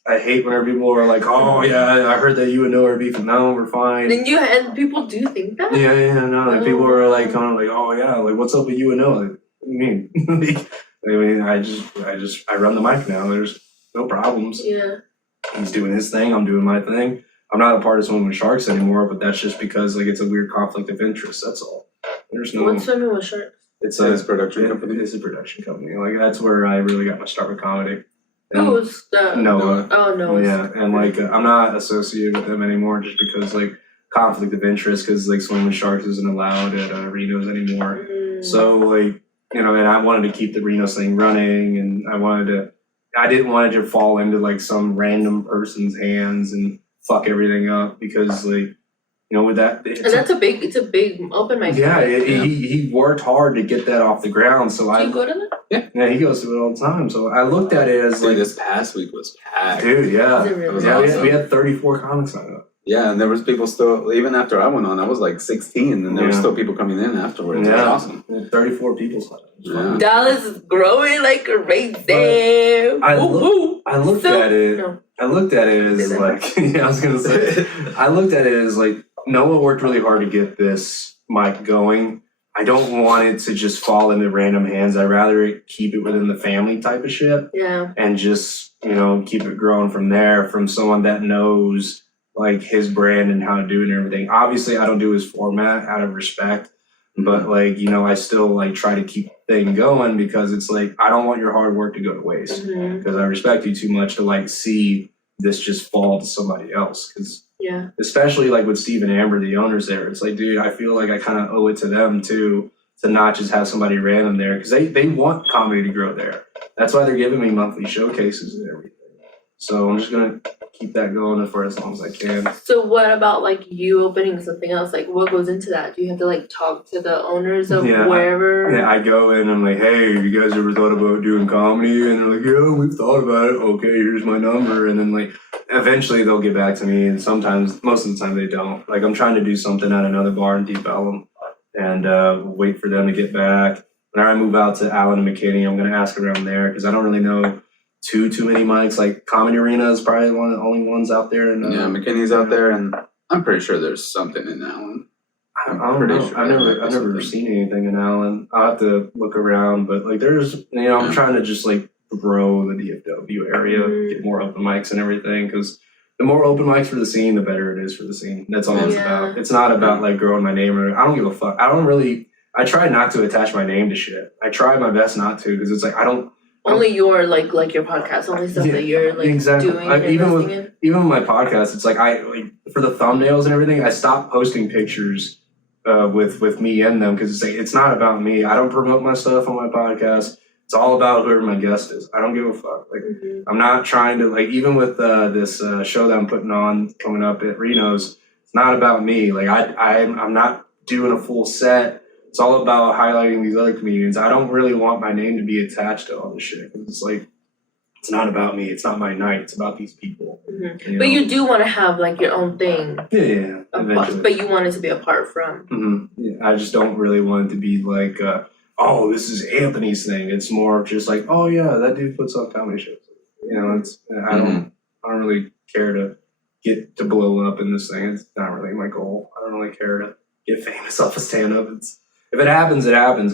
I hate whenever people are like, oh yeah, I heard that you and Noah are beefing. No, we're fine. And people do think that? Yeah, no. Like people are like kind of like, oh yeah, like what's up with you and Noah? Like, what do you mean? I mean, I run the mic now. There's no problems. Yeah. He's doing his thing. I'm doing my thing. I'm not a part of Swimming with Sharks anymore, but that's just because like it's a weird conflict of interest. That's all. There's no. What's Swimming with Sharks? It's his production company. It's a production company. Like that's where I really got my start with comedy. Who's the Noah? Oh, Noah. Yeah, and like I'm not associated with them anymore just because like conflict of interest because like Swimming with Sharks isn't allowed at Reno's anymore. So like and I wanted to keep the Reno's thing running, and I didn't want it to fall into like some random person's hands and fuck everything up because like with that. And it's a big open mic. Yeah, he worked hard to get that off the ground. So Do you go to that? Yeah, he goes to it all the time. So I looked at it as like this past week was packed. dude, yeah, Is it really? Yeah, we had 34 comics sign up. Yeah, and there was people still, even after I went on, I was like 16, and there were still people coming in afterwards. It was awesome. 34 people signed up. Yeah. Dallas is growing like crazy. I looked at it. No. I looked at it as like, yeah, I was gonna say. I looked at it as like Noah worked really hard to get this mic going. I don't want it to just fall into random hands. I'd rather keep it within the family type of shit. Yeah. And just keep it growing from there from someone that knows like his brand and how to do it and everything. Obviously, I don't do his format out of respect, but like I still like try to keep the thing going because it's like I don't want your hard work to go to waste because I respect you too much to like see this just fall to somebody else. Because especially like with Steve and Amber, the owners there, it's like, dude, I feel like I kind of owe it to them too to not just have somebody random there because they want comedy to grow there. That's why they're giving me monthly showcases and everything. So I'm just gonna keep that going for as long as I can. So what about like you opening something else? Like what goes into that? Do you have to like talk to the owners of wherever? I go in and I'm like, hey, have you guys ever thought about doing comedy? And they're like, yeah, we've thought about it. Okay, here's my number. And then like eventually they'll get back to me, and sometimes, most of the time they don't. Like I'm trying to do something at another bar in Deep Ellum and wait for them to get back. When I move out to Allen and McKinney, I'm gonna ask around there because I don't really know too many mics. Like Comedy Arena is probably one of the only ones out there. And McKinney's out there, and I'm pretty sure there's something in Allen. I don't know. I've never seen anything in Allen. I'll have to look around, but like there's I'm trying to just like grow the DFW area, get more open mics and everything, because the more open mics for the scene, the better it is for the scene. That's all it's about. It's not about like growing my name, or I don't give a fuck. I try not to attach my name to shit. I try my best not to, because it's like only your like your podcast, only stuff that you're like doing. Even with my podcast, it's like for the thumbnails and everything, I stopped posting pictures with me in them because it's not about me. I don't promote my stuff on my podcast. It's all about whoever my guest is. I don't give a fuck. Like I'm not trying to even with this show that I'm putting on coming up at Reno's. It's not about me. Like I'm not doing a full set. It's all about highlighting these other comedians. I don't really want my name to be attached to all this shit. It's like, it's not about me. It's not my night. It's about these people. But you do want to have like your own thing. Yeah. Eventually. But you want it to be apart from. Yeah, I just don't really want it to be like, oh, this is Anthony's thing. It's more just like, oh yeah, that dude puts on comedy shows. I don't really care to get to blow up in this thing. It's not really my goal. I don't really care to get famous off of stand-up. If it happens,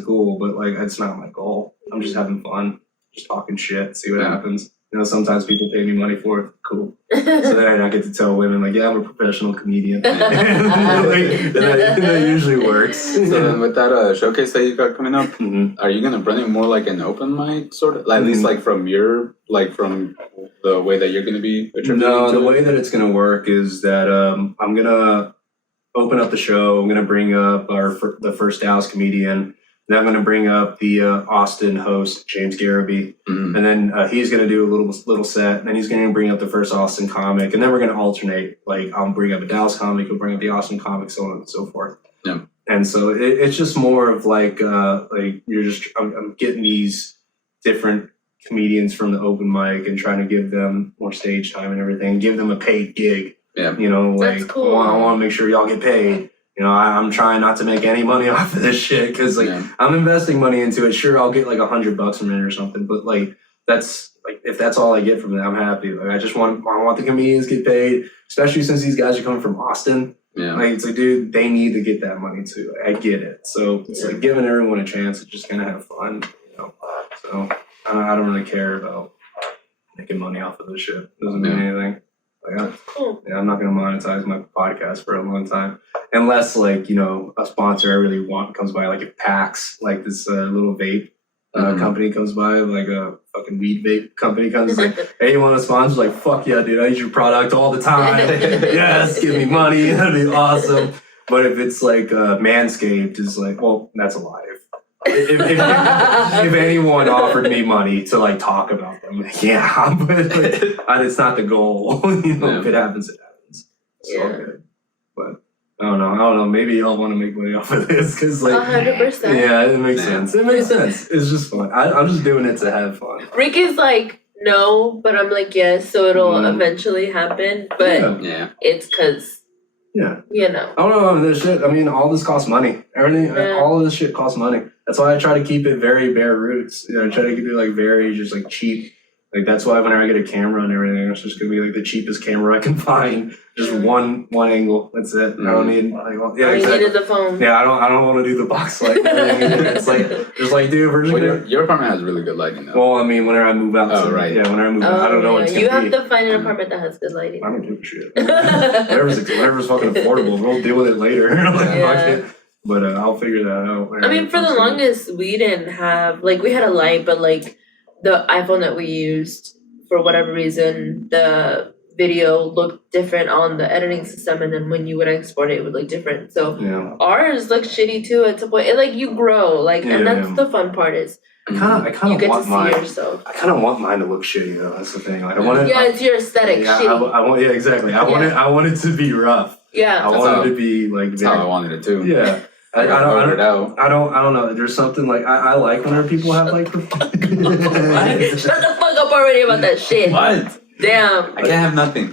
cool, but like it's not my goal. I'm just having fun, just talking shit, see what happens. Sometimes people pay me money for it, cool. So then I get to tell women like, yeah, I'm a professional comedian. that usually works. So then with that showcase that you got coming up, are you gonna run it more like an open mic sort of? At least like from the way that you're gonna be attributing No, to the way that it's gonna work is that I'm gonna open up the show. I'm gonna bring up the first Dallas comedian. Then I'm going to bring up the Austin host, James Garraby. Mhm. And then he's going to do a little set. And then he's going to bring up the first Austin comic. And then we're going to alternate. Like, I'll bring up a Dallas comic, he'll bring up the Austin comic, so on and so forth. Yeah. And so it's just more of like I'm getting these different comedians from the open mic and trying to give them more stage time and everything, give them a paid gig. Yeah. You know, That's like, cool. I want to make sure y'all get paid. You know, I'm trying not to make any money off of this shit because, like, Yeah. I'm investing money into it. Sure, I'll get like $100 from it or something, but like, that's like, if that's all I get from it, I'm happy. Like, I want the comedians to get paid, especially since these guys are coming from Austin. Yeah. Like, it's like, dude, they need to get that money too. I get it. So it's like giving everyone a chance to just kind of have fun, you know. So I don't really care about making money off of this shit. It doesn't mean anything. Like, Cool. I'm not going to monetize my podcast for a long time. Unless, like, you know, a sponsor I really want comes by, like if PAX, like this little vape company comes by, like a fucking weed vape company comes like, hey, you want to sponsor? Like, fuck yeah, dude, I use your product all the time. Yes, give me money. That'd be awesome. But if it's like Manscaped, is like, well, that's a lie. If anyone offered me money to like talk about them, like, yeah, but like, it's not the goal. You know, Yeah. if it happens, it happens. It's all Yeah. good. But I don't know. Maybe y'all want to make money off of this because, like, 100%. yeah, it makes Yeah. sense. It makes sense. It's just fun. I'm just doing it to have fun. Rick is like, no, but I'm like, yes, so it'll Mm. eventually happen. But Yeah. Yeah. it's because, Yeah. you know. I don't know. This shit. I mean, all this costs money. Everything. Yeah. All of this shit costs money. That's why I try to keep it very bare roots. You know, I try to keep it like very just like cheap. Like, that's why whenever I get a camera and everything, it's just gonna be like the cheapest camera I can find. Just one angle. That's it. I don't need like, well, yeah, All you exactly. need is a phone. Yeah, I don't want to do the box light. It's like, just like, dude, we're just Well, gonna. your apartment has really good lighting though. Well, I mean, whenever I move out, Oh, to, right. yeah, whenever I move out, I don't know what it's You gonna have be. to find an apartment that has good lighting. I don't give a shit. Whatever's fucking affordable, we'll deal with it later. Like, Yeah. fuck it. But I'll figure that out. I mean, for the longest, we didn't have, like, we had a light, but, like, the iPhone that we used, for whatever reason, the video looked different on the editing system, and then when you would export it, it would look different. So Yeah. ours looked shitty, too, at some point. It, like, you grow, like, Yeah, and that's yeah. the fun part is I you kind of get to want see mine. yourself. I kind of want mine to look shitty though. That's the thing. Like, I want it. Yeah, it's your aesthetic, Yeah, shitty. I want. Yeah, exactly. I want it. I want it to be rough. I Yeah. That's want how- it to be like. That's how I wanted it too. Yeah. I figured it don't. out. I don't know. There's something like I like whenever people have like. Shut the fuck up already about that shit. What? Damn. I can't have nothing.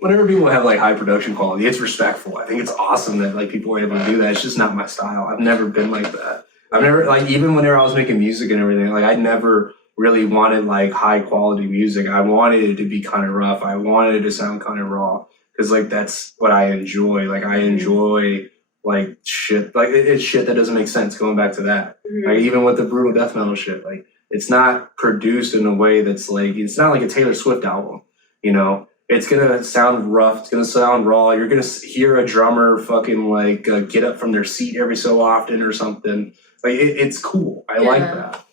Whenever people have like high production quality, it's respectful. I think it's awesome that like people are able to do that. It's just not my style. I've never been like that. I've never like even whenever I was making music and everything, like I never really wanted like high quality music. I wanted it to be kind of rough. I wanted it to sound kind of raw because like that's what I enjoy. Like I enjoy like shit. Like it's shit that doesn't make sense. Going back to that, like even with the brutal death metal shit, like it's not produced in a way that's like it's not like a Taylor Swift album. You know, it's gonna sound rough. It's gonna sound raw. You're gonna hear a drummer fucking like get up from their seat every so often or something. Like it's cool. I like that.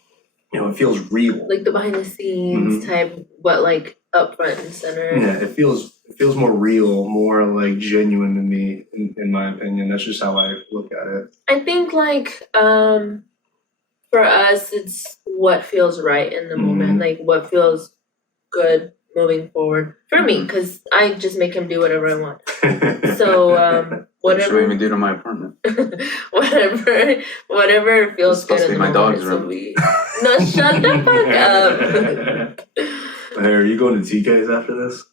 You know, it feels real. Like the behind the scenes type, but like up front and center. Yeah, it feels more real, more like genuine to me, in my opinion. That's just how I look at it. I think like for us it's what feels right in the moment, like what feels good moving forward for me, because I just make him do whatever I want. So What should whatever we do to my apartment? whatever feels It's supposed good to in be the my moment. dog's So room. no, shut the fuck up. Hey, are you going to TK's after this?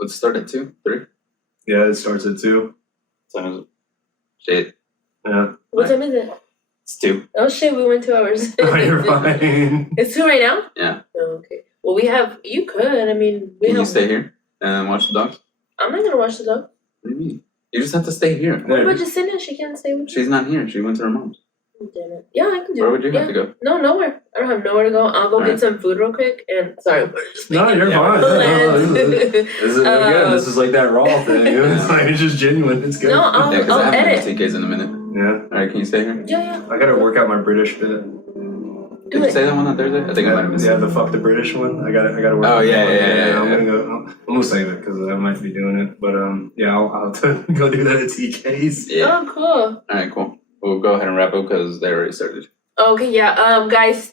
Let's start at 2, 3. Yeah, it starts at 2. Shit, Yeah. What time is it? it's 2. Oh shit, we went 2 hours. Oh, you're fine. It's 2 right now? Yeah. Oh, okay. Well, you could. I mean, we Can you have. stay here and watch the dogs? I'm not gonna watch the dog. What do you mean? You just have to stay here. What about Jacinda? She can't stay with me. She's not here. She went to her mom's. Oh, damn it. Yeah, I can do it. Where would you yeah. have to go? No, nowhere. I don't have nowhere to go. I'll go get Alright. some food real quick. And sorry, we're just No, making you're fine. plans. This is again. This is like that raw thing. It's like it's just genuine. It's good. No, I'll- Yeah, because I haven't edit. been to TK's in a minute. Yeah. Alright, can you stay here? Yeah. I gotta work out my British bit. Did you say that one on Thursday? I think I might have missed Yeah, it. the fuck the British one. I gotta work. Oh, on yeah, that one. yeah. I'm gonna save it because I might be doing it. But yeah, I'll have to go do that at TK's. Yeah. Oh, cool. Alright, cool. we'll go ahead and wrap up because they already started. Okay, yeah. Guys,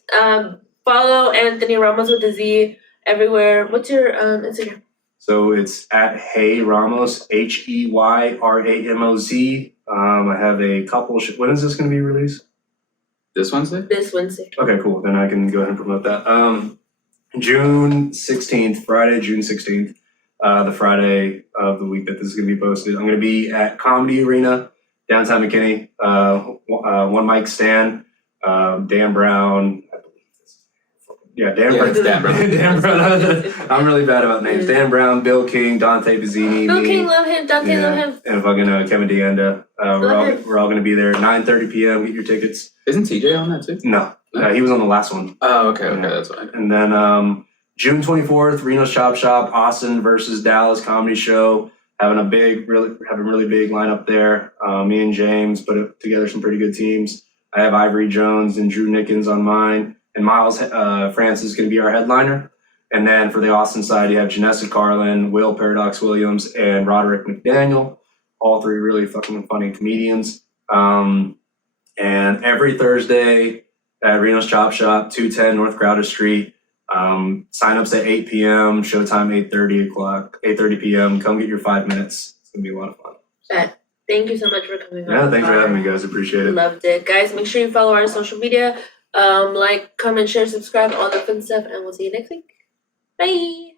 follow Anthony Ramos with a Z everywhere. What's your Instagram? So it's at Hey Ramos, HeyRamoz. I have a couple. When is this going to be released? This Wednesday? This Wednesday. Okay, cool. Then I can go ahead and promote that. June 16th, Friday, June 16th, the Friday of the week that this is going to be posted. I'm going to be at Comedy Arena, downtown McKinney. One mic stand. Dan Brown. I believe this. Yeah, Dan Brown. It's Dan Brown. Dan Brown. I'm really bad about names. Dan Brown, Bill King, Dante Pizzini. Bill me. King, love him. Dante, love him. And fucking Kevin DeAnda. We're all going to be there. 9:30 p.m. Get your tickets. Isn't TJ on that too? No, he was on the last one. Oh, okay, that's fine. And then June 24th, Reno's Chop Shop, Austin versus Dallas comedy show. Having a really big lineup there. Me and James put together some pretty good teams. I have Ivory Jones and Drew Nickens on mine, and Miles Francis is going to be our headliner. And then for the Austin side, you have Janessa Carlin, Will Paradox Williams, and Roderick McDaniel. All three really fucking funny comedians. And every Thursday at Reno's Chop Shop, 210 North Crowder Street. Sign-ups at 8 p.m., showtime 8:30 p.m. Come get your 5 minutes. It's going to be a lot of fun. Thank you so much for coming on. Yeah, thanks for having me, guys. Appreciate it. Loved it. Guys, make sure you follow our social media. Like, comment, share, subscribe, all that fun stuff, and we'll see you next week. Bye.